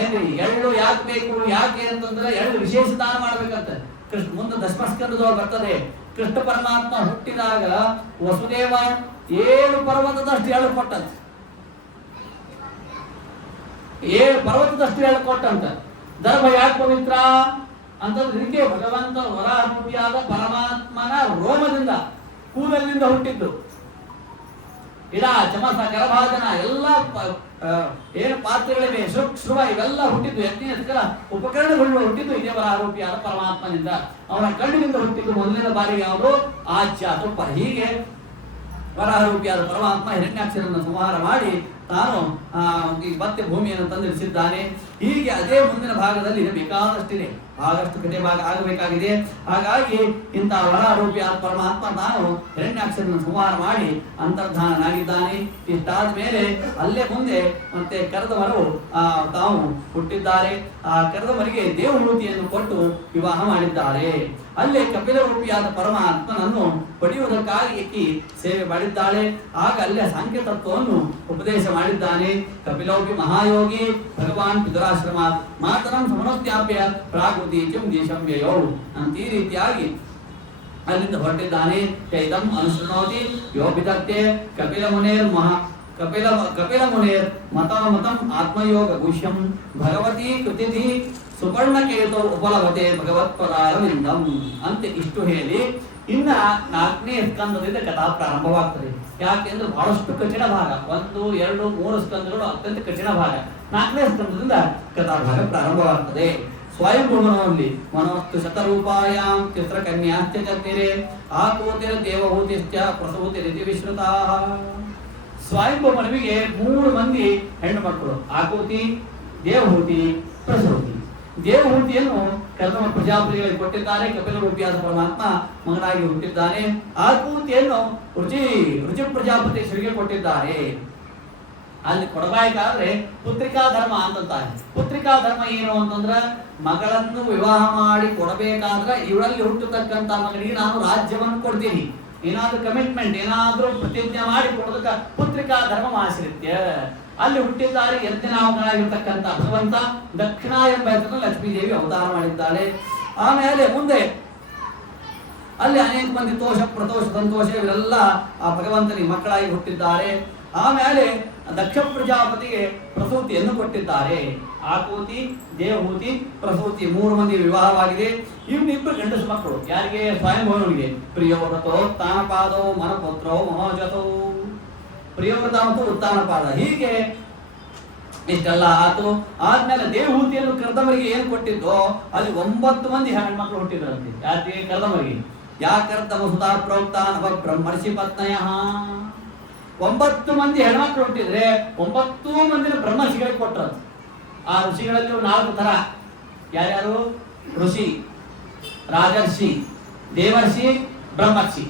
ಏನ್ರಿ. ಎಳ್ಳು ಯಾಕೆ ಬೇಕು, ಯಾಕೆ ಅಂತಂದ್ರೆ ಎಳ್ಳು ವಿಶೇಷ ದಾನ ಮಾಡ್ಬೇಕಂತ. ಕೃಷ್ಣ ಮುಂದೆ ದಶಮಸ್ಕಂದದೊಳಗೆ ಬರ್ತದೆ. ಕೃಷ್ಣ ಪರಮಾತ್ಮ ಹುಟ್ಟಿದಾಗ ವಸುದೇವ 7 ಪರ್ವತದಷ್ಟು ಎಳ್ಳು ಕೊಟ್ಟಂತ, 7 ಪರ್ವತದಷ್ಟು ಎಳ್ಳು ಕೊಟ್ಟಂತ. ದರ್ಭ ಯಾಕೆ ಪವಿತ್ರ ಅಂತಂದ್ರೆ ಇದಕ್ಕೆ ಭಗವಂತ ವರಾಹರೂಪಿಯಾದ ಪರಮಾತ್ಮನ ರೋಮದಿಂದ ಕೂದಲಿನಿಂದ ಹುಟ್ಟಿದ್ದು. ಇಡ ಚಮಸ ಗರ್ಭಾಜನ ಎಲ್ಲ ಏನು ಪಾತ್ರೆಗಳಿವೆ, ಶುಭ ಇವೆಲ್ಲ ಹುಟ್ಟಿದ್ದು, ಯಜ್ಞ ಉಪಕರಣಗಳು ಹುಟ್ಟಿದ್ದು ಇದೇ ವರಾಹರೂಪಿಯಾದ ಪರಮಾತ್ಮನಿಂದ. ಅವನ ಕಣ್ಣಿನಿಂದ ಹುಟ್ಟಿದ್ದು ಮೊದಲನೇ ಬಾರಿಗೆ ಅವರು ಆಚ್ಯ ತುಪ್ಪ. ಹೀಗೆ ವರಾಹರೂಪಿಯಾದ ಪರಮಾತ್ಮ ಹಿರಣ್ಯಾಕ್ಷರನ್ನು ಸಂಹಾರ ಮಾಡಿ ತಾನು ಈ ಮತ್ತೆ ಭೂಮಿಯನ್ನು ತಂದಿರಿಸಿದ್ದಾನೆ. ಹೀಗೆ ಅದೇ ಮುಂದಿನ ಭಾಗದಲ್ಲಿ ಬೇಕಾದಷ್ಟಿದೆ, ಆದಷ್ಟು ಕಥೆ ಭಾಗ ಆಗಬೇಕಾಗಿದೆ. ಹಾಗಾಗಿ ಇಂತಹ ವರಾಹರೂಪಿಯಾದ ಪರಮಾತ್ಮ ತಾನು ಹಿರಣ್ಯಾಕ್ಷರನ್ನು ಸಂಹಾರ ಮಾಡಿ ಅಂತರ್ಧಾನನಾಗಿದ್ದಾನೆ. ಇಷ್ಟಾದ ಮೇಲೆ ಅಲ್ಲೇ ಮುಂದೆ ಮತ್ತೆ ಕರೆದವರು ತಾವು ಹುಟ್ಟಿದ್ದಾರೆ. ಆ ಕರೆದವರಿಗೆ ದೇವಮೂರ್ತಿಯನ್ನು ಕೊಟ್ಟು ವಿವಾಹ ಮಾಡಿದ್ದಾರೆ. ಅಲ್ಲೇ ಕಪಿಲ ರೂಪಿಯಾದ ಪರಮಾತ್ಮನನ್ನು ಪಡೆಯುವುದಕ್ಕಾಗಿ ಏಕಿ ಸೇವೆ ಮಾಡಿದ್ದಾಳೆ. ಆಗ ಅಲ್ಲೇ ಸಾಂಖ್ಯ ತತ್ವವನ್ನು ಉಪದೇಶ ಮಾಡಿದ್ದಾನೆ. ಕಪಿಲೋಪಿ ಮಹಾಯೋಗಿ ಭಗವಾನ್ ಪಿತರಾಶ್ರಮ ಮಾತರಂ ಸಮನೋತ್ಯಾಪ್ಯ ಪ್ರಾಕೃತಿ ಕಿಂ ದೇಶವ್ಯಯೋ ಅಂತ ಈ ರೀತಿಯಾಗಿ ಅಲ್ಲಿಂದ ಹೊರಟಿದ್ದಾನೆ. ಚೈತಂ ಅನುಸೃಣೋತಿ ಯೋ ಬಿದಕ್ತೆ ಕಪಿಲ ಮುನೇರ್ ಕಪಿಲ ಮುನೇರ್ ಮತಂ ಆತ್ಮಯೋಗ ಗುಷ್ಯಂ ಭಗವತಿ ಕೃತಿಧಿ ಸುಪರ್ಣಕೇತೋ ಉಪಲಭತೆ ಭಗವತ್ಪದಾರವಿಂದಂ ಅಂತ ಇಷ್ಟು ಹೇಳಿ ಇನ್ನ 4ನೇ ಸ್ಕಂದದಿಂದ ಕಥಾ ಪ್ರಾರಂಭವಾಗ್ತದೆ. ಯಾಕೆಂದ್ರೆ ಬಹಳಷ್ಟು ಕಠಿಣ ಭಾಗ, 1, 2, 3 ಸ್ಕಂದಗಳು ಅತ್ಯಂತ ಕಠಿಣ ಭಾಗ. 4ನೇ ಸ್ಕಂದದಿಂದ ಕಥಾಭಾಗ ಪ್ರಾರಂಭವಾಗುತ್ತದೆ. ಸ್ವಯಂಭುವನಲ್ಲಿ ಮನೋಸ್ತು ಶತರೂಪಾಯಾಂ ತಿಸ್ರ ಕನ್ಯಾಶ್ಚ ಜಗ್ನಿರೆ ಆಕೂತಿರ ದೇವಹೂತಿಶ್ಚ ಪ್ರಸೂತಿರಿತಿ ವಿಶ್ರುತಾಃ. ಸ್ವಯಂಭುವನಿಗೆ 3 ಮಂದಿ ಹೆಣ್ಣು ಮಕ್ಕಳು, ಆಕೂತಿ, ದೇವಹೂತಿ, ಪ್ರಸೂತಿ. ದೇವಹೂತಿಯನ್ನು ಕರ್ದಮ ಪ್ರಜಾಪತಿಗಳಿಗೆ ಕೊಟ್ಟಿದ್ದಾರೆ. ಕಪಿಲ ರೂಪಿಯಾದ ಪರಮಾತ್ಮ ಮಗನಾಗಿ ಹುಟ್ಟಿದ್ದಾನೆ. ಆಕೂತಿಯನ್ನು ರುಚಿ ಪ್ರಜಾಪತಿ ಶ್ರೀಗೆ ಕೊಟ್ಟಿದ್ದಾರೆ. ಅಲ್ಲಿ ಕೊಡಬೇಕಾದ್ರೆ ಪುತ್ರಿಕಾ ಧರ್ಮ ಅಂತಾರೆ. ಪುತ್ರಿಕಾ ಧರ್ಮ ಏನು ಅಂತಂದ್ರ ಮಗಳನ್ನು ವಿವಾಹ ಮಾಡಿ ಕೊಡಬೇಕಾದ್ರೆ ಇವಳಲ್ಲಿ ಹುಟ್ಟತಕ್ಕಂತ ಮಗನಿಗೆ ನಾನು ರಾಜ್ಯವನ್ನು ಕೊಡ್ತೀನಿ, ಏನಾದ್ರೂ ಕಮಿಟ್ಮೆಂಟ್, ಏನಾದ್ರೂ ಪ್ರತಿಜ್ಞೆ ಮಾಡಿ ಕೊಡೋದಕ್ಕ ಪುತ್ರಿಕಾ ಧರ್ಮ ಆಶ್ರಿತ್ಯ. ಅಲ್ಲಿ ಹುಟ್ಟಿದ್ದಾರೆ ಯಜ್ಞನಾಮಕನಾಗಿರ್ತಕ್ಕಂಥ ಭಗವಂತ ದಕ್ಷಿಣ ಎಂಬ ಹೆಸರನ್ನು ಲಕ್ಷ್ಮೀದೇವಿ ಅವತಾರ ಮಾಡಿದ್ದಾಳೆ. ಆಮೇಲೆ ಮುಂದೆ ಅಲ್ಲಿ ಅನೇಕ ಮಂದಿ ತೋಷ, ಪ್ರತೋಷ, ಸಂತೋಷ ಇವರೆಲ್ಲ ಆ ಭಗವಂತನಿಗೆ ಮಕ್ಕಳಾಗಿ ಹುಟ್ಟಿದ್ದಾರೆ. ಆಮೇಲೆ ದಕ್ಷ ಪ್ರಜಾಪತಿಗೆ ಪ್ರಸೂತಿಯನ್ನು ಕೊಟ್ಟಿದ್ದಾರೆ. ಆಕೂತಿ, ದೇವಹೂತಿ, ಪ್ರಸೂತಿ 3 ಮಂದಿ ವಿವಾಹವಾಗಿದೆ. ಇವನಿಬ್ಬರು ಗಂಡಸು ಮಕ್ಕಳು. ಯಾರಿಗೆ? ಸ್ವಯಂಭವನಿಗೆ. ಪ್ರಿಯೋವ್ರತೋ ಉತ್ತಾನಪಾದೋ ಮನಪುತ್ರೋ ಮಹೋಜತೋ. ಪ್ರಿಯೋವ್ರತ ಮತ್ತು ಉತ್ತಾನಪಾದ, ಹೀಗೆ ಇಷ್ಟೆಲ್ಲ ಆತು. ಆದ್ಮೇಲೆ ದೇವಹೂತಿಯನ್ನು ಕರ್ದಮರಿಗೆ ಏನು ಕೊಟ್ಟಿದ್ದೋ ಅಲ್ಲಿ 9 ಮಂದಿ ಹೆಣ್ಮಕ್ಳು ಹುಟ್ಟಿದ್ರಂತೆ. ಯಾಕೆ? ಕರ್ದಮರಿಗೆ. ಯಾ ಕರ್ದಮ ಸುತಾ ಪ್ರೋಕ್ತ ನವ ಬ್ರಹ್ಮರ್ಷಿ ಪತ್ನಯ. 9 ಮಂದಿ ಹೆಣ್ಮಕ್ಳು ಹುಟ್ಟಿದ್ರೆ 9 ಮಂದಿನ ಬ್ರಹ್ಮರ್ಷಿಗಳಿಗೆ ಕೊಟ್ಟರು. ಆ ಋಷಿಗಳಲ್ಲಿ 4 ತರ. ಯಾರ್ಯಾರು? ಋಷಿ, ರಾಜರ್ಷಿ, ದೇವರ್ಷಿ, ಬ್ರಹ್ಮರ್ಷಿ.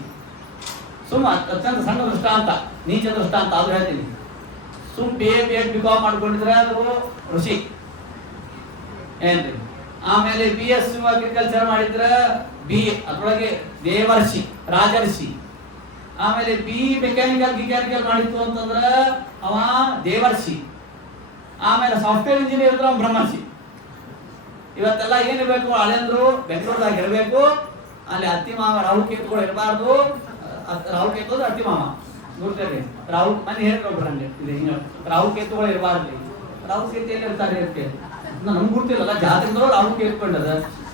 ಅತ್ಯಂತ ಸಣ್ಣ ದೃಷ್ಟಾಂತ, ನೀಚ ದೃಷ್ಟಾಂತ ಅದು ಹೇಳ್ತೀನಿ. BA ಮಾಡ್ಕೊಂಡಿದ್ರೆ ಅದು ಋಷಿ ಏನ್ರಿ. ಆಮೇಲೆ BS ಅಗ್ರಿಕಲ್ಚರ್ ಮಾಡಿದ್ರೆ BA ಅದ್ರೊಳಗೆ ದೇವರ್ಷಿ, ರಾಜರ್ಷಿ. ಆಮೇಲೆ BE ಮೆಕ್ಯಾನಿಕಲ್ ಮಾಡಿತ್ತು ಅಂತಂದ್ರ ಅವ ದೇವರ್ಷಿ. ಆಮೇಲೆ ಸಾಫ್ಟ್ವೇರ್ ಇಂಜಿನಿಯರ್ ಇದ್ರೆ ಅವ ಬ್ರಹ್ಮರ್ಷಿ. ಇವತ್ತೆಲ್ಲ ಏನಿರ್ಬೇಕು? ಹಳೆಂದ್ರು ಬೆಂಗಳೂರದಾಗ ಇರಬೇಕು. ಅಲ್ಲಿ ಅತ್ತಿ ಮಾವ ರಾಹುಕೇತುಗಳು ಇರಬಾರ್ದು. ರಾಹುಕೇತು ಅತ್ತಿ ಮಾಮ ನೋಡ್ತೇವೆ. ಮನೆ ಹೇಳ್ಕೊಬ್ರು ಹಂಗೆ ಇದೆ ಹಿಂಗ ರಾಹುಕೇತುಗಳು ಇರಬಾರ್ದು. ರಾಹುಕೇತು ಎಲ್ಲಿ ಇರ್ತಾರೆ ಇರ್ತೆ ನಮ್ಗೆ ಗೊತ್ತಿಲ್ಲಲ್ಲ. ಜಾತ್ರೆದವ್ರು ರಾಹುಕೇತು ಕೊಂಡದ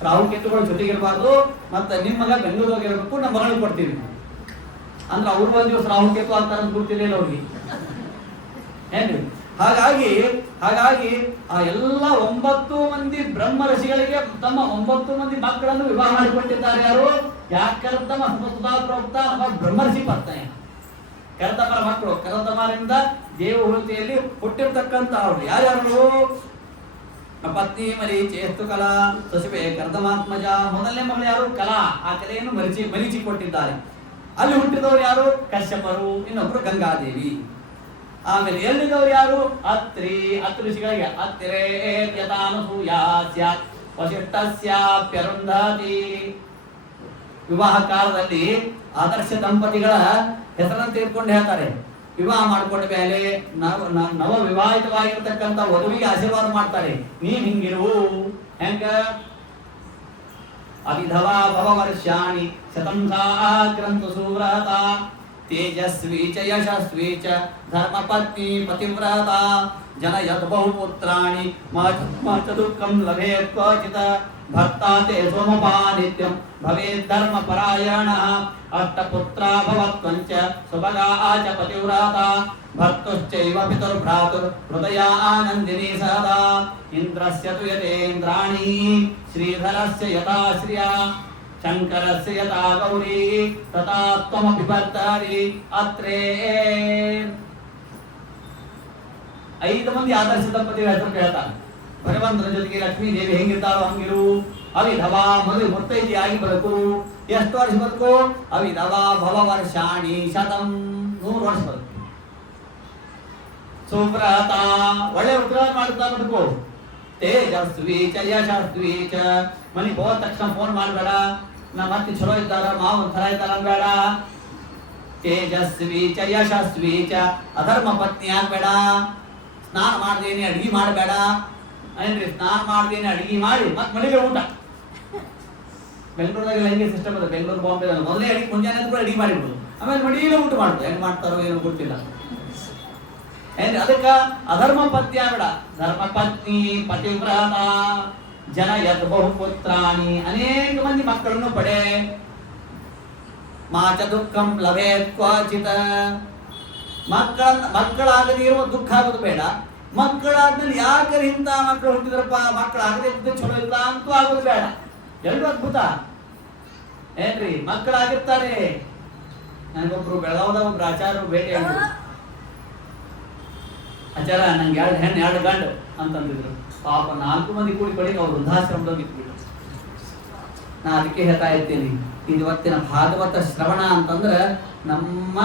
ರಾಹುಕೇತುಗಳ ಜೊತೆಗೆ ಇರಬಾರ್ದು. ಮತ್ತೆ ನಿಮ್ಮ ಮಗ ಬೆಂಗಳೂರಾಗ ಇರಬೇಕು, ನಮ್ಮ ಮಗಳಿಗೆ ಕೊಡ್ತೀವಿ ಅಂದ್ರೆ ಅವ್ರು 1 ದಿವಸ ರಾಹುಕೇತು ಆಗ್ತಾರ ಅಂತ ಗೊತ್ತಿಲ್ಲ ಅವ್ರಿಗೆ ಏನ್ರಿ. ಹಾಗಾಗಿ ಆ ಎಲ್ಲ 9 ಮಂದಿ ಬ್ರಹ್ಮ ಋಷಿಗಳಿಗೆ ತಮ್ಮ 9 ಮಂದಿ ಮಕ್ಕಳನ್ನು ವಿವಾಹ ಮಾಡಿಕೊಟ್ಟಿದ್ದಾರೆ. ಯಾರು? ಯಾಕರ್ದಮ ಸುತಾ ಪ್ರೋಕ್ತ ನಮ್ಮ ಬ್ರಹ್ಮರ್ಷಿ ಪತ್ನಯ. ಕರ್ದಮರ ಮಕ್ಕಳು, ಕರ್ದಮರಿಂದ ದೇವಹೂತಿಯಲ್ಲಿ ಹುಟ್ಟಿರ್ತಕ್ಕಂಥ ಅವರು ಯಾರ್ಯಾರು? ಪತ್ನಿ ಮರೀಚೇಸ್ತು ಕಲಾ ಸಶಿವೆ ಕರ್ದಮಾತ್ಮಜ. ಮೊದಲನೇ ಮಗಳು ಯಾರು? ಕಲಾ. ಆ ಕಲೆಯನ್ನು ಮರೀಚಿ ಕೊಟ್ಟಿದ್ದಾರೆ. ಅಲ್ಲಿ ಹುಟ್ಟಿದವರು ಯಾರು? ಕಶ್ಯಪರು. ಇನ್ನೊಬ್ರು ಗಂಗಾದೇವಿ. ಆಮೇಲೆ ಎಲ್ಲಿದ್ದವ್ರು ಯಾರು? ಅತ್ರಿ ಋಷಿಗಳಿಗೆ ಅತ್ತಿರೇ ಯತಾನುಸೂಯಾಸ್ಯ ವಸಿಷ್ಠಸ್ಯಾಪ್ಯರುಂಧತಿ. ವಿವಾಹ ಕಾಲದಲ್ಲಿ ಆದರ್ಶ ದಂಪತಿಗಳ ಹೆಸರನ್ನು ತೆಗೆದುಕೊಂಡು ಹೇಳ್ತಾರೆ. ವಿವಾಹ ಮಾಡ್ಕೊಂಡ ಮೇಲೆ ನವ ವಿವಾಹಿತವಾಗಿರ್ತಕ್ಕಂಥ ವಧುವಿಗೆ ಆಶೀರ್ವಾದ ಮಾಡ್ತಾರೆ. ನೀನ್ ಹಿಂಗಿರು ಹೆಂಗ? ಅವಿಧವಾ ಭವ ವರ್ಷಾಣಿ ಶತಂ ಸಾಗ್ರಂತು ಸುವ್ರತ ತೇಜಸ್ವಿ ಚ ಯಶಸ್ವಿ ಚ ಧರ್ಮಪತ್ನಿ ಪತಿವ್ರತ ಜನಯತ್ ಬಹುಪುತ್ರಾಣಿ ಮಾಚ ದುಃಖಂ ಲಭೇತ್ ಕ್ವಚಿತ್ ಭರ್ತಾ ತೇ ಸೋಮಪಾ ನಿತ್ಯಂ ಭವೇತ್ ಧರ್ಮಪರಾಯಣ ಅಷ್ಟಪುತ್ರಾ ಭವತ್ವಂಚ ಸುಭಗಾ ಚ ಪತಿವ್ರತ ಭರ್ತುಶ್ಚೈವ ಪಿತುರ್ಭ್ರಾತುರ್ ಹೃದಯ ಆನಂದಿನಿ ಸದಾ ಇಂದ್ರಸ್ಯ ತು ಯತೇಂದ್ರಾಣಿ ಶ್ರೀಧರಸ್ಯ ಯಥಾ ಶ್ರಿಯಾ ಶಂಕರಸ್ಯ ಯಥಾ ಗೌರಿ ತಥಾ ತ್ವಮಪಿ ಭರ್ತಾರಿ. ಅತ್ರೇ 5 ಮಂದಿ ಆದರ್ಶ ದಂಪತಿಗಳ ಹೆಸರು ಹೇಳ್ತಾರೆ. ಭಗವಂತನ ಜೊತೆಗೆ ಲಕ್ಷ್ಮೀ ದೇವಿ ಹೆಂಗಿರ್ತಾಳೋ ಹಂಗಿರು. ಅವಿಧವಾ ಮದುವೆ ಮುತ್ತೈದೆಯಾಗಿ ಬದುಕು. ಎಷ್ಟು ವರ್ಷ ಬದುಕು? ಅವಿಧವಾ ಭವ ವರ್ಷಾಣಿ ಶತಂ 100 ವರ್ಷ ಬದುಕು. ಸುವ್ರತ ಒಳ್ಳೆ ಉತ್ತರ ಮಾಡುತ್ತಾ ಬದುಕು. ತೇಜಸ್ವಿ ಚ ಯಶಸ್ವಿ ಚ. ಮನೆಗೆ ಹೋದ ತಕ್ಷಣ ಫೋನ್ ಮಾಡಬೇಡ, ನಮ್ಮ ಅತ್ತಿ ಚಲೋ ಇದ್ದಾರ, ಮಾವ ಒಂಥರ ಇದ್ದಾರ ಬೇಡ. ತೇಜಸ್ವಿ ಚ ಯಶಸ್ವಿ ಚ. ಅಧರ್ಮ ಪತ್ನಿ ಆಗ್ಬೇಡ. ಸ್ನಾನ ಮಾಡ್ದೇನೆ ಅಡಿಗೆ ಮಾಡಬೇಡ ಏನ್ರಿ. ಸ್ನಾನ ಮಾಡ್ದೇನೆ ಅಡಿಗೆ ಮಾಡಿ ಮತ್ತೆ ಮನೆಗೆ ಊಟ. ಬೆಂಗಳೂರಾಗ ಹೆಂಗೆ ಸಿಸ್ಟಮ್ ಅದ, ಬೆಂಗಳೂರು ಬಾಂಬೆ ಮೊದಲೇ ಅಡಿಗೆ ಮುಂಜಾನೆ ಕೂಡ ಅಡಿಗೆ ಮಾಡಿಬಿಡುದು, ಆಮೇಲೆ ಮಡಿಯಲ್ಲೇ ಊಟ ಮಾಡುದು. ಹೆಂಗ್ ಮಾಡ್ತಾರೋ ಏನೋ ಗೊತ್ತಿಲ್ಲ ಏನ್ರಿ. ಅದಕ್ಕ ಅಧರ್ಮ ಪತ್ನಿ ಆಗ್ಬೇಡ. ಧರ್ಮ ಪತ್ನಿ ಪತಿವ್ರತ ಜನಯತ್ ಬಹುಪುತ್ರಾಣಿ. ಅನೇಕ ಮಂದಿ ಮಕ್ಕಳನ್ನು ಪಡೆ. ಮಾಚ ದುಃಖಂ ಲಭೇತ್ ಕ್ವಚಿತ್. ಮಕ್ಕಳಾಗದೇ ಇರುವ ದುಃಖ ಆಗೋದು ಬೇಡ. ಮಕ್ಕಳಾದ್ಮೇಲೆ ಯಾಕೆ ಇಂಥ ಮಕ್ಕಳು ಹುಟ್ಟಿದ್ರಪ್ಪ, ಮಕ್ಕಳು ಆಗದೆ ಇದ್ದ ಚಲೋ ಇಲ್ಲ ಅಂತೂ ಆಗೋದು ಬೇಡ. ಎರಡು ಅದ್ಭುತ ಏನ್ರಿ, ಮಕ್ಕಳಾಗಿರ್ತಾರೆ. ನನಗೊಬ್ರು ಬೆಳಗಾವದಾಗ ಒಬ್ರು ಆಚಾರ್ಯರು ಭೇಟಿ ಆಗಿದ್ರು. ಆಚಾರ ನಂಗೆ 2 ಹೆಣ್ಣು 2 ಗಂಡು ಅಂತಂದಿದ್ರು. ಪಾಪ 4 ಮಂದಿ ಕೂಡಿ ಕಡೆಗೆ ಅವ್ರು ವೃದ್ಧಾಶ್ರಮದಾಗ ಇಟ್ಬಿಟ್ಟು. ನಾ ಅದಕ್ಕೆ ಹೇಳ್ತಾ ಇದ್ದೀನಿ, ಇವತ್ತಿನ ಭಾಗವತ ಶ್ರವಣ ಅಂತಂದ್ರೆ ನಮ್ಮ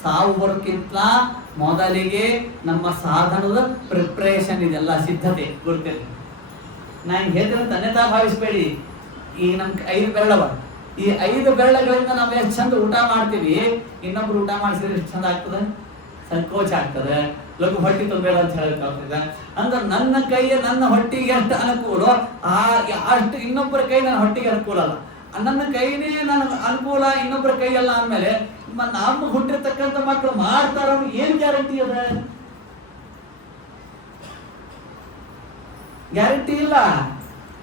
ಸಾವು ಬರೋಕ್ಕಿಂತ ಮೊದಲಿಗೆ ನಮ್ಮ ಸಾಧನದ ಪ್ರಿಪ್ರೇಷನ್ ಇದೆಲ್ಲ ಸಿದ್ಧತೆ ಗೊತ್ತಿಲ್ಲ. ನಾ ಹಿಂಗೆ ಹೇಳಿದ್ರೆ ತನ್ನೆತಾ ಭಾವಿಸ್ಬೇಡಿ. ಈಗ ನಮ್ಗೆ 5 ಬೆರಳವ, ಈ 5 ಬೆರಳುಗಳಿಂದ ನಾವು ಎಷ್ಟು ಚಂದ ಊಟ ಮಾಡ್ತೀವಿ, ಇನ್ನೊಬ್ರು ಊಟ ಮಾಡಿಸಿದ್ರೆ ಎಷ್ಟು ಚಂದ ಆಗ್ತದೆ, ಸಂಕೋಚ ಆಗ್ತದೆ, ಲಘು ಹೊಟ್ಟಿ ತುಂಬಬೇಡ ಅಂತ ಹೇಳಕ್ಕಾಗ್ತದೆ. ಅಂದ್ರೆ ನನ್ನ ಕೈಯ ನನ್ನ ಹೊಟ್ಟಿಗೆ ಎಷ್ಟು ಅನುಕೂಲ ಅಷ್ಟು ಇನ್ನೊಬ್ಬರ ಕೈ ನನ್ನ ಹೊಟ್ಟಿಗೆ ಅನುಕೂಲ ಅಲ್ಲ. ನನ್ನ ಕೈನೇ ನನ್ನ ಅನುಕೂಲ, ಇನ್ನೊಬ್ಬರ ಕೈ ಅಲ್ಲ ಅಂದಮೇಲೆ ನಮ್ಮ ಹುಟ್ಟಿರ್ತಕ್ಕಂಥ ಮಕ್ಕಳು ಮಾಡ್ತಾರ ಏನ್ ಗ್ಯಾರಂಟಿ ಅದ? ಗ್ಯಾರಂಟಿ ಇಲ್ಲ.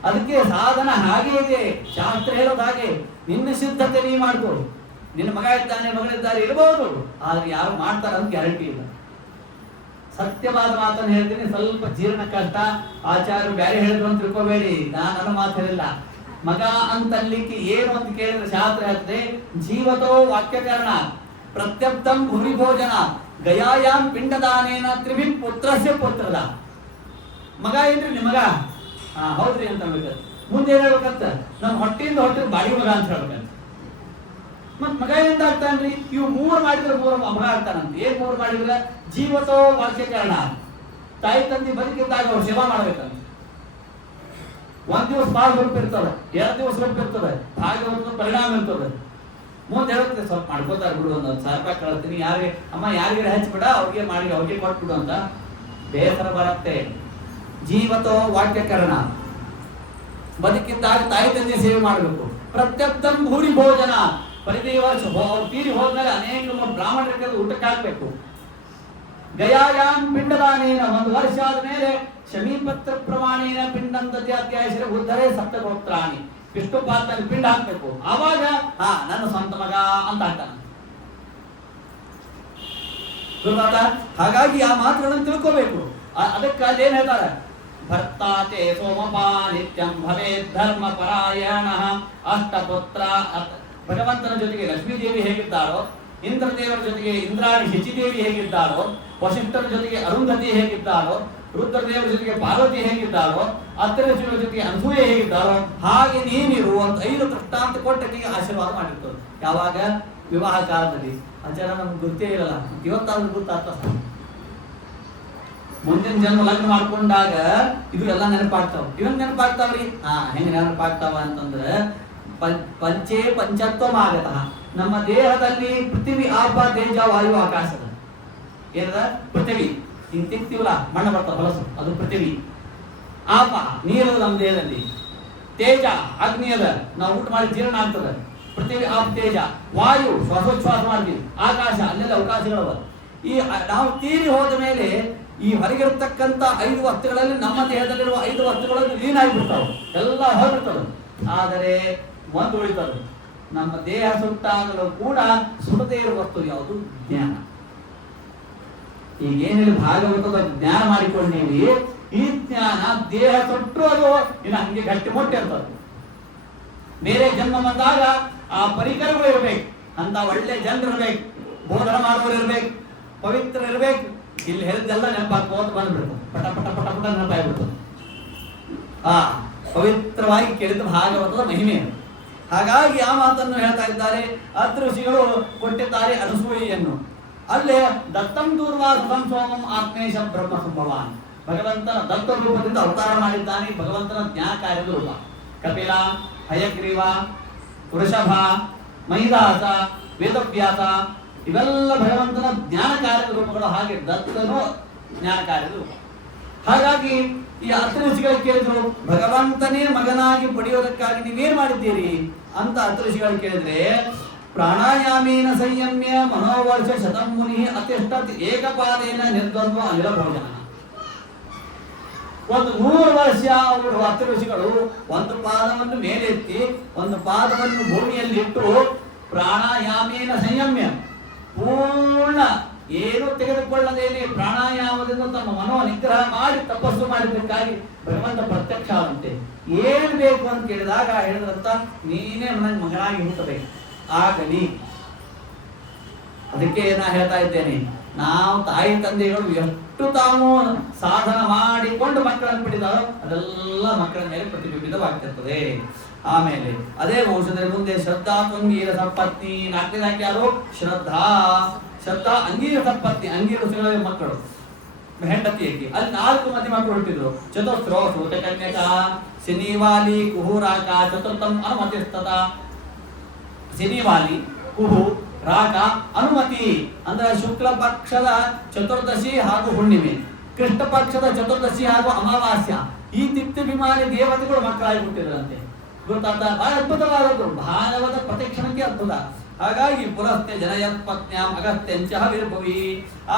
ಅದಕ್ಕೆ ಸಾಧನ ಹಾಗೆ ಇದೆ. ಶಾಸ್ತ್ರ ಹೇಳೋದು ಹಾಗೆ, ನಿನ್ನ ಸಿದ್ಧತೆ ನೀ ಮಾಡ್ಕೊ. ನಿನ್ನ ಮಗ ಇದ್ದಾನೆ ಮಗಳಿದ್ದಾರೆ ಇರಬಹುದು, ಆದ್ರೆ ಯಾರು ಮಾಡ್ತಾರ ಅಂತ ಗ್ಯಾರಂಟಿ ಇಲ್ಲ. ಸತ್ಯವಾದ ಮಾತನ್ನು ಹೇಳ್ತೀನಿ, ಸ್ವಲ್ಪ ಜೀರ್ಣ ಕಷ್ಟ. ಆಚಾರ್ಯರು ಬೇರೆ ಹೇಳಿದ್ರು ಅಂತ ತಿಳ್ಕೋಬೇಡಿ, ನನ್ನ ಮಾತು ಹೇಳಿಲ್ಲ. ಮಗ ಅಂತಲ್ಲಿಕ್ಕೆ ಏನು ಅಂತ ಕೇಳಿದ್ರೆ ಶಾಸ್ತ್ರ ಹೇಳ್ತದೆ, ಜೀವತೋ ವಾಕ್ಯಕರಣ ಪ್ರತ್ಯಪ್ತಂ ಭೂರಿ ಭೋಜನ ಗಯಾಯಾಮ್ ಪಿಂಡದಾನೇನ ತ್ರಿಭಿ ಪುತ್ರಸ್ಯ ಪುತ್ರದ. ಮಗ ಏನ್ರಿ ನಿಮ್ಮ ಮಗ? ಹೌದ್ರಿ ಅಂತ ಹೇಳ್ಬೇಕು. ಮುಂದೆ ಏನ್ ಹೇಳ್ಬೇಕಂತ, ನಮ್ಮ ಹೊಟ್ಟೆಯಿಂದ ಹೊಟ್ಟೆ ಬಾಡಿ ಮಗ ಅಂತ ಹೇಳ್ಬೇಕಂತ. ಮತ್ ಮಗ ಎಂದ ಆಗ್ತಾನ್ರಿ? ಇವು 3 ಮಾಡಿದ್ರೆ 3 ಮಗ ಆಗ್ತಾನಂತ. ಏನ್ 3 ಮಾಡಿದ್ರೆ? ಜೀವತೋ ವಾಕ್ಯಕರಣ, ತಾಯಿ ತಂದೆ ಬದುಕಿದ್ದಾಗ ಅವ್ರು ಸೇವಾ ಮಾಡ್ಬೇಕಂತ. 1 ದಿವಸ ಭಾಳ ರೂಪಿರ್ತದೆ, 2 ದಿವಸ ರೂಪಿರ್ತದೆ, ಭಾಗವತ ಪರಿಣಾಮ ಇರ್ತದೆ. ಮುಂದೆ ಹೇಳುತ್ತೆ ಸ್ವಲ್ಪ ಮಾಡ್ಕೋತಾರೆ ಬಿಡು, ಒಂದು 1000 ರೂಪಾಯಿ ಕಳ್ತೀನಿ, ಯಾರಿಗೆ ಅಮ್ಮ ಯಾರಿಗಾರ ಹಚ್ಬಿಡ, ಅವ್ರಿಗೆ ಮಾಡಿ ಅವ್ರಿಗೆ ಕೊಟ್ಬಿಡು ಅಂತ ಬೇಸರ ಬರುತ್ತೆ. ಜೀವತೋ ವಾಕ್ಯಕರಣ, ಬದುಕಿದ್ದಾಗ ತಾಯಿ ತಂದೆ ಸೇವೆ ಮಾಡಬೇಕು. ಪ್ರತ್ಯಪ್ತಂ ಭೂರಿ ಭೋಜನ, ಪರಿದೇವ ತೀರಿ ಹೋದ್ಮೇಲೆ ಅನೇಕ ಬ್ರಾಹ್ಮಣರಿಗೆ ಊಟಕ್ಕೆ ಹಾಕ್ಬೇಕು. ಗಯಾಯಾಮ್ ಪಿಂಡದಾನೇನ, 1 ವರ್ಷ ಆದ್ಮೇಲೆ ಶಮೀಪತ್ರ ಪ್ರಮಾಣೇನ ಪಿಂಡಂತತಿ ಅಧ್ಯಾಯಶ್ರೀ ಉದ್ಧರೇ ಸಪ್ತಗೋತ್ರಾಣಿ, ವಿಷ್ಣು ಪಾತ್ರದಲ್ಲಿ ಪಿಂಡ ಹಾಕ್ಬೇಕು. ಆವಾಗ ನನ್ನ ಸ್ವಂತ ಮಗ ಅಂತ ಆಗ್ತಾನ. ಹಾಗಾಗಿ ಆ ಮಾತುಗಳನ್ನು ತಿಳ್ಕೋಬೇಕು. ಅದಕ್ಕೆ ಅದೇನ್ ಹೇಳ್ತಾರೆ, ಭರ್ತಾತೆ ಸೋಮಪಾ ನಿತ್ಯಂ ಭವೇತ್ ಧರ್ಮ ಪರಾಯಣ ಅಷ್ಟಪುತ್ರ. ಭಗವಂತನ ಜೊತೆಗೆ ಲಕ್ಷ್ಮೀದೇವಿ ಹೇಗಿದ್ದಾಳೋ, ಇಂದ್ರದೇವರ ಜೊತೆಗೆ ಇಂದ್ರಾಣಿ ಶಚಿದೇವಿ ಹೇಗಿದ್ದಾಳೋ, ವಸಿಷ್ಠರ ಜೊತೆಗೆ ಅರುಂಧತಿ ಹೇಗಿದ್ದಾಳೋ, ರುದ್ರದೇವರ ಜೊತೆಗೆ ಪಾರ್ವತಿ ಹೇಗಿದ್ದಾಳೋ, ಅತ್ತರಶಿವರ ಜೊತೆಗೆ ಅನಸೂಯೆ ಹೇಗಿದ್ದಾಳೋ ಹಾಗೆ ನೀನಿರು ಅಂತ 5 ದೃಷ್ಟಾಂತ ಕೊಟ್ಟಕ್ಕೆ ಆಶೀರ್ವಾದ ಮಾಡಿರ್ತದೆ. ಯಾವಾಗ? ವಿವಾಹ ಕಾಲದಲ್ಲಿ. ಆಚಾರ ನಮ್ಗೆ ಗೊತ್ತೇ ಇರಲ್ಲ, ಇವತ್ತಾದ್ರೂ ಗೊತ್ತಾಗ್ತದೆ. ಮುಂದಿನ ಜನ್ಮ ಲಗ್ನ ಮಾಡ್ಕೊಂಡಾಗ ಇದು ಎಲ್ಲ ನೆನಪಾಗ್ತಾವ. ಇವನ್ ನೆನಪಾಗ್ತಾವ್ರಿ. ಹೆಂಗ ನೆನಪಾಗ್ತಾವ ಅಂತಂದ್ರೆ, ಪಂಚೇ ಪಂಚತ್ವಂ ಆಗತಃ. ನಮ್ಮ ದೇಹದಲ್ಲಿ ಪೃಥ್ವಿ ಆಪ ತೇಜ ವಾಯು ಆಕಾಶದ ಏನದ? ಪೃಥ್ವಿ. ಹಿಂಗ್ ತಿಂತೀವಲ್ಲ ಮಣ್ಣು ಬರ್ತಾವ ಹೊಲಸು, ಅದು ಪೃಥ್ವಿ. ಆಪ ನೀರದ ನಮ್ಮ ದೇಹದಲ್ಲಿ. ತೇಜ ಅಗ್ನಿ ಅದ, ನಾವು ಊಟ ಮಾಡಿ ಜೀರ್ಣ ಆಗ್ತದೆ. ಪೃಥ್ವಿ ಆಪ ತೇಜ. ವಾಯು ಶ್ವಾಸೋಚ್ಛ್ವಾಸ ಮಾಡ್ತೀವಿ. ಆಕಾಶ ಅಲ್ಲೆಲ್ಲ ಅವಕಾಶಗಳವ. ಈ ನಾವು ತೀರಿ ಹೋದ ಮೇಲೆ ಈ ಹೊರಗಿರತಕ್ಕಂತ 5 ವಸ್ತುಗಳಲ್ಲಿ ನಮ್ಮ ದೇಹದಲ್ಲಿರುವ 5 ವಸ್ತುಗಳಲ್ಲಿ ಲೀನ ಆಗಿಬಿಡ್ತಾವೆ, ಎಲ್ಲ ಹೊರಬಿಡ್ತವೆ. ಆದರೆ ಒಂದು ಉಳಿತದೆ, ನಮ್ಮ ದೇಹ ಸುಟ್ಟಾಗಲೂ ಕೂಡ ಸುಡದೇ ಇರುವ ವಸ್ತು ಯಾವುದು? ಜ್ಞಾನ. ಈಗೇನಿಲ್ಲ ಭಾಗವತದ ಜ್ಞಾನ ಮಾಡಿಕೊಂಡೀವಿ, ಈ ಜ್ಞಾನ ದೇಹ ಸುಟ್ಟರು ಅದು ಇನ್ನು ಹಂಗೆ ಗಟ್ಟಿ ಮುಟ್ಟಿ ಇರ್ತದೆ. ಬೇರೆ ಜನ್ಮ ಬಂದಾಗ ಆ ಪರಿಕರಗಳು ಇರಬೇಕು, ಅಂತ ಒಳ್ಳೆ ಜನರು ಇರ್ಬೇಕು, ಬೋಧನ ಮಾಡುವವರು ಇರ್ಬೇಕು, ಪವಿತ್ರ ಇರ್ಬೇಕು. ಇಲ್ಲಿ ಹೇಳಿದ್ದೆಲ್ಲ ನೆನಪಾಗ್ಬೋದು ಬಂದ್ಬಿಡ್ತು, ಪಟ ಪಟ ಪಟ ಪಟ ನೆನಪಾಗ್ಬಿಡ್ತದೆ. ಪವಿತ್ರವಾಗಿ ಕೇಳಿದ ಭಾಗವತದ ಮಹಿಮೆ. ಹಾಗಾಗಿ ಆ ಮಾತನ್ನು ಹೇಳ್ತಾ ಇದ್ದಾರೆ. ಅತೃಷಿಗಳು ಕೊಟ್ಟಿದ್ದಾರೆ ಅನಸೂಯೆಯನ್ನು. ಅಲ್ಲೇ ದತ್ತಂ ದೂರ್ವಾಸಂ ಸೋಮಂ ಆತ್ಮೇಶ ಬ್ರಹ್ಮ ಸಂಭವಾನ್. ಭಗವಂತನ ದತ್ತ ರೂಪದಿಂದ ಅವತಾರ ಮಾಡಿದ್ದಾನೆ. ಭಗವಂತನ ಜ್ಞಾನ ಕಾರ್ಯದ ರೂಪ. ಕಪಿಲ, ಹಯಗ್ರೀವ, ವೃಷಭ, ಮಹಿದಾಸ, ವೇದವ್ಯಾಸ ಇವೆಲ್ಲ ಭಗವಂತನ ಜ್ಞಾನ ಕಾರ್ಯದ ರೂಪಗಳು. ಹಾಗೆ ದತ್ತನು ಜ್ಞಾನ ಕಾರ್ಯದ ರೂಪ. ಹಾಗಾಗಿ ಈ ಅತೃಷಿಗಳು ಕೇಳಿದ್ರು, ಭಗವಂತನೇ ಮಗನಾಗಿ ಪಡೆಯೋದಕ್ಕಾಗಿ ನೀವೇನ್ ಮಾಡಿದ್ದೀರಿ ಅಂತ ಅತೃಷಿಗಳು ಕೇಳಿದ್ರೆ, ಪ್ರಾಣಾಯಾಮೇನ ಸಂಯಮ್ಯ ಮನೋವರ್ಷ ಶತಂ ಮುನಿ ಅತಿಷ್ಠತ್ ಏಕಪಾದೇನ ನಿರ್ದ್ವಂದ್ವ ಅನಿಲ ಭೋಜನ. 100 ವರ್ಷ ಅವರು ಅತೃಷಿಗಳು ಒಂದು ಪಾದವನ್ನು ಮೇಲೆತ್ತಿ ಒಂದು ಪಾದವನ್ನು ಭೂಮಿಯಲ್ಲಿ ಇಟ್ಟು ಪ್ರಾಣಾಯಾಮೇನ ಸಂಯಮ್ಯ ಪೂರ್ಣ ಏನು ತೆಗೆದುಕೊಳ್ಳದೇನೆ ಪ್ರಾಣಾಯಾಮದಿಂದ ತಮ್ಮ ಮನೋ ನಿಗ್ರಹ ಮಾಡಿ ತಪಸ್ಸು ಮಾಡಿದ್ದಕ್ಕಾಗಿ ಭಗವಂತ ಪ್ರತ್ಯಕ್ಷ ಆದಂತೆ ಏನ್ ಬೇಕು ಅಂತ ಕೇಳಿದಾಗ ಹೇಳಿದ್ರಂತ ನೀನೇ ನನಗೆ ಮಗನಾಗಿ ಹುಟ್ಟಬೇಕು ಆಗಲಿ. ಅದಕ್ಕೆ ನಾ ಹೇಳ್ತಾ ಇದ್ದೇನೆ, ನಾವು ತಾಯಿ ತಂದೆಗಳು ಎಷ್ಟು ತಾವು ಸಾಧನ ಮಾಡಿಕೊಂಡು ಮಕ್ಕಳನ್ನು ಪಡೆದಾರೋ ಅದೆಲ್ಲ ಮಕ್ಕಳ ಮೇಲೆ ಪ್ರತಿಬಿಂಬಿತವಾಗ್ತಿರ್ತದೆ. ಆಮೇಲೆ ಅದೇ ವಂಶದಲ್ಲಿ ಮುಂದೆ ಶ್ರದ್ಧಾ ಅಂಗೀರ ಸಂಪತ್ನಿ, ನಾಲ್ಕನೇದಾಗಿ ಯಾರು ಶ್ರದ್ಧಾ ಅಂಗೀರ ಸಂಪತ್ನಿ, ಅಂಗೀರಸುಗಳ ಮಕ್ಕಳು ಹೆಂಡತಿಯಕ್ಕೆ ಅಲ್ಲಿ 4 ಮಂದಿ ಮಕ್ಕಳು ಹುಟ್ಟಿದ್ರು. ಚತುಸ್ರೋ ಸೂತ ಕನ್ಯಕ ಸಿನಿವಾಲಿ ಕುಹುರಾಕ ಚತುರ್ಥಂ ಅನುಮತಿಸ್ತತ. ಸಿನಿವಾಲಿ ಕುಹು ರಾಕ ಅನುಮತಿ ಅಂದ್ರೆ ಶುಕ್ಲ ಪಕ್ಷದ ಚತುರ್ದಶಿ ಹಾಗೂ ಹುಣ್ಣಿಮೆ, ಕೃಷ್ಣ ಪಕ್ಷದ ಚತುರ್ದಶಿ ಹಾಗೂ ಅಮಾವಾಸ್ಯ ಈ ತಿಪ್ತಿಭಿಮಾನಿ ದೇವತೆಗಳು ಮಕ್ಕಳಾಗಿ ಹುಟ್ಟಿದ್ರಂತೆ. ಗೊತ್ತಾಗ್ತಾ ಬಹಳ ಅದ್ಭುತವಾದದ್ದು, ಭಾಗವತ ಪ್ರತಿಕ್ಷಣಕ್ಕೆ ಅದ್ಭುತ. ಹಾಗಾಗಿ ಪುಲಸ್ತ್ಯ ಜನಯತ್ ಪತ್ನ್ಯಾಂ ಅಗಸ್ತ್ಯಂಚ ಹವಿರ್ಭುವಿ.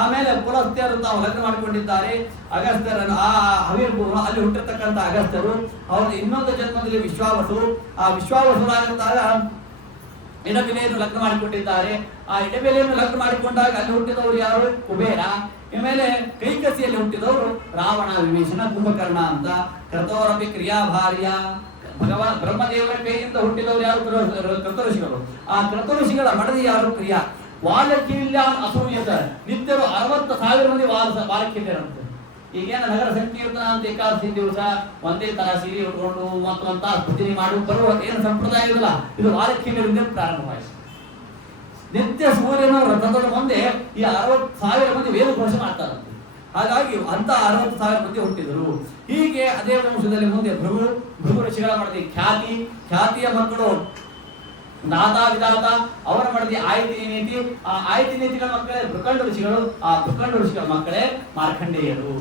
ಆಮೇಲೆ ಪುಲಸ್ತ್ಯರು ತಾವು ಲಗ್ನ ಮಾಡಿಕೊಂಡಿದ್ದಾರೆ. ಅಗಸ್ತ್ಯರನ್ನು ಆ ಹವಿರ್ಭುವ ಅಲ್ಲಿ ಹುಟ್ಟಿರ್ತಕ್ಕಂಥ ಅಗಸ್ತ್ಯರು ಅವ್ರ ಇನ್ನೊಂದು ಜನ್ಮದಲ್ಲಿ ವಿಶ್ವಾವಸು, ಆ ವಿಶ್ವಾವಸುರಾಗಿದ್ದಾಗ ಇಡಬೆಲೆಯನ್ನು ಲಗ್ನ ಮಾಡಿಕೊಂಡಿದ್ದಾರೆ. ಆ ಇಡಬೆಲೆಯನ್ನು ಲಗ್ನ ಮಾಡಿಕೊಂಡಾಗ ಅಲ್ಲಿ ಹುಟ್ಟಿದವರು ಯಾರು? ಕುಬೇರ. ಆಮೇಲೆ ಕೈಕಸಿಯಲ್ಲಿ ಹುಟ್ಟಿದವರು ರಾವಣ, ವಿಭೀಷಣ, ಕುಂಭಕರ್ಣ ಅಂತ. ಕೃತೋರಪಿ ಕ್ರಿಯಾಭಾರ್ಯ ಭಗವಾನ್ ಬ್ರಹ್ಮದೇವರ ಕೈಯಿಂದ ಹುಟ್ಟಿದವರು ಯಾರು? ಕೃತಋಷಿಗಳು. ಆ ಕೃತಋಷಿಗಳ ಮಡದಿ ಯಾರು? ಕ್ರಿಯಾ. ವಾಲಕೀಲ್ಯಾನ್ ಅಸೂಯತ ನಿತ್ಯರು 60,000 ಮಂದಿ ವಾಲಕೀಲ್ಯರಂತೆ. ಈಗೇನ ನಗರ ಸಂಕೀರ್ತನ ಅಂತ ಏಕಾದಶಿ ದಿವಸ ಒಂದೇ ತರ ಸೀರೆ ಉಟ್ಕೊಂಡು ಮತ್ತೊಂತ ಭಜನೆ ಮಾಡಿ ಬರುವ ಏನು ಸಂಪ್ರದಾಯ ಇಲ್ಲ, ಇದು ವಾಲಕೀಲ್ಯರಿಂದ ಪ್ರಾರಂಭವಾಯಿತು. ನಿತ್ಯ ಸೂರ್ಯನ ರಥದ ಮುಂದೆ ಈ 60,000 ಮಂದಿ ವೇದಘೋಷ ಮಾಡ್ತಾರಂತೆ. ಹಾಗಾಗಿ ಅಂತ 60,000 ಮಂದಿ ಹುಟ್ಟಿದರು. ಹೀಗೆ ಅದೇ ವಂಶದಲ್ಲಿ ಮುಂದೆ ಭೃಗು ಋಷಿಗಳ ಮಡದಿ ಖ್ಯಾತಿಯ ಮಕ್ಕಳು ನಾಥ ವಿಧಾತ, ಅವರ ಮಡದಿ ಆಯ್ತಿ ನೀತಿ. ಆ ಆಯ್ತಿ ನೀತಿಗಳ ಮಕ್ಕಳೇ ಭೃಕಂಡ ಋಷಿಗಳು. ಆ ಭೃಕಂಡ ಋಷಿಗಳ ಮಕ್ಕಳೇ ಮಾರ್ಕಂಡೇಯರು.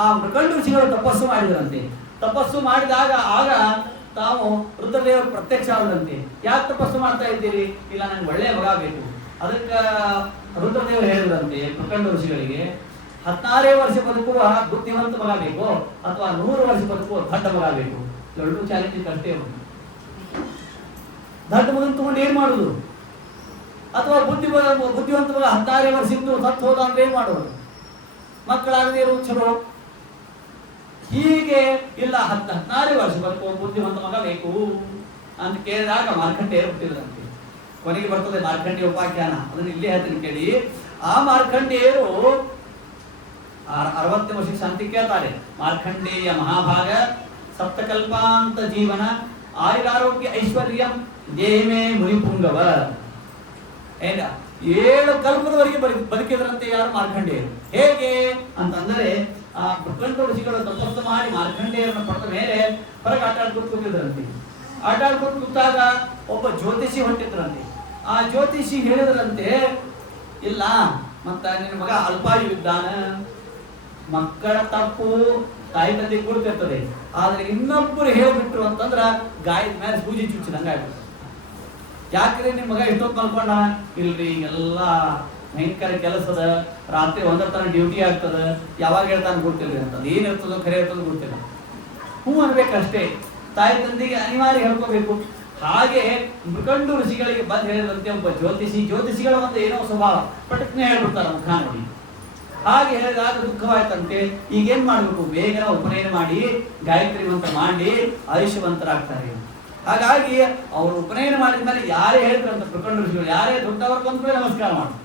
ಆ ಭೃಕಂಡ ಋಷಿಗಳು ತಪಸ್ಸು ಮಾಡಿದರಂತೆ. ತಪಸ್ಸು ಮಾಡಿದಾಗ ಆಗ ತಾವು ರುದ್ರದೇವರು ಪ್ರತ್ಯಕ್ಷ ಆದಂತೆ. ಯಾಕೆ ತಪಸ್ಸು ಮಾಡ್ತಾ ಇದ್ದೀರಿ? ಇಲ್ಲ ನಂಗೆ ಒಳ್ಳೆಯ ಮಗ ಬೇಕು. ಅದಕ್ಕೆ ರುದ್ರದೇವರು ಹೇಳಿದ್ರಂತೆ ಭೃಕಂಡ ಋಷಿಗಳಿಗೆ, 16 ವರ್ಷ ಬದುಕುವ ಬುದ್ಧಿವಂತ ಮಗ ಬೇಕು ಅಥವಾ 100 ವರ್ಷ ಬದುಕುವ ದಡ್ಡ ಮಗ ಬೇಕು. ಎರಡು ಚಾಲೆಂಜ್ ಕಷ್ಟೇ ಉಂಟು. ದಡ್ಡ ಮಗನ್ ತಗೊಂಡು ಏನ್ ಮಾಡುದು? ಅಥವಾ ಬುದ್ಧಿವಂತ ಮಗ 16 ವರ್ಷ ಇದ್ದು ಸತ್ತು ಹೋದ ಅಂದ್ರೆ ಏನ್ ಮಾಡೋದು? ಮಕ್ಕಳಾಗದೇ ಇರೋ ಚಲೋ. ಹೀಗೆ ಇಲ್ಲ 16 ವರ್ಷ ಬದುಕುವ ಬುದ್ಧಿವಂತ ಮಗ ಬೇಕು ಅಂತ ಕೇಳಿದಾಗ ಮಾರ್ಕಂಡೇಯರು ಹುಟ್ಟಿದ್ರಂತೆ. ಕೊನೆಗೆ ಬರ್ತದೆ ಮಾರ್ಕಂಡೇಯ ಉಪಾಖ್ಯಾನ, ಅದನ್ನ ಇಲ್ಲೇ ಹೇಳ್ತೀನಿ ಕೇಳಿ. ಆ ಮಾರ್ಕಂಡೇಯರು 60 ವರ್ಷಕ್ಕೆ ಶಾಂತಿ ಕೇಳ್ತಾರೆ. ಮಾರ್ಕಂಡೇಯ ಮಹಾಭಾಗ ಸಪ್ತಕಲ್ಪಾಂತ ಜೀವನ ಆಯುರಾರೋಗ್ಯ ಐಶ್ವರ್ಯಂ ದೇಹಮೇ ಮುನಿಪುಂಗವ. 7 ಕಲ್ಪದವರೆಗೆ ಬದುಕಿದ್ರಂತೆ ಯಾರು? ಮಾರ್ಕಂಡೇಯರು. ಹೇಗೆ ಅಂತಂದರೆ ಆ ಭೃಕಂಡ ಋಷಿಗಳು ತಪಸ್ಸು ಮಾಡಿ ಮಾರ್ಕಂಡೇಯರನ್ನು ಪಡೆದ ಮೇಲೆ ಹೊರಗೆ ಆಟ ಆಡ್ಕೊಂಡು ಕೂತಿದ್ರಂತೆ. ಆಟ ಆಡ್ಕೊಂಡು ಕೂತಾಗ ಒಬ್ಬ ಜ್ಯೋತಿಷಿ ಹೊಂಟಿದ್ರಂತೆ. ಆ ಜ್ಯೋತಿಷಿ ಹೇಳಿದ್ರಂತೆ, ಇಲ್ಲ ಮತ್ತ ನಿನ್ನ ಮಗ ಅಲ್ಪಾಯುವಿದ್ದಾನ, ಮಕ್ಕಳ ತಪ್ಪು ತಾಯಿ ತಂದೆ ಕೂಡ್ತಿರ್ತದೆ, ಆದ್ರೆ ಇನ್ನೊಬ್ಬರು ಹೇಳ್ಬಿಟ್ರು ಅಂತಂದ್ರ ಗಾಯದ ಮೇಲೆ ಸೂಜಿ ಚುಚ್ಚಿದಂಗ ಆಗ್ಬಿಡ್ತದೆ. ಯಾಕ್ರಿ ನಿಮ್ ಮಗ ಇಷ್ಟೊತ್ತು ಮಲ್ಕೊಂಡ? ಇಲ್ರಿ ಎಲ್ಲ ಭಯಂಕರ ಕೆಲಸದ, ರಾತ್ರಿ 1 ತನ ಡ್ಯೂಟಿ ಆಗ್ತದ, ಯಾವಾಗ ಹೇಳ್ತಾನೆ ಗೊತ್ತಿಲ್ಲ ಅಂತ. ಏನಿರ್ತದೋ ಖರೆ ಇರ್ತದೋ ಗೊತ್ತಿಲ್ಲ. ಹ್ಞೂ ಅನ್ಬೇಕಷ್ಟೇ. ತಾಯಿ ತಂದೆಗೆ ಅನಿವಾರ್ಯ ಹೇಳ್ಕೋಬೇಕು. ಹಾಗೆ ಭೃಕಂಡ ಋಷಿಗಳಿಗೆ ಬಂದು ಹೇಳಿದಂತೆ ಒಬ್ಬ ಜ್ಯೋತಿಷಿಗಳ ಒಂದು ಏನೋ ಸ್ವಭಾವ ಪಟಕ್ನೆ ಹೇಳ್ಬಿಡ್ತಾರ ಮುಖ ನೋಡಿ. ಹಾಗೆ ಹೇಳಿದಾಗ ದುಃಖವಾಯ್ತಂತೆ. ಈಗೇನ್ ಮಾಡ್ಬೇಕು? ಬೇಗ ಉಪನಯನ ಮಾಡಿ ಗಾಯತ್ರಿ ಮಂತ್ರ ಮಾಡಿ ಆಯುಷ್ಯವಂತರಾಗ್ತಾರೆ. ಹಾಗಾಗಿ ಅವರು ಉಪನಯನ ಮಾಡಿದ ಮೇಲೆ ಯಾರೇ ಹೇಳಿದ್ರಂತ ಭೃಕಂಡ ಋಷಿಗಳು, ಯಾರೇ ದೊಡ್ಡವರು ಬಂದ್ಮೇಲೆ ನಮಸ್ಕಾರ ಮಾಡಿ.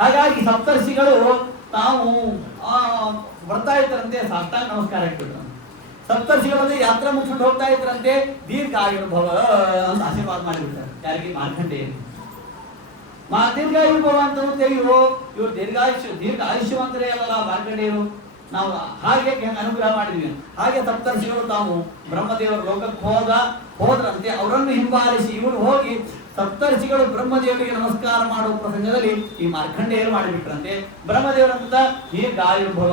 ಹಾಗಾಗಿ ಸಪ್ತರ್ಷಿಗಳು ತಾವು ಬರ್ತಾ ಇದ್ರಂತೆ, ಸಾಷ್ಟಾಂಗ ನಮಸ್ಕಾರ ಹಾಕ್ಬಿಟ್ರಂತೆ. ಸಪ್ತರ್ಷಿಗಳಲ್ಲಿ ಯಾತ್ರಾ ಮುಗಿಸ್ಕೊಂಡು ಹೋಗ್ತಾ ಇದ್ರಂತೆ. ದೀರ್ಘ ಆಯುರ್ಭವ ಅಂತ ಆಶೀರ್ವಾದ ಮಾಡಿಬಿಡ್ತಾರೆ. ಯಾರಿಗೆ? ಮಾರ್ಕಂಡೇಯರು. ದೀರ್ಘಾಯುರ್ಭವ ಅಂತ ತೆಗೆಯುವ ಇವರು ದೀರ್ಘ ಆಯುಷ್ಯವಂತರೇ ಅಲ್ಲ ಮಾರ್ಕಂಡೇಯರು. ನಾವು ಹಾಗೆ ಅನುಗ್ರಹ ಮಾಡಿದ್ವಿ. ಹಾಗೆ ಸಪ್ತರ್ಷಿಗಳು ತಾವು ಬ್ರಹ್ಮದೇವರ ಲೋಕಕ್ಕೆ ಹೋದ್ರಂತೆ. ಅವರನ್ನು ಹಿಂಬಾಲಿಸಿ ಇವರು ಹೋಗಿ ಸಪ್ತರ್ಷಿಗಳು ಬ್ರಹ್ಮದೇವರಿಗೆ ನಮಸ್ಕಾರ ಮಾಡುವ ಪ್ರಸಂಗದಲ್ಲಿ ಈ ಮಾರ್ಕಂಡೇಯರು ಮಾಡಿಬಿಟ್ರಂತೆ. ಬ್ರಹ್ಮದೇವರಂತ ದೀರ್ಘಾಯುರ್ಭವ.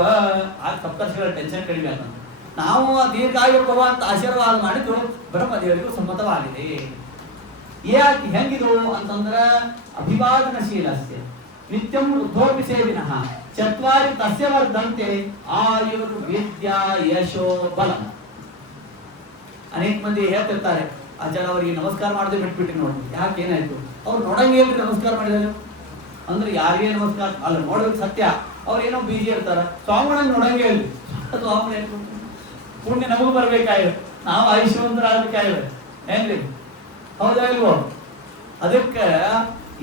ಆಗ ಸಪ್ತರ್ಷಿಗಳ ಟೆನ್ಷನ್ ಕಡಿಮೆ ಆದಂತೆ. ನಾವು ದೀರ್ಘಾಯುರ್ಭವ ಅಂತ ಆಶೀರ್ವಾದ ಮಾಡಿದ್ದು ಬ್ರಹ್ಮದೇವರಿಗೂ ಸಮ್ಮತವಾಗಿದೆ. ಯಾಕೆ ಹೆಂಗಿದು ಅಂತಂದ್ರ ಅಭಿವಾದನಶೀಲಸ್ಯ ನಿತ್ಯಂ ವೃದ್ಧೋಪಿ ಸೇವಿನಃ ಚತ್ವಾರಿ ತಸ್ಯ ವರ್ಧಂತೆ ಆಯುರ್ವಿದ್ಯಾ ಯಶೋ ಬಲ. ಅನೇಕ ಮಂದಿ ಹೇಳ್ತಿರ್ತಾರೆ, ಆಚಾರ ಅವರಿಗೆ ನಮಸ್ಕಾರ ಮಾಡದೆ ಬಿಟ್ಬಿಟ್ಟು ನೋಡಿ. ಯಾಕೆ ಏನಾಯ್ತು? ಅವ್ರು ನೋಡಂಗೆ ಇಲ್ರಿ ನಮಸ್ಕಾರ ಮಾಡಿದಾಗ. ಅಂದ್ರೆ ಯಾರಿಗೆ ನಮಸ್ಕಾರ ಅಲ್ಲ ನೋಡ್ಬೇಕು ಸತ್ಯ. ಅವ್ರೇನೋ ಬಿಜಿ ಇರ್ತಾರ, ಸ್ವಾಮಿಗಳನ್ನ ನೋಡಂಗೆ ಇಲ್ಲ. ಸ್ವಾಮಿ ಪುಣ್ಯ ನಮಗೂ ಬರ್ಬೇಕಾಗಿದೆ, ನಾವು ಐಶ್ವಂತರಾಗಬೇಕಾಗಿದೆ. ಹೆಂಗ್ರಿ? ಹೌದಾ ಇಲ್ವೋ? ಅದಕ್ಕೆ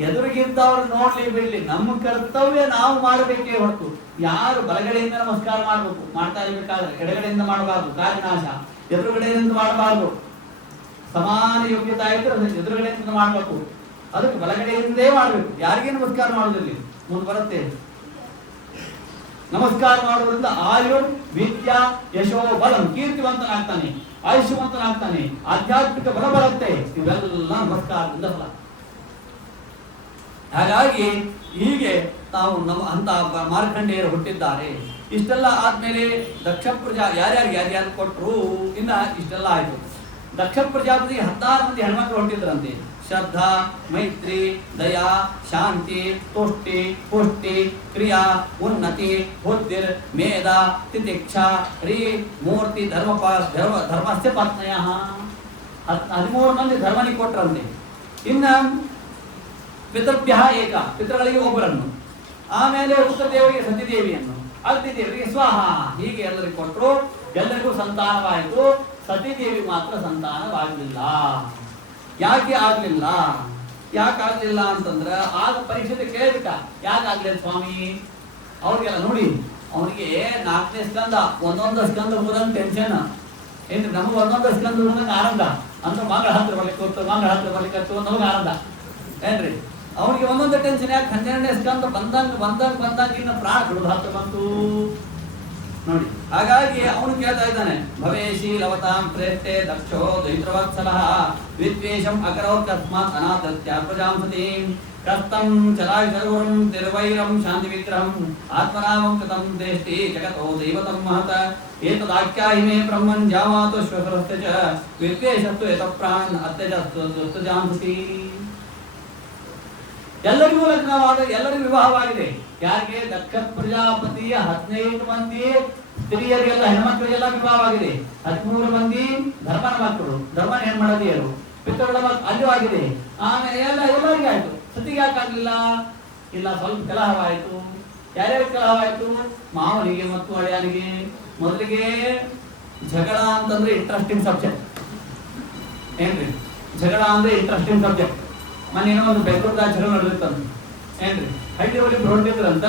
ಎದುರಿಗಿದ್ದವ್ರು ನೋಡ್ಲಿ ಬಿಡ್ಲಿ, ನಮ್ಮ ಕರ್ತವ್ಯ ನಾವು ಮಾಡಬೇಕೇ ಹೊರತು ಯಾರು ಬಲಗಡೆಯಿಂದ ನಮಸ್ಕಾರ ಮಾಡ್ಬೇಕು, ಮಾಡ್ತಾ ಇರ್ಬೇಕಾದ್ರೆ ಎಡಗಡೆಯಿಂದ ಮಾಡಬಾರ್ದು. ಕಾರ್ಯನಾಶ ಎದುರುಗಡೆಯಿಂದ ಮಾಡಬಾರ್ದು. ಸಮಾನ ಯೋಗ್ಯತೆ ಇದ್ರೆ ಎದುರುಗಡೆಯಿಂದ ಮಾಡ್ಬೇಕು. ಅದಕ್ಕೆ ಬಲಗಡೆಯಿಂದೇ ಮಾಡ್ಬೇಕು. ಯಾರಿಗೆ ನಮಸ್ಕಾರ ಮಾಡೋದಿರ್ಲಿ, ಮುಂದೆ ಬರುತ್ತೆ. ನಮಸ್ಕಾರ ಮಾಡೋದ್ರಿಂದ ಆಯು ವಿದ್ಯಾ ಯಶೋ ಬಲಂ, ಕೀರ್ತಿವಂತನಾಗ್ತಾನೆ, ಆಯುಷ್ಯವಂತನಾಗ್ತಾನೆ, ಆಧ್ಯಾತ್ಮಿಕ ಬಲ ಬರುತ್ತೆ. ಇವೆಲ್ಲ ನಮಸ್ಕಾರದಿಂದ ಫಲ. ಹಾಗಾಗಿ ಹೀಗೆ ನಾವು ನಮ್ಮ ಅಂತ ಮಾರ್ಕಂಡೇಯರು ಹುಟ್ಟಿದ್ದಾರೆ. ಇಷ್ಟೆಲ್ಲ ಆದ್ಮೇಲೆ ದಕ್ಷ ಪ್ರಜಾ ಯಾರ್ಯಾರು ಕೊಟ್ಟರು, ಇನ್ನ ಇಷ್ಟೆಲ್ಲ ಆಯ್ತು. ದಕ್ಷ ಪ್ರಜಾಪತಿ 16 ಮಂದಿ ಹೆಣ್ಮಕ್ಳು ಹೊಟ್ಟಿದ್ರಂತೆ. ಶ್ರದ್ಧಾ, ಮೈತ್ರಿ, ದಯಾ, ಶಾಂತಿ, ತುಷ್ಟಿ, ಪುಷ್ಟಿ, ಕ್ರಿಯಾ, ಉನ್ನತಿ, ಬುದ್ಧಿರ್, ಮೇಧ, ತಿತಿಕ್ಷಾ, ಹರಿ, ಮೂರ್ತಿ, ಧರ್ಮಸ್ಯ ಪತ್ನಯ. 13 ಮಂದಿ ಧರ್ಮನಿಗೆ ಕೊಟ್ರಂತೆ. ಇನ್ನ ಪಿತೃಭ್ಯ ಏಕ, ಪಿತೃಗಳಿಗೆ ಒಬ್ಬರನ್ನು, ಆಮೇಲೆ ಉತ್ತರದೇವರಿಗೆ ಸತಿದೇವಿಯನ್ನು, ಅಗ್ನಿದೇವರಿಗೆ ಸ್ವಾಹ, ಹೀಗೆ ಎಲ್ಲರಿಗೂ ಕೊಟ್ಟರು. ಎಲ್ಲರಿಗೂ ಸಂತಾನವಾಯಿತು. ಸತಿದೇವಿ ಮಾತ್ರ ಸಂತಾನವಾಗಲಿಲ್ಲ. ಯಾಕೆ ಆಗ್ಲಿಲ್ಲ? ಯಾಕಾಗ್ಲಿಲ್ಲ ಅಂತಂದ್ರ ಆಗ ಪರೀಕ್ಷೆ ಕೇಳಬೇಕ, ಯಾಕಾಗ್ಲಿಲ್ಲ ಸ್ವಾಮಿ? ಅವ್ರಿಗೆಲ್ಲ ನೋಡಿ, ಅವನಿಗೆ 4ನೇ ಸ್ಕಂದ, ಒಂದೊಂದು ಸ್ಕಂದ ಮುದಂಗ್ ಟೆನ್ಷನ್ ಏನ್ರಿ. ನಮಗೆ ಒಂದೊಂದು ಸ್ಕಂದ ಮುದಂಗ ಆನಂದ. ಅಂದ್ರೆ ಮಗಳ ಹತ್ರ ಬರ್ಲಿಕ್ಕೆ ಕೊಟ್ಟು, ಮಗಳ ಹತ್ರ ಬರ್ಲಿಕ್ಕೆ ಹತ್ತು ನಮಗೆ ಆನಂದ ಏನ್ರಿ. ಅವನಿಗೆ ಒಂದೊಂದು ಟೆನ್ಷನ್. ಯಾಕೆ? 12ನೇ ಸ್ಕಂದ ಬಂದಂಗ ಇನ್ನು ಪ್ರಾಣ ಬಿಡುದು ಹತ್ರ ಬಂತು ನೋಡಿ. ಹಾಗಾಗಿ ಅವನು ಕೇಳ್ತಾ ಇದ್ದಾನೆ, ಭವೇಶೀಲವತಾಂ ಪ್ರೇಷ್ಟೆ ದಕ್ಷೋ ದೈತ್ರವತ್ಸಲಃ ವಿದ್ವೇಷಂ ಅಕರೋತ್ ತಸ್ಮಾತ್ ಅನಾದತ್ಯ ಪ್ರಜಾಂ ಸತೀಂ ಕರ್ತಂ ಚಲಾಯುಷಗುರುಂ ತಿರ್ವೈರಂ ಶಾಂತಿ ವಿಗ್ರಹಂ ಆತ್ಮನಾಮಂ ಕೃತಂ ದೇಷ್ಟಿ ಜಗತೋ ದೈವತಂ ಮಹತ ಏತದಾಖ್ಯಾಹಿ ಮೇ ಬ್ರಹ್ಮನ್ ಜಾಮಾತು ಶ್ವಸರಸ್ಯ ಚ ವಿದ್ವೇಷಸ್ತು ಯತ ಪ್ರಾಣ್ ಅತ್ಯಜಸ್ತು ಜಾಂಸತಿ. ಎಲ್ಲರಿಗೂ ಲಗ್ನವಾದ, ಎಲ್ಲರಿಗೂ ವಿವಾಹವಾಗಿದೆ. ಯಾರಿಗೆ? ದಕ್ಷ ಪ್ರಜಾಪತಿಯ 15 ಮಂದಿ ಸ್ತ್ರೀಯರಿಗೆಲ್ಲ, ಹೆಣ್ಮಕ್ಳಿಗೆಲ್ಲ ವಿವಾಹವಾಗಿದೆ. 13 ಮಂದಿ ಧರ್ಮನ ಮಕ್ಕಳು, ಧರ್ಮನ ಹೆಣ್ಮಡದಿಯರು, ಪಿತೃಗಳ ಮಕ್ಕಳು ಅಲ್ಲೂ ಆಗಿದೆ. ಆಮೇಲೆ ಎಲ್ಲರಿಗೆ ಆಯ್ತು. ಸತಿಗೆ ಯಾಕಾಗ್ಲಿಲ್ಲ? ಇಲ್ಲ, ಸ್ವಲ್ಪ ಕಲಹವಾಯಿತು. ಯಾರ್ಯಾರಿಗೆ ಕಲಹವಾಯಿತು? ಮಾವನಿಗೆ ಮತ್ತು ಅಳಿಯನಿಗೆ. ಮೊದಲಿಗೆ ಜಗಳ ಅಂತಂದ್ರೆ ಇಂಟ್ರೆಸ್ಟಿಂಗ್ ಸಬ್ಜೆಕ್ಟ್ ಏನ್ರಿ. ಜಗಳ ಅಂದ್ರೆ ಇಂಟ್ರೆಸ್ಟಿಂಗ್ ಸಬ್ಜೆಕ್ಟ್. ಮೊನ್ನೆ ಒಂದು ಬೆಂಗಳೂರದಾಗ ಜಗಳ ನಡೆದಿತ್ತಂತ ಏನ್ರಿ. ಹಳ್ಳಿ ಒಳಗೆ ಹೊರಟಿದ್ರಂತ.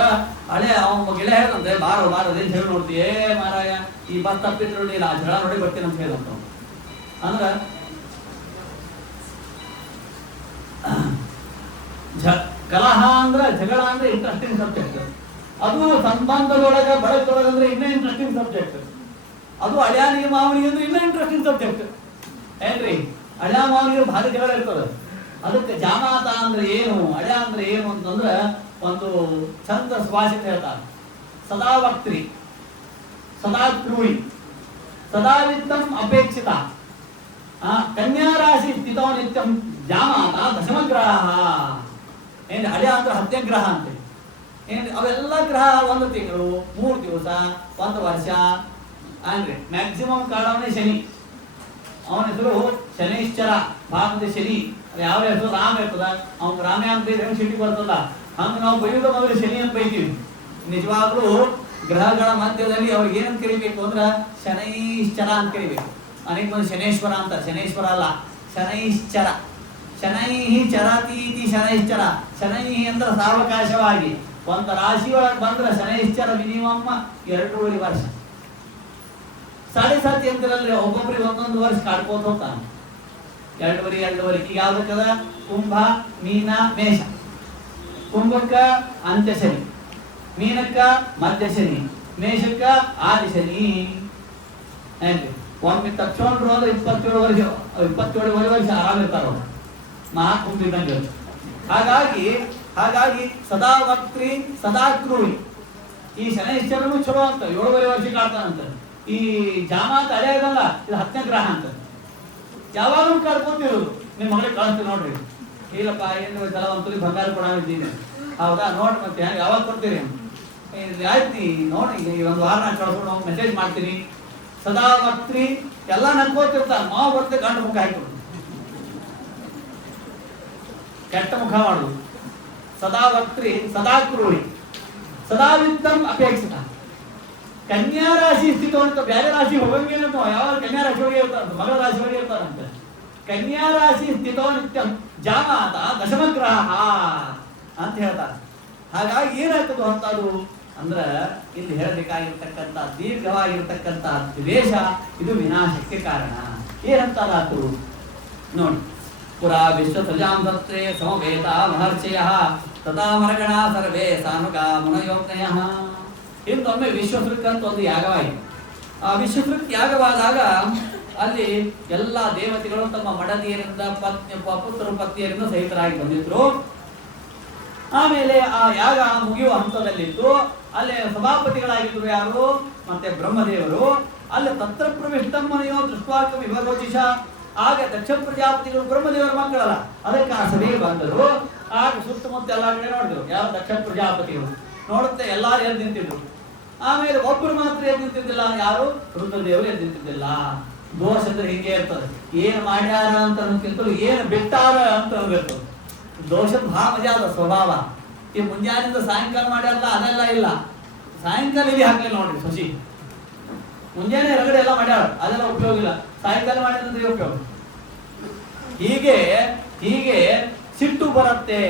ಹಳೆ ಅವನ ಗೆಳೆಯ ಹೇಳ್ದಂತೆ, ಬಾರೋ ಅದೇನ್ ಜಗಳ ನೋಡ್ತೀಯೇ ಮಾರಾಯ, ಈ ಬಸ್ ತಪ್ಪಿದ್ರು ಇಲ್ಲ, ಆ ಜಗಳ ನೋಡಿ ಬರ್ತೀನಿ ಅಂತ ಹೇಳಿದಂತ. ಅಂದ್ರ ಕಲಹ ಅಂದ್ರ, ಜಗಳ ಅಂದ್ರೆ ಇಂಟ್ರೆಸ್ಟಿಂಗ್ ಸಬ್ಜೆಕ್ಟ್. ಅದು ಸಂಬಂಧದೊಳಗ ಬಳಗದೊಳಗಂದ್ರೆ ಇನ್ನೂ ಇಂಟ್ರೆಸ್ಟಿಂಗ್ ಸಬ್ಜೆಕ್ಟ್. ಅದು ಅಳ್ಯಾನಿಗೆ ಮಾವನಿಗೆ ಅಂದ್ರೆ ಇನ್ನೂ ಇಂಟ್ರೆಸ್ಟಿಂಗ್ ಸಬ್ಜೆಕ್ಟ್ ಏನ್ರಿ. ಅಳ್ಯಾ ಮಾವನಿಗೆ ಭಾರಿ ಜಗಳ ಇರ್ತದೆ. ಅದಕ್ಕೆ ಜಾಮಾತ ಅಂದ್ರೆ ಏನು, ಅಳ್ಯ ಅಂದ್ರೆ ಏನು ಅಂತಂದ್ರೆ ಒಂದು ಚಂದ ಸುಭಾಷಿತ ಹೇಳ್ತಾರೆ. ಸದಾ ವಕ್ತ್ರಿ, ಸದಾ ಕ್ರೂರಿ, ಸದಾ ವಿತ್ತಂ ಅಪೇಕ್ಷಿತ, ಕನ್ಯಾ ರಾಶಿ ಸ್ಥಿತೋ ನಿತ್ಯಂ ಜಾಮಾತ ದಶಮಗ್ರಹ. ಏನ್ ಅಳ್ಯ ಅಂದ್ರೆ 10ನೇ ಗ್ರಹ ಅಂತ ಏನ್. ಅವೆಲ್ಲ ಗ್ರಹ 1 ತಿಂಗಳು, 3 ದಿವಸ, 1 ವರ್ಷ ಅಂದ್ರೆ ಮ್ಯಾಕ್ಸಿಮಮ್ ಕಾಡವನೇ ಶನಿ. ಅವನ ಹೆಸರು ಶನೈಶ್ಚರ, ಭಾರತದ ಶನಿ. ಯಾವ ಹೆಸರು? ರಾಮ ಇರ್ತದ. ಅವ್ನು ರಾಮೇ ಅಂತ ಹೆಂಗ್ ಸಿಟಿ ಬರ್ತದ, ಹಂಗ ನಾವು ಬೈಯೋದು ಮೊದಲು ಶನಿ ಅಂತ ಬೈತೀವಿ. ನಿಜವಾಗ್ಲೂ ಗ್ರಹಗಳ ಮಧ್ಯದಲ್ಲಿ ಅವ್ರಿಗೆ ಏನಂತ ಕರಿಬೇಕು ಅಂದ್ರ ಶನೈಶ್ಚರ ಅಂತ ಕರಿಬೇಕು. ಅನೇಕ ಮಂದಿ ಶನೇಶ್ವರ ಅಂತ. ಶನೇಶ್ವರ ಅಲ್ಲ, ಶನೈಶ್ಚರ. ಶನೈಹಿ ಚರತೀತಿ ಶನೈಶ್ಚರ. ಶನೈಹಿ ಅಂದ್ರೆ ಸಾವಕಾಶವಾಗಿ. ಒಂದು ರಾಶಿ ಒಳಗೆ ಬಂದ್ರೆ ಶನೈಶ್ಚರ ಮಿನಿಮಮ್ 2.5 ವರ್ಷ. 7.5 ಅಂತಿರಲ್ರಿ, ಒಬ್ಬೊಬ್ರಿಗೆ 1 ವರ್ಷ ಕಾಡ್ಕೋತ ಹೋಗ್ತಾನೆ. 2.5 ಈಗ ಯಾವ್ದಕ್ಕದ? ಕುಂಭ, ಮೀನ, ಮೇಷ. ಕುಂಭಕ್ಕ ಅಂತ್ಯ ಶನಿ, ಮೀನಕ್ಕ ಮಧ್ಯ ಶನಿ, ಮೇಷಕ್ಕ ಆದಿ ಶನಿ. ಒಮ್ಮೆ ತಕ್ಷಣರು ಅಂದ್ರೆ 27 ವರ್ಷ ಆರಾಮ ಇರ್ತಾರ ಮಹಾಕುಂಭಿದಂಗೆ. ಹಾಗಾಗಿ ಸದಾ ವಕ್ತ್ರಿ, ಸದಾ ಕ್ರೂರಿ. ಈ ಶನೈಶ್ಚರನು ಚಲೋ ಅಂತ 7.5 ವರ್ಷ ಕಾಡ್ತಾನಂತ. ಈ ಜಾಮಾತ ಹಳೆ ಇದಲ್ಲ, ಇದು 10ನೇ ಗ್ರಹ ಅಂತ. ಯಾವಾಗಲೂ ಕಳ್ಕೊಂತಿರೋದು. ನಿಮ್ಮ ಮಗಳಿಗೆ ಕಳಿಸ್ತೀವಿ ನೋಡ್ರಿ, ಇಲ್ಲಪ್ಪ ಏನು ಕೆಲವೊಂದ್ಸಲಿ ಬಂಗಾರ ಕೊಡಾಗಿದ್ದೀನಿ, ಹೌದಾ ನೋಡಿ ಮತ್ತೆ ಯಾವಾಗ ಕೊಡ್ತೀರಿ? ಆಯ್ತು ನೋಡಿ, ಈ 1 ವಾರ ನಾನು ಕಳ್ಕೊಂಡು ಮೆಸೇಜ್ ಮಾಡ್ತೀನಿ. ಸದಾ ಭಕ್ತಿ ಎಲ್ಲ ನನ್ಕೋತಿರ್ತಾನೆ. ಮಾವು ಬರ್ತದೆ, ಗಂಡು ಮುಖ ಹಾಕಿಬಿಡು, ಕೆಟ್ಟ ಮುಖ ಮಾಡುದು. ಸದಾ ವಕ್ತ್ರಿ ಸದಾ ಕ್ರೂರಿ ಸದಾ ವಿತ್ತಂ ಅಪೇಕ್ಷಿತ. ಕನ್ಯಾ ರಾಶಿ ಸ್ಥಿತ ಅಂತ ಬೇರೆ ರಾಶಿ ಹೋಗಂಗೇನಂತ ಯಾವ ಕನ್ಯಾ ರಾಶಿ ಒಳಗೆ ಇರ್ತಾರಂತ, ಮಗಳ ರಾಶಿ ಒಳಗೆ ಇರ್ತಾರಂತ. ಕನ್ಯಾ ರಾಶಿ ಸ್ಥಿತೋ ನಿತ್ಯಂ ಜಾಮಾತ ದಶಮಗ್ರಹ ಅಂತ ಹೇಳ್ತಾರೆ. ಹಾಗಾಗಿ ಏನಾಗ್ತದೆ ಅಂತದು ಅಂದ್ರ ಇಲ್ಲಿ ಹೇಳಬೇಕಾಗಿರ್ತಕ್ಕಂಥ ದೀರ್ಘವಾಗಿರ್ತಕ್ಕಂಥ ದ್ವೇಷ ಇದು ವಿನಾಶಕ್ಕೆ ಕಾರಣ. ಏನಂತಾರಾತು ನೋಡಿ, ಪುರಾ ವಿಶ್ವಸೃಜಾಂ ಸತ್ರೆ ಸಮವೇತ ಮಹರ್ಷಯ ತಥಾ ಮರಗಣ ಸರ್ವೇ ಸಾನುಗಾ ಮುನಯೋಗ್ನಯಃ. ಹಿಂದೊಮ್ಮೆ ವಿಶ್ವಸೃಕ್ ಅಂತ ಒಂದು ಯಾಗವಾಯಿತು. ಆ ವಿಶ್ವಸೃಕ್ ಯಾಗವಾದಾಗ ಅಲ್ಲಿ ಎಲ್ಲ ದೇವತೆಗಳು ತಮ್ಮ ಮಡದಿಯರಿಂದ ಪುತ್ರ ಪತ್ನಿಯರಿಂದ ಸಹಿತರಾಗಿ ಬಂದಿದ್ರು. ಆಮೇಲೆ ಆ ಯಾಗ ಮುಗಿಯುವ ಹಂತದಲ್ಲಿತ್ತು. ಅಲ್ಲಿ ಸಭಾಪತಿಗಳಾಗಿದ್ರು ಯಾರು? ಮತ್ತೆ ಬ್ರಹ್ಮದೇವರು. ಅಲ್ಲಿ ತತ್ರ ಪ್ರವಿಷ್ಟಮ್ಮನೆಯೋ ದೃಷ್ಟಾಕ ವಿಭರೋಚಿಷ. ಆಗ ದಕ್ಷ ಪ್ರಜಾಪತಿಗಳು ಬ್ರಹ್ಮದೇವರ ಮಕ್ಕಳಲ್ಲ, ಅದಕ್ಕೆ ಆ ಸಭೆಗೆ ಬಂದರು. ಆಗ ಸುತ್ತಮುತ್ತ ಎಲ್ಲ ಕಡೆ ನೋಡಿದ್ರು ಯಾರು ದಕ್ಷ ಪ್ರಜಾಪತಿಗಳು. ನೋಡುತ್ತೆ ಎಲ್ಲಾರು ಎದ್ದು ನಿಂತಿದ್ರು. ಆಮೇಲೆ ಒಬ್ಬರು ಮಾತ್ರ ಎದ್ದು ನಿಂತಿದ್ದಿಲ್ಲ, ಯಾರು? ರುದ್ರದೇವರು ಎದ್ದು ನಿಂತಿದ್ದಿಲ್ಲ. ದೋಷ ಅಂದ್ರೆ ಹಿಂಗೆ ಇರ್ತದೆ, ಏನ್ ಮಾಡ್ಯಾರ ಅಂತ ಅನ್ನೋಕ್ಕಿಂತಲೂ ಏನು ಬಿಟ್ಟಾರ ಅಂತ ಅನ್ಬೇಕು. ದೋಷದ ಬಹಳ ಮಜಾ ಅದ ಸ್ವಭಾವ. ಈ ಮುಂಜಾನೆಯಿಂದ ಸಾಯಂಕಾಲ ಮಾಡ್ಯಾರಲ್ಲ ಅದೆಲ್ಲ ಇಲ್ಲ. ಸಾಯಂಕಾಲ ಇಲ್ಲಿ ಹಾಕ್ಲಿಲ್ಲ ನೋಡ್ರಿ ಶಶಿ. ಮುಂಜಾನೆ ಹೊರಗಡೆ ಎಲ್ಲ ಮಾಡ್ಯಾರ ಅದೆಲ್ಲ ಉಪಯೋಗ ಇಲ್ಲ, ಸಾಯಂಕಾಲ ಮಾಡಿದ್ರೆ ಉಪಯೋಗ. ಹೀಗೆ ಸಿಟ್ಟು ಬರುತ್ತೆ.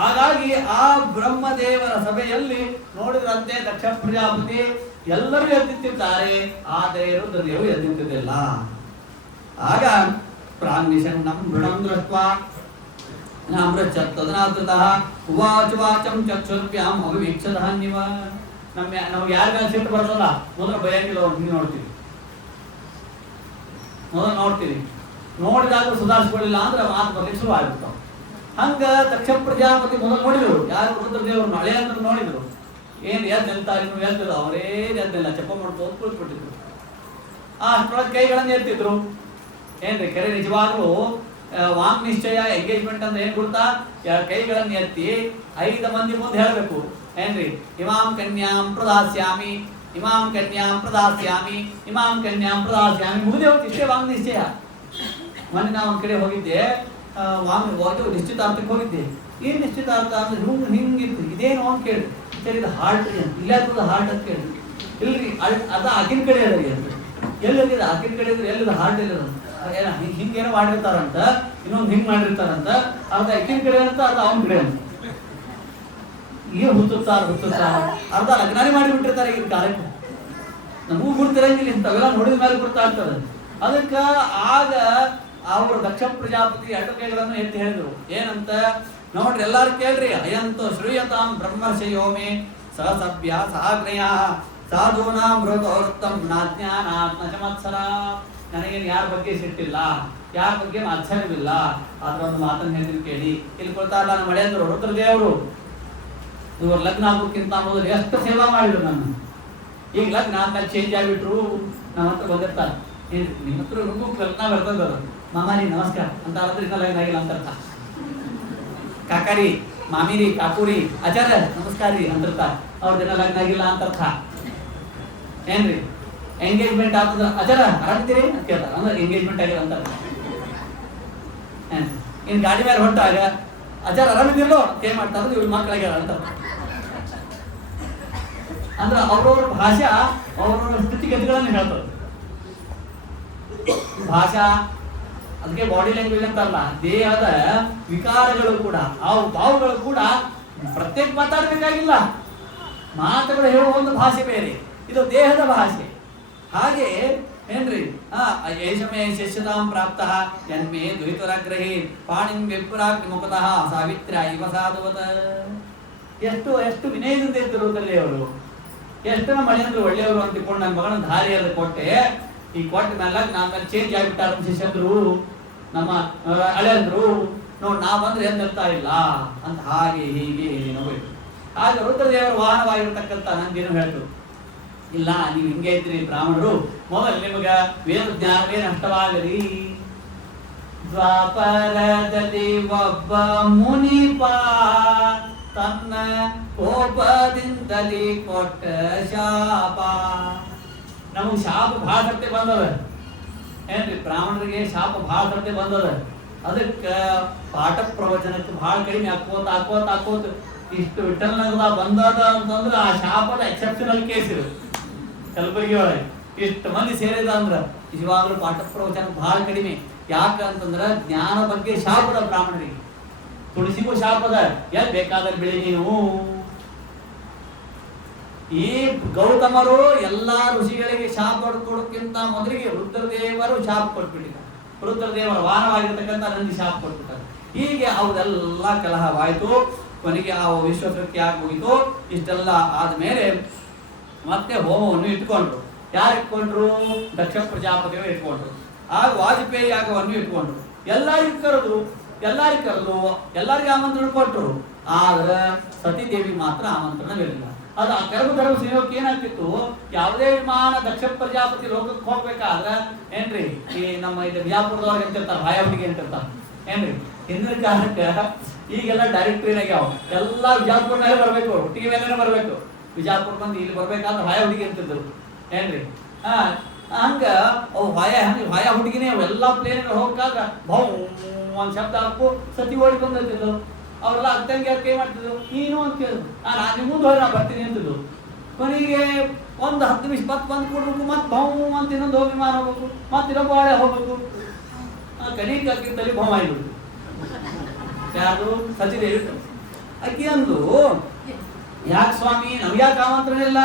ಹಾಗಾಗಿ ಆ ಬ್ರಹ್ಮದೇವರ ಸಭೆಯಲ್ಲಿ ನೋಡಿದ್ರಂತೆ ದಕ್ಷ ಪ್ರಜಾಪತಿ ಎಲ್ಲರೂ ಎದ್ದಿತ್ತಿದ್ದಾರೆ, ಆದರೆ ರುದ್ರದೇವರು ಎದ್ದಿದ್ದಿಲ್ಲ. ಆಗ ಪ್ರಾಂಗ್ನಿಷನ್ನಂ ಮೃಡಂ ದೃಷ್ಟ್ವಾ ನಾಮೃಚ್ಛತ್ತದನಾದೃತಃ ಉವಾಚ ವಾಚಂ ಚಕ್ಷುರ್ಭ್ಯಾಂ ಅವಿವೀಕ್ಷದಹನ್ನಿವ. ನಮ್ಗೆ ಯಾರಿಗಾದ್ರು ಸಿಟ್ಟು ಬರೋಲ್ಲ, ಮೊದಲು ಭಯಂಗಿಲ್ಲ ಹಿಂಗೆ ನೋಡ್ತೀವಿ. ಮೊದಲು ನೋಡ್ತೀವಿ, ನೋಡಿದಾಗ ಸುಧಾರಿಸ್ಕೊಳ್ಳಿಲ್ಲ ಅಂದ್ರೆ ಮಾತು ಬರ್ಲಿಕ್ಕೆ ಶುರು ಆಗ್ಬಿಡ್ತಾವ. ಹಂಗ ದಕ್ಷ ಪ್ರಜಾಪತಿ ಮೊದಲು ನೋಡಿದ್ರು, ಯಾರು? ರುದ್ರದೇವರು ಹಳೆ ಅಂದ್ರೆ ನೋಡಿದ್ರು. ಏನ್ ಎದ್ದು ನಿಲ್ತಾರೆ, ನೀವು ಎದ್ದಿಲ್ಲ, ಅವರೇ ಎದ್ದಿಲ್ಲ, ಚಪ್ಪ ಮಾಡ್ಕೊಂಡು ಕೂತ್ಬಿಟ್ಟಿದ್ರು. ಅಷ್ಟೊಳಗೆ ಕೈಗಳನ್ನು ಎತ್ತಿದ್ರು. ಏನ್ರಿ ಕರೆ ನಿಜವಾಗ್ಲೂ ವಾಂಗ್ ನಿಶ್ಚಯ ಎಂಗೇಜ್ಮೆಂಟ್ ಅಂದ್ರೆ ಏನ್ ಗೊತ್ತಾ? ಕೈಗಳನ್ನು ಎತ್ತಿ 5 ಮಂದಿ ಮುಂದೆ ಹೇಳ್ಬೇಕು. ಏನ್ರಿ? ಇಮಾಂ ಕನ್ಯಾಂ ಪ್ರದಾಸ್ಯಾಮಿ, ಇಮಾಂ ಕನ್ಯಾಂ ಪ್ರದಾಸ್ಯಾಮಿ, ಇಮಾಂ ಕನ್ಯಾಂ ಪ್ರದಾಸ್ಯಾಮಿ. ಮುಗಿದೇ ಹೋಗ್ತಿ, ಇಷ್ಟೇ ವಾಂಗ್ ನಿಶ್ಚಯ. ಮೊನ್ನೆ ನಾವು ಒಂದ್ ಕಡೆ ಹೋಗಿದ್ದೆ, ನಿಶ್ಚಿತಾರ್ಥಕ್ಕೆ ಹೋಗಿದ್ದೆ. ಏನ್ ನಿಶ್ಚಿತಾರ್ಥ ಅಂದ್ರೆ ಹಿಂಗಿತ್ತು. ಇದೇನು ಅಂತ ಕೇಳಿ, ಸರಿ ಇದು ಹಾರ್ಟ್ ರೀ ಅಂತ. ಇಲ್ಲ ಹಾರ್ಟ್ ಅಂತ ಕೇಳಿ, ಇಲ್ರಿ ಅದ ಆಕಿನ ಕಡೆ ಅದ್ರಿ ಅಂತ. ಎಲ್ಲಿದೆ ಆಕಿನ ಕಡೆ ಇದ್ರೆ ಎಲ್ಲಿದೆ ಹಾರ್ಟ್ ಇಲ್ಲ. ಹಿಂಗೇನೋ ಮಾಡಿರ್ತಾರಂತ, ಇನ್ನೊಂದು ಹಿಂಗ್ ಮಾಡಿರ್ತಾರಂತ. ಅರ್ಧ ಆಕಿನ ಕಡೆ ಅಂತ, ಅರ್ಧ ಅವನ ಕಡೆ ಅಂತ. ಏನ್ ಹುಚ್ಚುತ್ತಾರ ಅರ್ಧ ಲಗ್ನಾನೇ ಮಾಡಿಬಿಟ್ಟಿರ್ತಾರೆ ಈಗಿನ ಕಾಲಕ್ಕೆ. ನಮಗೂ ಗುರ್ತಿರಂಗಿಲ್ಲ, ಇಂಥವೆಲ್ಲ ನೋಡಿದ ಮೇಲೆ ಗೊತ್ತಾಗ್ತದೆ. ಅದಕ್ಕ ಆಗ ಅವರು ದಕ್ಷ ಪ್ರಜಾಪತಿ ಅಟಕೆಗಳನ್ನು ಎತ್ತಿ ಹೇಳಿದ್ರು. ಏನಂತ ನೋಡ್ರಿ, ಎಲ್ಲಾರು ಕೇಳ್ರಿ. ಅಯಂತು ಶ್ರೂಯತಾಂ ಬ್ರಹ್ಮರ್ಷಯೋಮಿ ಸಹಸಭ್ಯ ಸಹಾಗ್ರಯ ಸಾಧೂನಾಂ ಮೃತೋತ್ತಂ ನಾಜ್ಞಾನಾತ್ಮ ಚಮತ್ಸರ. ನನಗೇನು ಯಾರ ಬಗ್ಗೆ ಸಿಟ್ಟಿಲ್ಲ, ಯಾರ ಬಗ್ಗೆ ಆಶ್ಚರ್ಯವಿಲ್ಲ. ಆದ್ರ ಒಂದು ಮಾತನ್ನು ಹೇಳಿದ್ರು ಕೇಳಿ. ಇಲ್ಲಿ ಕೊಡ್ತಾರಲ್ಲ ನಮ್ಮ ಮಳೆಯಂದ್ರು ರುದ್ರದೇವರು, ಇವರು ಲಗ್ನ ಆಗೋಕ್ಕಿಂತ ಮೊದಲು ಎಷ್ಟು ಸೇವಾ ಮಾಡಿದ್ರು ನನ್ನ. ಈಗ ಲಗ್ನ ಆದ್ಮೇಲೆ ಚೇಂಜ್ ಆಗಿಬಿಟ್ರು. ನಮ್ಮ ಹತ್ರ ಬಂದಿರ್ತಾರೆ, ನಿಮ್ಮ ಹತ್ರ ಲಗ್ನ ಬರ್ತದ ಮಾಮಾರಿ ನಮಸ್ಕಾರ ಅಂತ ಹೇಳಿದ್ರೆ ಇನ್ನ ಲಗ್ನ ಆಗಿಲ್ಲ ಅಂತ ಅರ್ಥ. ಕಾಕಾರಿ ಮಾಮಿರಿ ಕಾಕೂರಿ ಆಚಾರ ನಮಸ್ಕಾರ ರೀ ಅಂತ ಅವ್ರದಿನ ಲಗ್ನ ಆಗಿಲ್ಲ ಅಂತ ಅರ್ಥ. ಏನ್ರಿ? ಎಂಗೇಜ್ಮೆಂಟ್ ಆಗ್ತದ ಆಚಾರ ಆರಾಮಿದ್ದೀರಿ ಅಂತ ಕೇಳ್ತಾರ, ಅಂದ್ರೆ ಎಂಗೇಜ್ಮೆಂಟ್ ಆಗಿಲ್ಲ ಅಂತ ಅರ್ಥ. ಇನ್ ಗಾಡಿ ಮೇಲೆ ಹೊಂಟಾಗ ಆಚಾರ ಆರಾಮಿದ್ದೀರಲ್ಲೋ ಏನ್ ಮಾಡ್ತಾ ಇವ್ರ ಮಕ್ಕಳಾಗ್ಯಾರ ಅಂತ. ಅಂದ್ರೆ ಅವ್ರವ್ರ ಭಾಷಾ ಅವ್ರವ್ರ ಸ್ಥಿತಿಗತಿಗಳನ್ನು ಹೇಳ್ತಾರೆ. ಭಾಷಾ ಅದಕ್ಕೆ ಬಾಡಿ ಲ್ಯಾಂಗ್ವೇಜ್ ಅಂತಲ್ಲ, ದೇಹದ ವಿಕಾರಗಳು ಕೂಡ, ಭಾವಗಳು ಕೂಡ ಪ್ರತ್ಯೇಕ ಮಾತಾಡಬೇಕಾಗಿಲ್ಲ. ಮಾತುಗಳು ಹೇಳುವ ಒಂದು ಭಾಷೆ ಬೇರೆ, ಇದು ದೇಹದ ಭಾಷೆ. ಹಾಗೆ ಏನ್ರಿ? ಏಷಮೇ ಶಿಷ್ಯತಾಂ ಪ್ರಾಪ್ತಃ ಜನ್ಮೇ ದ್ವೈತರಾಗ್ರಹಿ ಪಾಣಿಂ ವಿಪ್ರಾಗ್ನಿ ಮುಖತಃ ಸಾವಿತ್ರ ಇವ ಸಾಧುವತ. ಎಷ್ಟು ವಿನಯದಿಂದ ಇದ್ದರು ಅವರು. ಎಷ್ಟು ನಮ್ಮ ಮಳೆಯಂದ್ರು ಒಳ್ಳೆಯವರು ಅಂತಿಕೊಂಡು ನನ್ನ ಮಗನ ದಾರಿಯಲ್ಲಿ ಕೊಟ್ಟೆ. ಈ ಕೊಟ್ಟ ಮೇಲೆ ನನ್ನ ಮೇಲೆ ಚೇಂಜ್ ಆಗಿಬಿಟ್ಟಾರ ಶಿಷ್ಯಂದ್ರು, ನಮ್ಮ ಹಳೆಯಂದ್ರು. ನೋಡಿ ನಾ ಬಂದ್ರೆ ಏನ್ ನಿಲ್ತಾ ಇಲ್ಲ ಅಂತ ಹಾಗೆ ಹೀಗೆ ಏನೇನೋ ಹೋಯ್ತು. ಹಾಗೆ ರುದ್ರದೇವರ ವಾಹನವಾಗಿರ್ತಕ್ಕಂಥ ನಂಗೇನು ಹೇಳ್ತು, ಇಲ್ಲ ನೀವು ಹಿಂಗೆ ಇದ್ರಿ ಬ್ರಾಹ್ಮಣರು, ಮೊದಲು ನಿಮಗ ವೇದ ಜ್ಞಾನವೇ ನಷ್ಟವಾಗಲಿ. ದ್ವಾಪರದಲ್ಲಿ ಒಬ್ಬ ಮುನಿಪ ತನ್ನ ಕೋಪದಿಂದಲೇ ಕೊಟ್ಟ ಶಾಪ. ನಮಗೆ ಶಾಪ ಭಾಳ ಸರ್ತಿ ಬಂದದ. ಏನ್ರಿ? ಬ್ರಾಹ್ಮಣರಿಗೆ ಶಾಪ ಭಾಳ ಸರ್ತಿ ಬಂದದ. ಅದಕ್ಕೆ ಪಾಠ ಪ್ರವಚನಕ್ಕೆ ಬಹಳ ಕಡಿಮೆ ಹಾಕೋತ ಇಷ್ಟು ವಿಠಲನಗರ ಬಂದದ ಅಂತಂದ್ರೆ ಆ ಶಾಪದ ಎಕ್ಸೆಪ್ಷನಲ್ ಕೇಸ್ ಇದು ಕಲಬುರಗಿ ಒಳಗೆ ಇಷ್ಟು ಮಂದಿ ಸೇರಿದ ಅಂದ್ರ ನಿಜವಾಗ್ಲೂ ಪಾಠ ಪ್ರವಚನ ಬಹಳ ಕಡಿಮೆ. ಯಾಕಂತಂದ್ರ ಜ್ಞಾನ ಬಗ್ಗೆ ಶಾಪದ ಬ್ರಾಹ್ಮಣರಿಗೆ, ತುಳಸಿಗೂ ಶಾಪದ, ಎಲ್ಲಿ ಬೇಕಾದ್ರೆ ಬೆಳಿ ನೀನು. ಈ ಗೌತಮರು ಎಲ್ಲಾ ಋಷಿಗಳಿಗೆ ಶಾಪ ಕೊಡೋಕ್ಕಿಂತ ಮೊದಲಿಗೆ ರುದ್ರದೇವರು ಶಾಪ ಕೊಟ್ಬಿಟ್ಟಿದ್ದಾರೆ. ರುದ್ರದೇವರ ವಾಹನವಾಗಿರ್ತಕ್ಕಂಥ ನಂದಿ ಶಾಪ ಕೊಟ್ಬಿಟ್ಟಾರೆ. ಹೀಗೆ ಅವರೆಲ್ಲ ಕಲಹವಾಯಿತು. ಕೊನೆಗೆ ಆ ವಿಶ್ವಸೃಷ್ಟಿ ಆಗೋಗಿತು. ಇಷ್ಟೆಲ್ಲ ಆದ್ಮೇಲೆ ಮತ್ತೆ ಹೋಮವನ್ನು ಇಟ್ಕೊಂಡ್ರು. ಯಾರು ಇಟ್ಕೊಂಡ್ರು? ದಕ್ಷ ಪ್ರಜಾಪತಿಯವರು ಇಟ್ಕೊಂಡ್ರು. ಆಗ ವಾಜಪೇಯಿ ಯಾಗವನ್ನು ಇಟ್ಕೊಂಡ್ರು. ಎಲ್ಲರಿಗೂ ಕರೆದ್ರು, ಎಲ್ಲರಿಗೂ ಆಮಂತ್ರಣ ಕೊಟ್ಟರು. ಆದ್ರೆ ಸತೀದೇವಿ ಮಾತ್ರ ಆಮಂತ್ರಣವಿರಲಿಲ್ಲ. ಅದು ಆ ಗರ್ಭ ಸಂಯೋಗಕ್ಕೆ ಏನಾಗ್ತಿತ್ತು, ಯಾವುದೇ ವಿಮಾನ ದಕ್ಷ ಪ್ರಜಾಪತಿ ಲೋಕಕ್ಕೆ ಹೋಗ್ಬೇಕಾದ್ರೆ ಏನ್ರಿ, ಈ ನಮ್ಮ ಇದು ಬಿಜಾಪುರದವ್ರಿಗೆ ಅಂತಿರ್ತಾರೆ, ಭಾಯಾವಟಿಗೆ ಅಂತಿರ್ತಾರೆ ಏನ್ರಿ. ಹಿಂದಿನ ಕಾಲಕ್ಕೆ ಈಗೆಲ್ಲ ಡೈರೆಕ್ಟ್ ಟ್ರೈನ್ ಆಗ್ಯಾವ. ಎಲ್ಲ ಬಿಜಾಪುರನಾಗೆ ಬರ್ಬೇಕು, ಒಟ್ಟಿಗೆ ಮೇಲೆನೆ ಬರ್ಬೇಕು. ಬಿಜಾಪುರ ಬಂದು ಇಲ್ಲಿ ಬರ್ಬೇಕಾದ್ರೆ ಭಾಯಾವಟಿಗೆ ಅಂತಿದ್ರು ಏನ್ರಿ. ಹಂಗ ಅವು ಭಾಯ ಹುಡುಗಿನೇ ಅವೆಲ್ಲ ಪ್ಲೇನ್ ಹೋಗ್ಬೇಕಾದ್ರೆ ಭೌ ಒಂದ್ ಶಬ್ದ ಹಾಕು ಸತಿ ಓಡಿ ಬಂದಿದ್ದು. ಅವರೆಲ್ಲ ಅತ್ತಂಗೆ ಕೈ ಮಾಡ್ತಿದ್ರು, ನೀನು ಅಂತ ಕೇಳಿದ್ರು. ನಾನು ನಿಮ್ಮ ಮುಂದೆ ಹೋಗಿ ನಾ ಬರ್ತೀನಿ ಅಂತಿದ್ದು. ಕೊನೆಗೆ ಒಂದು 10 ನಿಮಿಷ ಬಂದು ಕೊಡ್ಬೇಕು, ಮತ್ತೆ ಭೌ ಅಂತ ಇನ್ನೊಂದು ಹೋಗಿ ವಿಮಾನ ಹೋಗ್ಬೇಕು, ಮತ್ತೆ ಇನ್ನೊಬ್ಬ ಹಾಳೆ ಹೋಗ್ಬೇಕು. ಕಣಿಗೆ ಅಕ್ಕಿಂತಲ್ಲಿ ಭೌ ಆಗಿಬಿಡ್ತು. ಯಾರು? ಸಚಿದೇವಿ. ಅಕ್ಕಿ ಅಂದು, ಯಾಕೆ ಸ್ವಾಮಿ ನಮ್ಗೆ ಯಾಕೆ ಆಮಂತ್ರಣ ಇಲ್ಲ?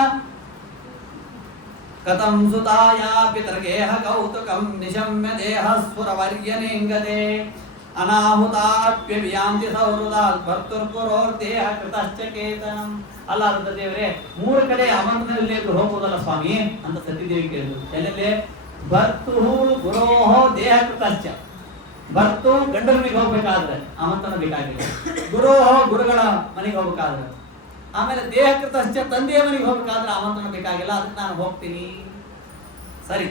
ಕಥಂ ಸುತಾಯ ಪಿತೃಗೇಹ ಕೌತುಕಂ ನಿಶಮ್ಯ ದೇಹ ಸ್ಫುರವರ್ಯನೇಂಗದೆ ಅನಾಹುತಾಪ್ಯವಿಯಾಂತಿ ಸೌಹೃದಾತ್ ಭರ್ತುರ್ಪುರೋರ್ದೇಹ ಕೃತಶ್ಚಕೇತನಂ. ಅಲ್ಲ ರುದ್ರದೇವರೇ, 3 ಕಡೆ ಆಮಂತ್ರಣದಲ್ಲಿ ಹೋಗ್ಬೋದಲ್ಲ ಸ್ವಾಮಿ ಅಂತ ಸತೀದೇವಿ ಕೇಳಿದ್ರು. ಎಲ್ಲೆಲ್ಲಿ? ಭರ್ತು ಗುರೋಹ ದೇಹ ಕೃತಶ್ಚ. ಭರ್ತು ಗಂಡನ ಮನೆಗೆ ಹೋಗ್ಬೇಕಾದ್ರೆ ಆಮಂತ್ರಣ ಬೇಕಾಗಿಲ್ಲ. ಗುರೋಹ ಗುರುಗಳ ಮನೆಗೆ ಹೋಗ್ಬೇಕಾದ್ರೆ, ಆಮೇಲೆ ದೇಹ ಕೃತಶ್ಚ ತಂದೆಯ ಮನೆಗೆ ಹೋಗ್ಬೇಕಾದ್ರೆ ಆಮಂತ್ರಣ ಬೇಕಾಗಿಲ್ಲ. ಅದಕ್ಕೆ ನಾನು ಹೋಗ್ತೀನಿ. ಸರಿ.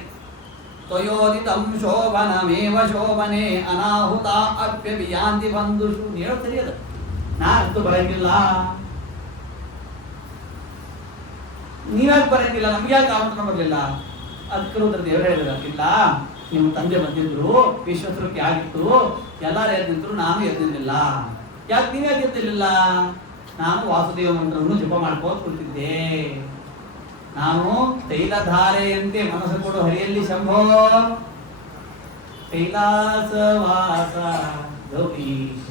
ತ್ವಯೋದಿತಂ ಶೋಭನಮೇವ ಶೋಭನೆ ಅನಾಹುತ ಅಪ್ಯವಿಯಾಂತಿ ಬಂಧುಷು. ಹೇಳೋ ಸರಿ ಅದ, ನಾನಂತೂ ಬರಂಗಿಲ್ಲ. ನೀವ್ಯಾಕೆ ಬರಂಗಿಲ್ಲ? ನಮ್ಗೆ ಯಾಕೆ ಆಮಂತ್ರಣ ಬರಲಿಲ್ಲ? ಅದಕ್ಕೆ ರುದ್ರದೇವರು ಹೇಳಿದ್ರು, ಇಲ್ಲ ನಿಮ್ಮ ತಂದೆ ಬಂದಿದ್ರು, ವಿಶ್ವಸೃಷ್ಟಿ ಆಗಿತ್ತು, ಎಲ್ಲರೂ ಎದ್ದಿದ್ರು, ನಾನು ಎದ್ದಿಲ್ಲ. ಯಾಕೆ ನೀವ್ಯಾಕೆ ಎದ್ದಿಲ್ಲ? ನಾನು ವಾಸುದೇವ ಮಂತ್ರವನ್ನು ಜಪ ಮಾಡ್ಕೋತ ಕುಳಿತಿದ್ದೆ. ನಾನು ತೈಲಧಾರೆಯಂತೆ ಮನಸ್ಸು ಕೊಡು ಹರಿಯಲ್ಲಿ ಶಂಭೋ ಕೈಲಾಸವಾಸ ಗೌರೀಶ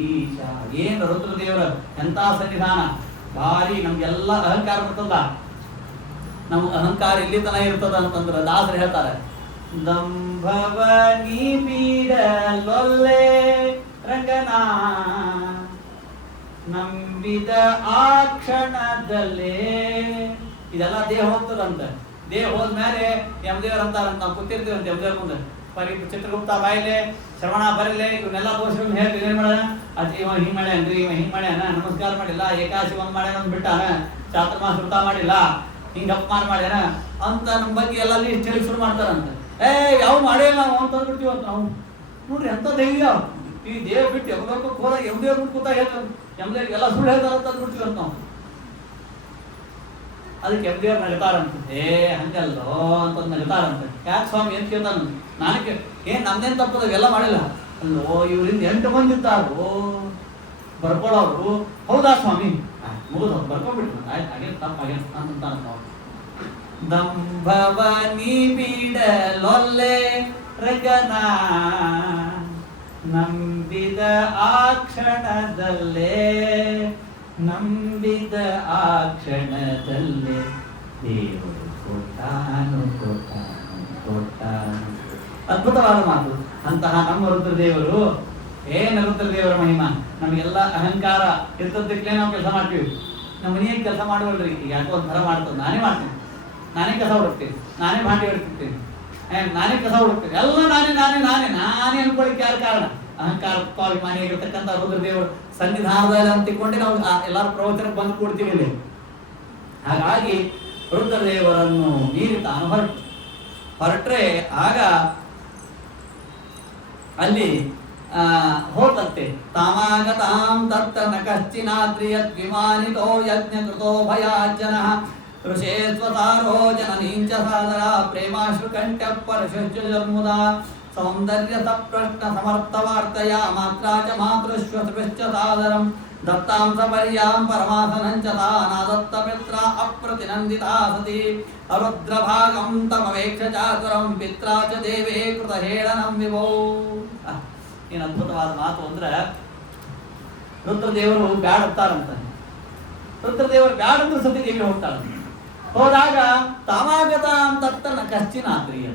ಈಶ. ಏನು ರುದ್ರದೇವರ ಎಂತ ಸನ್ನಿಧಾನ! ಭಾರಿ ನಮ್ಗೆಲ್ಲ ಅಹಂಕಾರ ಬರ್ತದ. ನಮ್ ಅಹಂಕಾರ ಇಲ್ಲಿ ತನ ಇರ್ತದ ಅಂತಂದ್ರ ದಾಸರು ಹೇಳ್ತಾರೆ, ದಂಭವ ನೀ ಬೀಡಲೊಲ್ಲೆ ರಂಗನಾ ನಂಬಿದ ಆ ಕ್ಷಣದಲ್ಲೇ. ಇದೆಲ್ಲ ದೇಹ ಹೋಗ್ತದಂತ. ದೇಹ ಹೋದ್ಮೇಲೆ ಯಮದೇವ್ರ ಅಂತಾರಂತ. ನಾವು ಕೂತಿರ್ತೀವಂತ ಯಮದೇವ್ರ ಮುಂದೆ. ಚಿತ್ರಗುಪ್ತ ಬಾಯಿಲೆ, ಶ್ರವಣ ಬರಲೆ, ಇವನ್ನೆಲ್ಲ ದೋಷಗಳನ್ನ ಹೇಳಿ ಏನ್ ಮಾಡೋಣ? ಅಜ್ಜಿ ಇವ ಹಿಂಗ್ ಮಾಡ್ಯಾನ್ರಿ, ಇವ ಹಿಂಗ್ ಮಾಡ್ಯಾನ, ನಮಸ್ಕಾರ ಮಾಡಿಲ್ಲ, ಏಕಾಶಿ ಒಂದ್ ಮಾಡ್ಯಾನ ಒಂದ್ ಬಿಟ್ಟಾನ, ಚಾತುರ್ಮಾಸ ವೃತ ಮಾಡಿಲ್ಲ, ಹಿಂಗ ಅಪಮಾನ ಮಾಡ್ಯಾನ ಅಂತ ನಮ್ಮ ಬಗ್ಗೆ ಎಲ್ಲ ಲಿಸ್ಟ್ ಹೇಳಿ ಶುರು ಮಾಡ್ತಾರಂತ. ಯಾವ ಮಾಡೇ ನಾವು ಅಂತ ಅಂದ್ಬಿಡ್ತೀವಂತ ನಾವು. ನೋಡ್ರಿ ಎಂತ ಧೈರ್ಯ! ಈ ದೇಹ ಬಿಟ್ಟು ಯಮಲೋಕಕ್ಕೆ ಹೋದಾಗ ಯಮದೇವ್ರ ಮುಂದೆ ಕೂತ ಹೇಳ್ತಾರೆ, ಯಮದೇವ್ರಿಗೆ ಎಲ್ಲ ಸುಳ್ಳು ಹೇಳ್ತಾರಂತ ಅಂದ್ಬಿಡ್ತೀವಂತ ನಾವು. ಅದಕ್ಕೆ ಯಮದೇವ್ರು ನಗತಾರಂತ. ಹಂಗಲ್ಲೋ ಅಂತ ನಗತಾರಂತ. ಯಾಕೆ ಸ್ವಾಮಿ ಅಂತ ಕೇಳ್ತಾನ. ನಾನಕ್ಕೆ ನಮ್ದೇನ್ ತಪ್ಪದ, ಇವೆಲ್ಲ ಮಾಡಿಲ್ಲ. ಅಲ್ಲೋ ಇವರಿಂದ 8 ಬಂದಿದ್ದಾರು ಬರ್ಕೊಳ್ಳೋರು. ಹೌದಾ ಸ್ವಾಮಿ? ಮುಗಿದ ಬರ್ಕೊಂಡ್ಬಿಟ್ಟು ಆಯ್ತು, ಹಾಗೆ ತಪ್ಪ ಹಾಗೆ ಅಂತಾನ. ದಂಭವ ನೀ ಬೀಡಲೊಲ್ಲೆ ರಂಗನ ನಂಬಿದ ಆ ಕ್ಷಣದಲ್ಲೇ, ನಂಬಿದ ಆ ಕ್ಷಣದಲ್ಲೇ ದೇವರು ಕೊಟ್ಟಾನು ಕೊಟ್ಟಾನು ಕೊಟ್ಟಾನು. ಅದ್ಭುತವಾದ ಮಾತು. ಅಂತಹ ನಮ್ಮ ರುದ್ರದೇವರು, ರುದ್ರದೇವರ ಮಹಿಮಾ. ನಮಗೆಲ್ಲ ಅಹಂಕಾರ ಇರ್ತದಕ್ಕೆ ನಾವು ಕೆಲಸ ಮಾಡ್ತೀವಿ. ನಮ್ಮ ಮನೆಯಾಗ ಕೆಲಸ ಮಾಡುವಲ್ರಿ, ಯಾಕೋ ಒಂಥರ ಮಾಡ್ತದೆ. ನಾನೇ ಮಾಡ್ತೀನಿ, ನಾನೇ ಕಸ ಹುಡುಕ್ತೀನಿ, ನಾನೇ ಭಾಂಡಿ ಹೊಡ್ತಿರ್ತೀನಿ, ನಾನೇ ಕಸ ಹುಡುಕ್ತೀನಿ, ಎಲ್ಲ ನಾನೇ ನಾನೇ ನಾನೇ ನಾನೇ ಅನ್ಕೊಳ್ಳಿಕ್ಕೆ ಯಾರು ಕಾರಣ? ಅಹಂಕಾರ ಸ್ವಾಭಿಮಾನಿಯಾಗಿರ್ತಕ್ಕಂಥ ರುದ್ರದೇವರು ಸನ್ನಿಧಾನದಲ್ಲಿ ಅಂತಿಕೊಂಡೆ ನಾವು ಎಲ್ಲಾರು ಪ್ರವಚನಕ್ಕೆ ಬಂದು ಕೊಡ್ತೀವಿ ಇಲ್ಲಿ. ಹಾಗಾಗಿ ರುದ್ರದೇವರನ್ನು ಮೀರಿ ತಾನು ಹೊರಟ್ರೆ ಆಗ ಅಲ್ಲಿ ಹೋತಂತೆ. ತಾಮಾಗತಾಂ ತತ್ತ ನ ಕಶ್ಚಿನಾದ್ರಿಯತ್ ವಿಮಾನಿತೋ ಯಜ್ಞಕೃತೋ ಭಯಾಜ್ಜನಃ ಋಷೇ ಸ್ವತಾರೋ ಜನನೀಂಚ ಸಾದರ ಪ್ರೇಮಾಶ್ರು ಕಂಠ ಪರಶುಜರ್ಮುದ ಸೌಂದರ್ಯ ಪ್ರಶ್ನ ಸಮರ್ಥವಾರ್ತಯ ಮಾತ್ರ ಚ ಮಾತೃಶ್ವಶ್ಚ ಸಾದರಂ ದತ್ತಾಂ ಸಪರ್ಯಾಂ ಪರಮಾಸನಂಚ ತಾನಾದತ್ತ ಪಿತ್ರ ಅಪ್ರತಿನಂದಿತಾ ಸತಿ ಅರುದ್ರಭಾಗಂ ತಮವೇಕ್ಷ ಚಾತುರಂ ಪಿತ್ರ ಚ ದೇವೇ ಕೃತ ಹೇಳನಂ ವಿಭೋ. ಏನು ಅದ್ಭುತವಾದ ಮಾತು ಅಂದ್ರೆ, ರುದ್ರದೇವರು ಬ್ಯಾಡುತ್ತಾರಂತ. ರುದ್ರದೇವರು ಬ್ಯಾಡಂದ್ರೆ ಸತಿದೇವಿ ಹೋಗ್ತಾಳಂತ. ಹೋದಾಗ ತಾಮಾಗತ ಅಂತನ ಕಶ್ಚಿನಾದ್ರಿಯ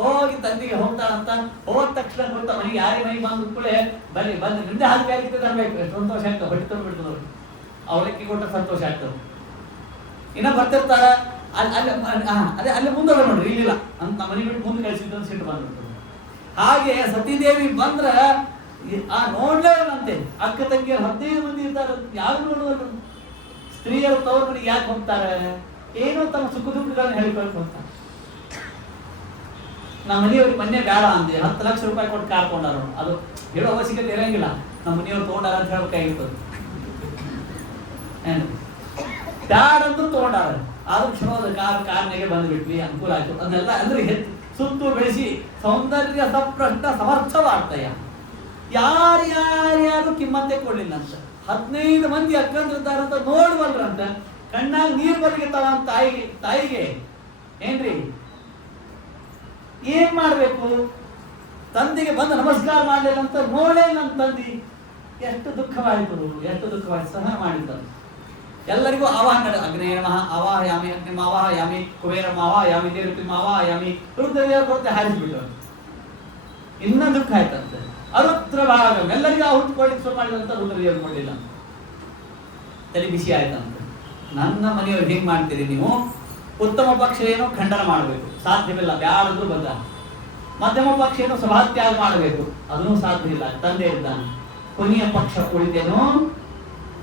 ಹೋಗಿ ತಂದೆಗೆ ಹೋಗ್ತಾಳಂತ. ಹೋದ ತಕ್ಷಣ ಗೊತ್ತಾ ಮನೆಗೆ ಯಾರೇ ಮನೆಗೆ ಬಂದ ಕೂಡಲೇ ಬನ್ನಿ ಬಂದು ನಿಂದೆ ಹಾಗೆ ಆಗಿತ್ತು ತರಬೇಕು, ಸಂತೋಷ ಆಗ್ತದೆ, ಹೊಟ್ಟೆ ತಂದು ಬಿಡ್ತದವ್ರು, ಅವಲಕ್ಕಿ ಕೊಟ್ಟ ಸಂತೋಷ ಆಗ್ತದೆ. ಇನ್ನ ಬರ್ತಿರ್ತಾರ ಅದೇ ಅಲ್ಲಿ ಮುಂದೆ ನೋಡ್ರಿ ಇಲ್ಲಿಲ್ಲ ಅಂತ ನಮ್ಮ ಮನೆ ಬಿಟ್ಟು ಮುಂದೆ ಕಳಿಸಿದ್ದು ಸಿಟ್ಟು ಬಂದ್ಬಿಡ್ತದೆ. ಹಾಗೆ ಸತೀದೇವಿ ಬಂದ್ರ ನೋಡ್ಲೇನಂತೆ ಅಕ್ಕ ತಂಗಿಯರು 15 ಮಂದಿ ಇರ್ತಾರೆ, ಯಾರು ನೋಡುವರು? ಸ್ತ್ರೀಯರು ತವ್ರ ಮನೆಗೆ ಯಾಕೆ ಹೋಗ್ತಾರೆ? ಏನೋ ತಮ್ಮ ಸುಖ ದುಃಖಗಳನ್ನ ಹೇಳಿಕೊಳ್ತಾ ಹೋಗ್ತಾರೆ. ನಮ್ಮ ಮನೆಯವ್ರಿಗೆ ಮೊನ್ನೆ ಬೇಡ ಅಂದೆ 10 ಲಕ್ಷ ರೂಪಾಯಿ ಕೊಟ್ಟು ಕಾರ್ ಕೊಂಡಾರ. ಅದು ಹೇಳೋ ಅವಶ್ಯಕತೆ ಇರಂಗಿಲ್ಲ, ನಮ್ಮ ಮನೆಯವ್ರು ತಗೊಂಡಾರ ಅಂತ ಹೇಳ್ಬೇಕಾಗಿರ್ತದೆ. ಬ್ಯಾಡ ಅಂತ ತಗೊಂಡಾರ, ಆದ್ರೂ ಕ್ಷಣದ ಕಾರ್ನಾಗೆ ಬಂದ್ಬಿಟ್ವಿ, ಅನುಕೂಲ ಆಯ್ತು. ಅದನ್ನೆಲ್ಲ ಅಂದ್ರೆ ಸುತ್ತು ಬೆಳೆಸಿ ಸೌಂದರ್ಯ ಸಪ್ರಶ್ನ ಸಮರ್ಥವಾಗ್ತಯ. ಯಾರ್ಯಾರು ಕಿಮ್ಮತ್ತೆ ಕೊಡ್ಲಿಲ್ಲ ಅಂತ 15 ಮಂದಿ ಅಕ್ಕಂದಿರ್ತಾರಂತ ನೋಡುವಲ್ರಂತ. ಕಣ್ಣಾಗ ನೀರು ಬರಲಿಕ್ಕಿರ್ತಾವ ಅಂತ ತಾಯಿಗೆ ಏನ್ರಿ ಏನ್ ಮಾಡ್ಬೇಕು? ತಂದೆಗೆ ಬಂದು ನಮಸ್ಕಾರ ಮಾಡಲಿಲ್ಲ ಅಂತ ನೋಡೇ ನನ್ನ ತಂದಿ. ಎಷ್ಟು ದುಃಖವಾಯಿತು, ಎಷ್ಟು ದುಃಖವಾಯಿತು. ಸಹ ಮಾಡಿದ್ದರು ಎಲ್ಲರಿಗೂ ಆವಾಹನ. ಅಗ್ನೇಯ ನಮಃ ಆವಾಹಯಾಮಿ, ಅಗ್ನಿಮ ಆವಾಹಯಾಮಿ, ಕುಬೇರಂ ಆವಾಹಯಾಮಿ, ದೇವತಿಂ ಆವಾಹಯಾಮಿ. ರುದ್ರದೇವರ ಕೊರತೆ ಹಾರಿಸಿಬಿಟ್ಟರು. ಇನ್ನ ದುಃಖ ಆಯ್ತಂತೆ. ಅರುದ್ರ ಭಾಗ ಎಲ್ಲರಿಗೂ ಹುಟ್ಟುಕೊಳ್ಳಿಕ್ಕೆ ಶುರು ಮಾಡಿದಂತ ರುದ್ರದೇವರು ಕೊಡಲಿಲ್ಲ. ತಲೆ ಬಿಸಿ ಆಯ್ತಂತೆ. ನನ್ನ ಮನೆಯವ್ರು ಹೆಂಗ್ ಮಾಡ್ತೀರಿ ನೀವು? ಉತ್ತಮ ಪಕ್ಷ ಏನೋ ಖಂಡನ ಮಾಡಬೇಕು, ಸಾಧ್ಯವಿಲ್ಲ, ಬ್ಯಾರದ್ರು ಬಂದ. ಮಧ್ಯಮ ಪಕ್ಷ ಏನೋ ಸಭಾತ್ಯಾಗ ಮಾಡಬೇಕು, ಅದನ್ನೂ ಸಾಧ್ಯ ಇಲ್ಲ, ತಂದೆ ಇದ್ದಾನೆ. ಕೊನೆಯ ಪಕ್ಷ ಉಳಿದೇನೋ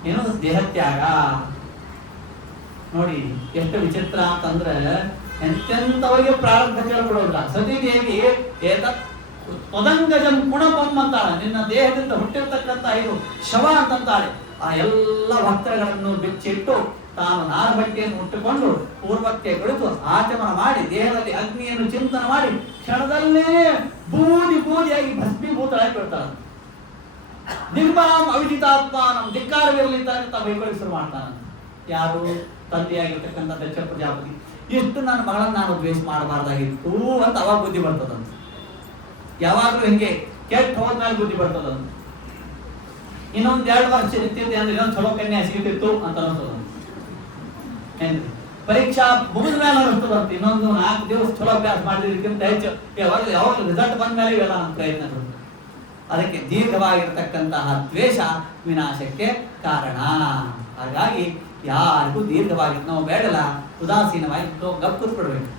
ಏನೋ ದೇಹತ್ಯಾಗ. ನೋಡಿ ಎಷ್ಟು ವಿಚಿತ್ರ ಅಂತಂದ್ರೆ, ಎಂತೆಂತವರಿಗೆ ಪ್ರಾರಂಭ ಕೇಳ್ಬಿಡೋದ್ರ. ಸತೀದೇವಿ ತೊದಂಗಜಂ ಗುಣಪಂ ಅಂತಾಳೆ, ನಿನ್ನ ದೇಹದಿಂದ ಹುಟ್ಟಿರ್ತಕ್ಕಂಥ ಇದು ಶವ ಅಂತಂತಾಳೆ. ಆ ಎಲ್ಲ ವಸ್ತ್ರಗಳನ್ನು ಬಿಚ್ಚಿಟ್ಟು ತಾನು ನಾರಬಟ್ಟೆಯನ್ನು ಉಟ್ಟುಕೊಂಡು ಪೂರ್ವಕ್ಕೆ ಕುಳಿತು ಆಚಮನ ಮಾಡಿ ದೇಹದಲ್ಲಿ ಅಗ್ನಿಯನ್ನು ಚಿಂತನೆ ಮಾಡಿ ಕ್ಷಣದಲ್ಲೇ ಬೂದಿಯಾಗಿ ಭಸ್ಮೀಭೂತರಾಗಿ ಬಿಡ್ತಾಳೆ. ನಿರ್ಮಾಂ ಅವಿಜಿತಾತ್ಮಾನಂ, ಧಿಕ್ಕಾರವಿರಲಿ ಅಂತ ಬೈಕೊಳ್ಳಿ ಶುರು ಮಾಡ್ತಾನ. ಯಾರು? ತಂದೆಯಾಗಿರ್ತಕ್ಕಂಥ ದಕ್ಷ ಪ್ರಜಾಪತಿ. ಎಷ್ಟು ನನ್ನ ಮಗಳನ್ನ ನಾನು ದ್ವೇಷ ಮಾಡಬಾರ್ದಾಗಿತ್ತು ಅಂತ ಅವಾಗ ಬುದ್ಧಿ ಬರ್ತದಂತ. ಯಾವಾಗ್ಲೂ ಹಿಂಗೆ ಕೆಟ್ಟ ಹೋದ್ಮೇಲೆ ಬುದ್ಧಿ ಬರ್ತದಂತ. ಇನ್ನೊಂದ್ 2 ವರ್ಷ ಇರ್ತಿದ್ದೆ ಅಂದ್ರೆ ಇನ್ನೊಂದು ಚಲೋ ಕನ್ಯಾ ಸಿಗ್ತಿತ್ತು ಅಂತ ಅನಿಸ್ತದ. ಪರೀಕ್ಷಾ ಮುಗಿದ ಮೇಲೆ ಅನಿಸ್ತದಂತ. ಇನ್ನೊಂದು 4 ದಿವಸ ಚಲೋ ಅಭ್ಯಾಸ ಮಾಡಿದ್ರಿಗಿಂತ ಹೆಚ್ಚು ಯಾವಾಗ ರಿಸಲ್ಟ್ ಬಂದ ಮೇಲೆ ಇವೆಲ್ಲ ನಮ್ಮ ಪ್ರಯತ್ನಗಳು. ಅದಕ್ಕೆ ದೀರ್ಘವಾಗಿರ್ತಕ್ಕಂತಹ ದ್ವೇಷ ವಿನಾಶಕ್ಕೆ ಕಾರಣ. ಹಾಗಾಗಿ ಯಾರಿಗೂ ದೀರ್ಘವಾಗಿ ನಾವು ಬೇಡಲ್ಲ, ಉದಾಸೀನವಾಗಿ ಗಪ್ ಕೂತ್ಬಿಡ್ಬೇಕು.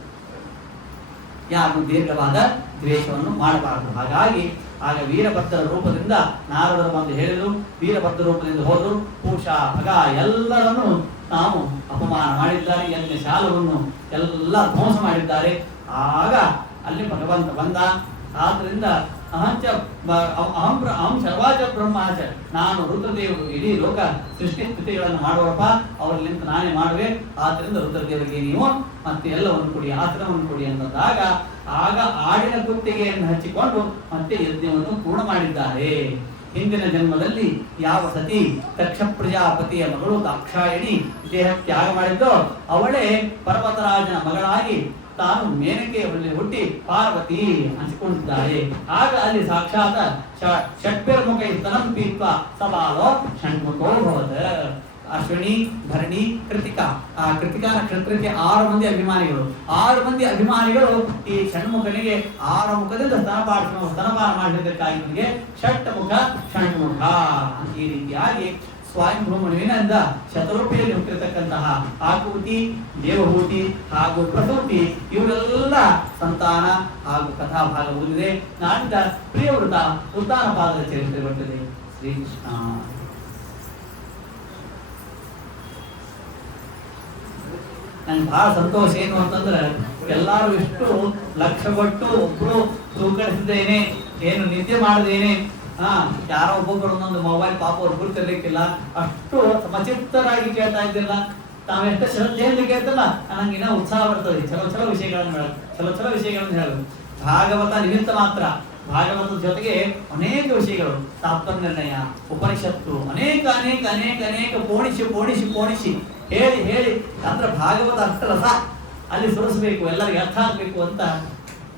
ಯಾರಿಗೂ ದೀರ್ಘವಾದ ದ್ವೇಷವನ್ನು ಮಾಡಬಾರದು. ಹಾಗಾಗಿ ಆಗ ವೀರಭದ್ರ ರೂಪದಿಂದ ನಾರದರು ಬಂದು ಹೇಳಿದರು, ವೀರಭದ್ರ ರೂಪದಿಂದ ಹೋದರು. ಪೂಷ ಭಗ ಎಲ್ಲರನ್ನು ತಾವು ಅಪಮಾನ ಮಾಡಿದ್ದಾರೆ, ಯಜ್ಞ ಶಾಲವನ್ನು ಎಲ್ಲ ಧ್ವಂಸ ಮಾಡಿದ್ದಾರೆ. ಆಗ ಅಲ್ಲಿ ಭಗವಂತ ಬಂದ. ಆದ್ರಿಂದ ಅಹಂ ಸರ್ವಾಚ ಬ್ರಹ್ಮಾಚ, ನಾನು ರುದ್ರದೇವರು ಇಡೀ ಲೋಕ ಸೃಷ್ಟಿ ಸ್ಥಿತಿಗಳನ್ನು ಮಾಡುವಪ್ಪ, ಅವರಲ್ಲಿಂದ ನಾನೇ ಮಾಡುವೆ. ಆದ್ರಿಂದ ರುದ್ರದೇವರಿಗೆ ನೀವು ಮತ್ತೆ ಎಲ್ಲವನ್ನು ಕೊಡಿ, ಆಸನವನ್ನು ಕೊಡಿ ಅಂತಂದಾಗ ಆಗ ಆಡಿನ ಕುತ್ತಿಗೆಯನ್ನು ಹಚ್ಚಿಕೊಂಡು ಮತ್ತೆ ಯಜ್ಞವನ್ನು ಪೂರ್ಣ ಮಾಡಿದ್ದಾರೆ. ಹಿಂದಿನ ಜನ್ಮದಲ್ಲಿ ಯಾವ ಸತಿ ದಕ್ಷ ಪ್ರಜಾಪತಿಯ ಮಗಳು ದಾಕ್ಷಾಯಣಿ ದೇಹ ತ್ಯಾಗ ಮಾಡಿದ್ದೋ ಅವಳೇ ಪರ್ವತರಾಜನ ಮಗಳಾಗಿ ತಾನು ಮೇನಕೆಯಲ್ಲಿ ಹುಟ್ಟಿ ಪಾರ್ವತಿ ಅನಿಸಿಕೊಂಡಿದ್ದಾರೆ. ಆಗ ಅಲ್ಲಿ ಸಾಕ್ಷಾತ್ ಷಟ್ಭಿರ್ಮುಖ ಸ್ತನಂ ಪೀತ್ವ ಸಬಾಲೋ ಷಣ್ಮುಖೋ ಭವತ. ಅಶ್ವಿನಿ, ಭರಣಿ, ಕೃತಿಕಾ. ಆ ಕೃತಿಕಾ ನಕ್ಷತ್ರಕ್ಕೆ 6 ಮಂದಿ ಅಭಿಮಾನಿಗಳು. 6 ಮಂದಿ ಅಭಿಮಾನಿಗಳು ಈ ಷಣ್ಮುಖನಿಗೆ 6 ಮುಖದಿಂದ ಸ್ತನಪಾನ ಮಾಡಿದ್ದಕ್ಕಾಗಿ ಇವನಿಗೆ ಷಟ್ಮುಖ ಷಣ್ಮುಖ. ಈ ರೀತಿಯಾಗಿ ಸ್ವಯಂಭೂಮನುವಿನಿಂದ ಶತರೂಪಿಯಲ್ಲಿ ಹುಟ್ಟಿರತಕ್ಕಂತಹ ಆಕೂತಿ, ದೇವಹೂತಿ ಹಾಗೂ ಪ್ರಸೂತಿ ಇವರೆಲ್ಲ ಸಂತಾನ ಹಾಗೂ ಕಥಾಭಾಗ ಓದಿದೆ. ನಾಡಿದ ಪ್ರಿಯವೃತ ಉದ್ದಾನ ಪಾದದ ಚರಿತ್ರೆ ಬರ್ತದೆ. ಶ್ರೀಕೃಷ್ಣ. ನನ್ಗೆ ಬಹಳ ಸಂತೋಷ ಏನು ಅಂತಂದ್ರೆ, ಎಲ್ಲಾರು ಎಷ್ಟು ಲಕ್ಷ ಕೊಟ್ಟು ಒಬ್ರು ತೂಕಡಿಸಿದ್ದೇನೆ, ಏನು ನಿದ್ದೆ ಮಾಡದೇನೆ, ಯಾರೋ ಒಬ್ಬೊಬ್ಬರು ಒಂದೊಂದು ಮೊಬೈಲ್ ಪಾಪ ಅವ್ರು ಗುರುತಿರ್ಲಿಕ್ಕಿಲ್ಲ, ಅಷ್ಟು ಸಮಚಿತ್ತರಾಗಿ ಕೇಳ್ತಾ ಇದ್ದಿಲ್ಲ. ತಾವೆಷ್ಟು ಶ್ರದ್ಧೆಯಿಂದ ಕೇಳ್ತಲ್ಲ, ನಂಗೆ ಇನ್ನೂ ಉತ್ಸಾಹ ಬರ್ತದೆ. ಚಲೋ ವಿಷಯಗಳನ್ನು ಹೇಳೋದು, ಚಲೋ ವಿಷಯಗಳನ್ನು ಹೇಳೋದು. ಭಾಗವತ ನಿಮಿತ್ತ ಮಾತ್ರ ಭಾಗವತದ ಜೊತೆಗೆ ಅನೇಕ ವಿಷಯಗಳು, ತಾತ್ಪರ್ಯ ನಿರ್ಣಯ, ಉಪನಿಷತ್ತು, ಅನೇಕ ಅನೇಕ ಅನೇಕ ಅನೇಕ ಪೋಣಿಸಿ ಹೇಳಿ ಅಂದ್ರೆ ಭಾಗವತ ಅಷ್ಟ ರಸ ಅಲ್ಲಿ ಸುರಿಸಬೇಕು, ಎಲ್ಲರಿಗೆ ಅರ್ಥ ಆಗ್ಬೇಕು ಅಂತ